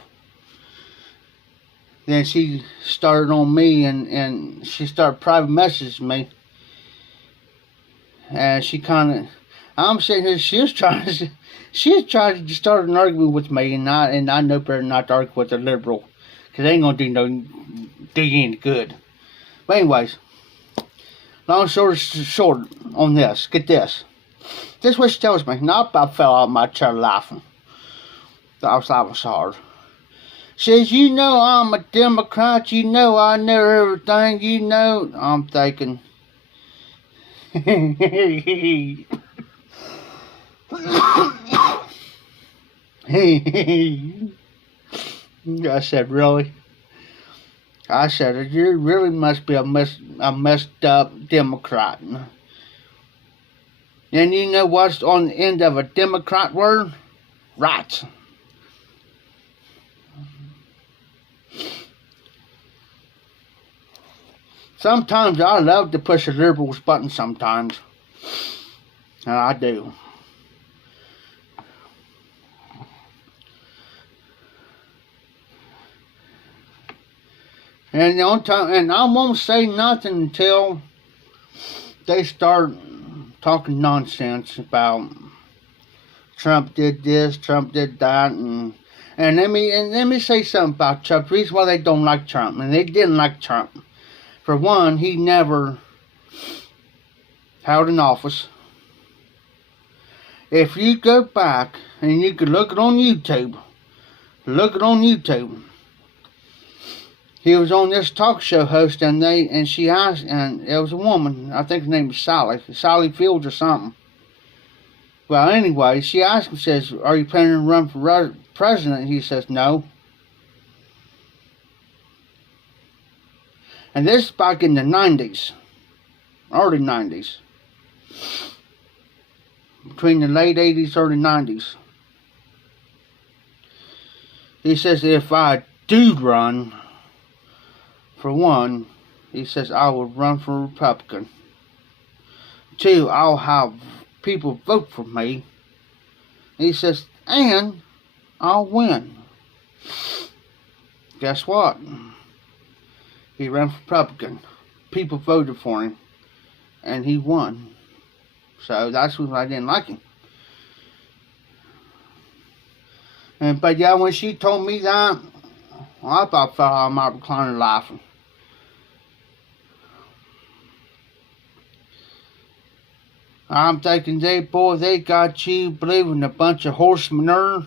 Then she started on me and she started private messaging me. And I'm sitting here, she was trying to start an argument with me, and I know better not to argue with a liberal, because they ain't gonna do you any good. But anyways, long story short on this, get this. This is what she tells me. Now I fell out of my chair laughing. I was laughing so hard. Says, you know I'm a Democrat, you know I know everything, you know. I'm thinking, I said, really? I said, you really must be a messed up Democrat. And you know what's on the end of a Democrat word? Rats. Sometimes I love to push a liberal's button sometimes. And I do. And the only time, and I won't say nothing until they start talking nonsense about Trump did this, Trump did that, and let me say something about Trump. The reason why they don't like Trump, and they didn't like Trump. For one, he never held an office. If you go back and you can look it on YouTube, he was on this talk show host, and she asked, and it was a woman, I think her name was Sally Fields or something. Well, anyway, she asked him, says, are you planning to run for president? And he says, no. And this is back in the 90s, early 90s. Between the late 80s, early 90s. He says, if I do run, for one, he says, I will run for Republican. 2, I'll have people vote for me. He says, and I'll win. Guess what? He ran for Republican. People voted for him. And he won. So that's why I didn't like him. But yeah, when she told me that, I about fell out of my recliner laughing. I'm thinking, they got you believing a bunch of horse manure.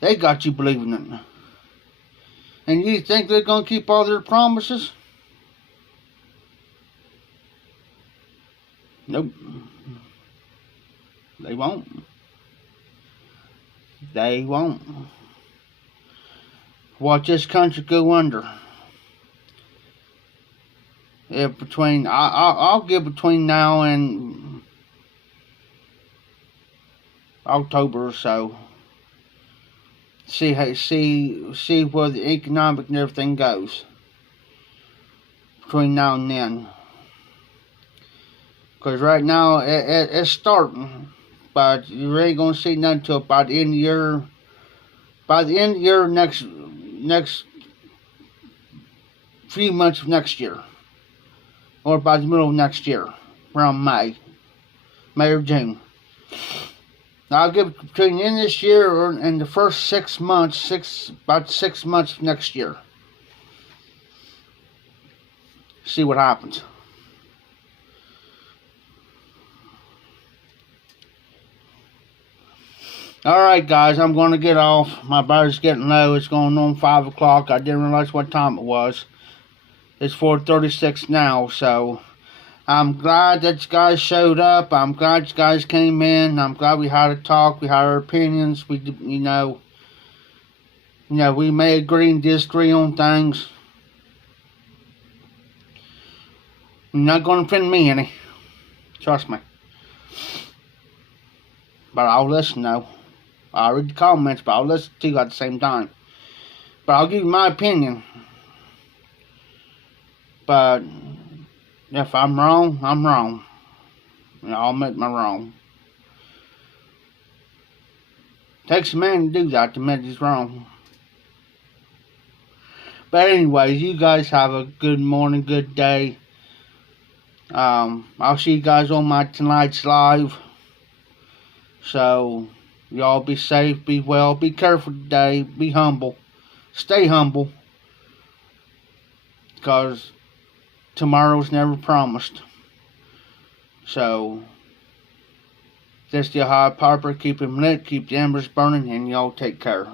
They got you believing it. And you think they're going to keep all their promises? Nope. They won't. They won't. Watch this country go under. If I'll give between now and October or so. See where the economic and everything goes between now and then. Because right now it's starting, but you ain't gonna see nothing until by the end of the year. By the end of the year, next few months of next year, or by the middle of next year, around May or June. I'll give it between the end of this year and the first 6 months, about 6 months of next year. See what happens. Alright guys, I'm going to get off. My battery's getting low. It's going on 5 o'clock. I didn't realize what time it was. It's 4:36 now, so I'm glad that you guys showed up. I'm glad you guys came in. I'm glad we had a talk. We had our opinions. We may agree and disagree on things. You're not going to offend me any. Trust me. But I'll listen though. I'll read the comments, but I'll listen to you at the same time. But I'll give you my opinion. But if I'm wrong, I'm wrong. I'll admit my wrong. Takes a man to do that, to admit he's wrong. But anyways, you guys have a good morning, good day. I'll see you guys on my tonight's live. So, y'all be safe, be well, be careful today, be humble. Stay humble. Because tomorrow's never promised. So, this is the hot Piper. Keep him lit, keep the embers burning, and y'all take care.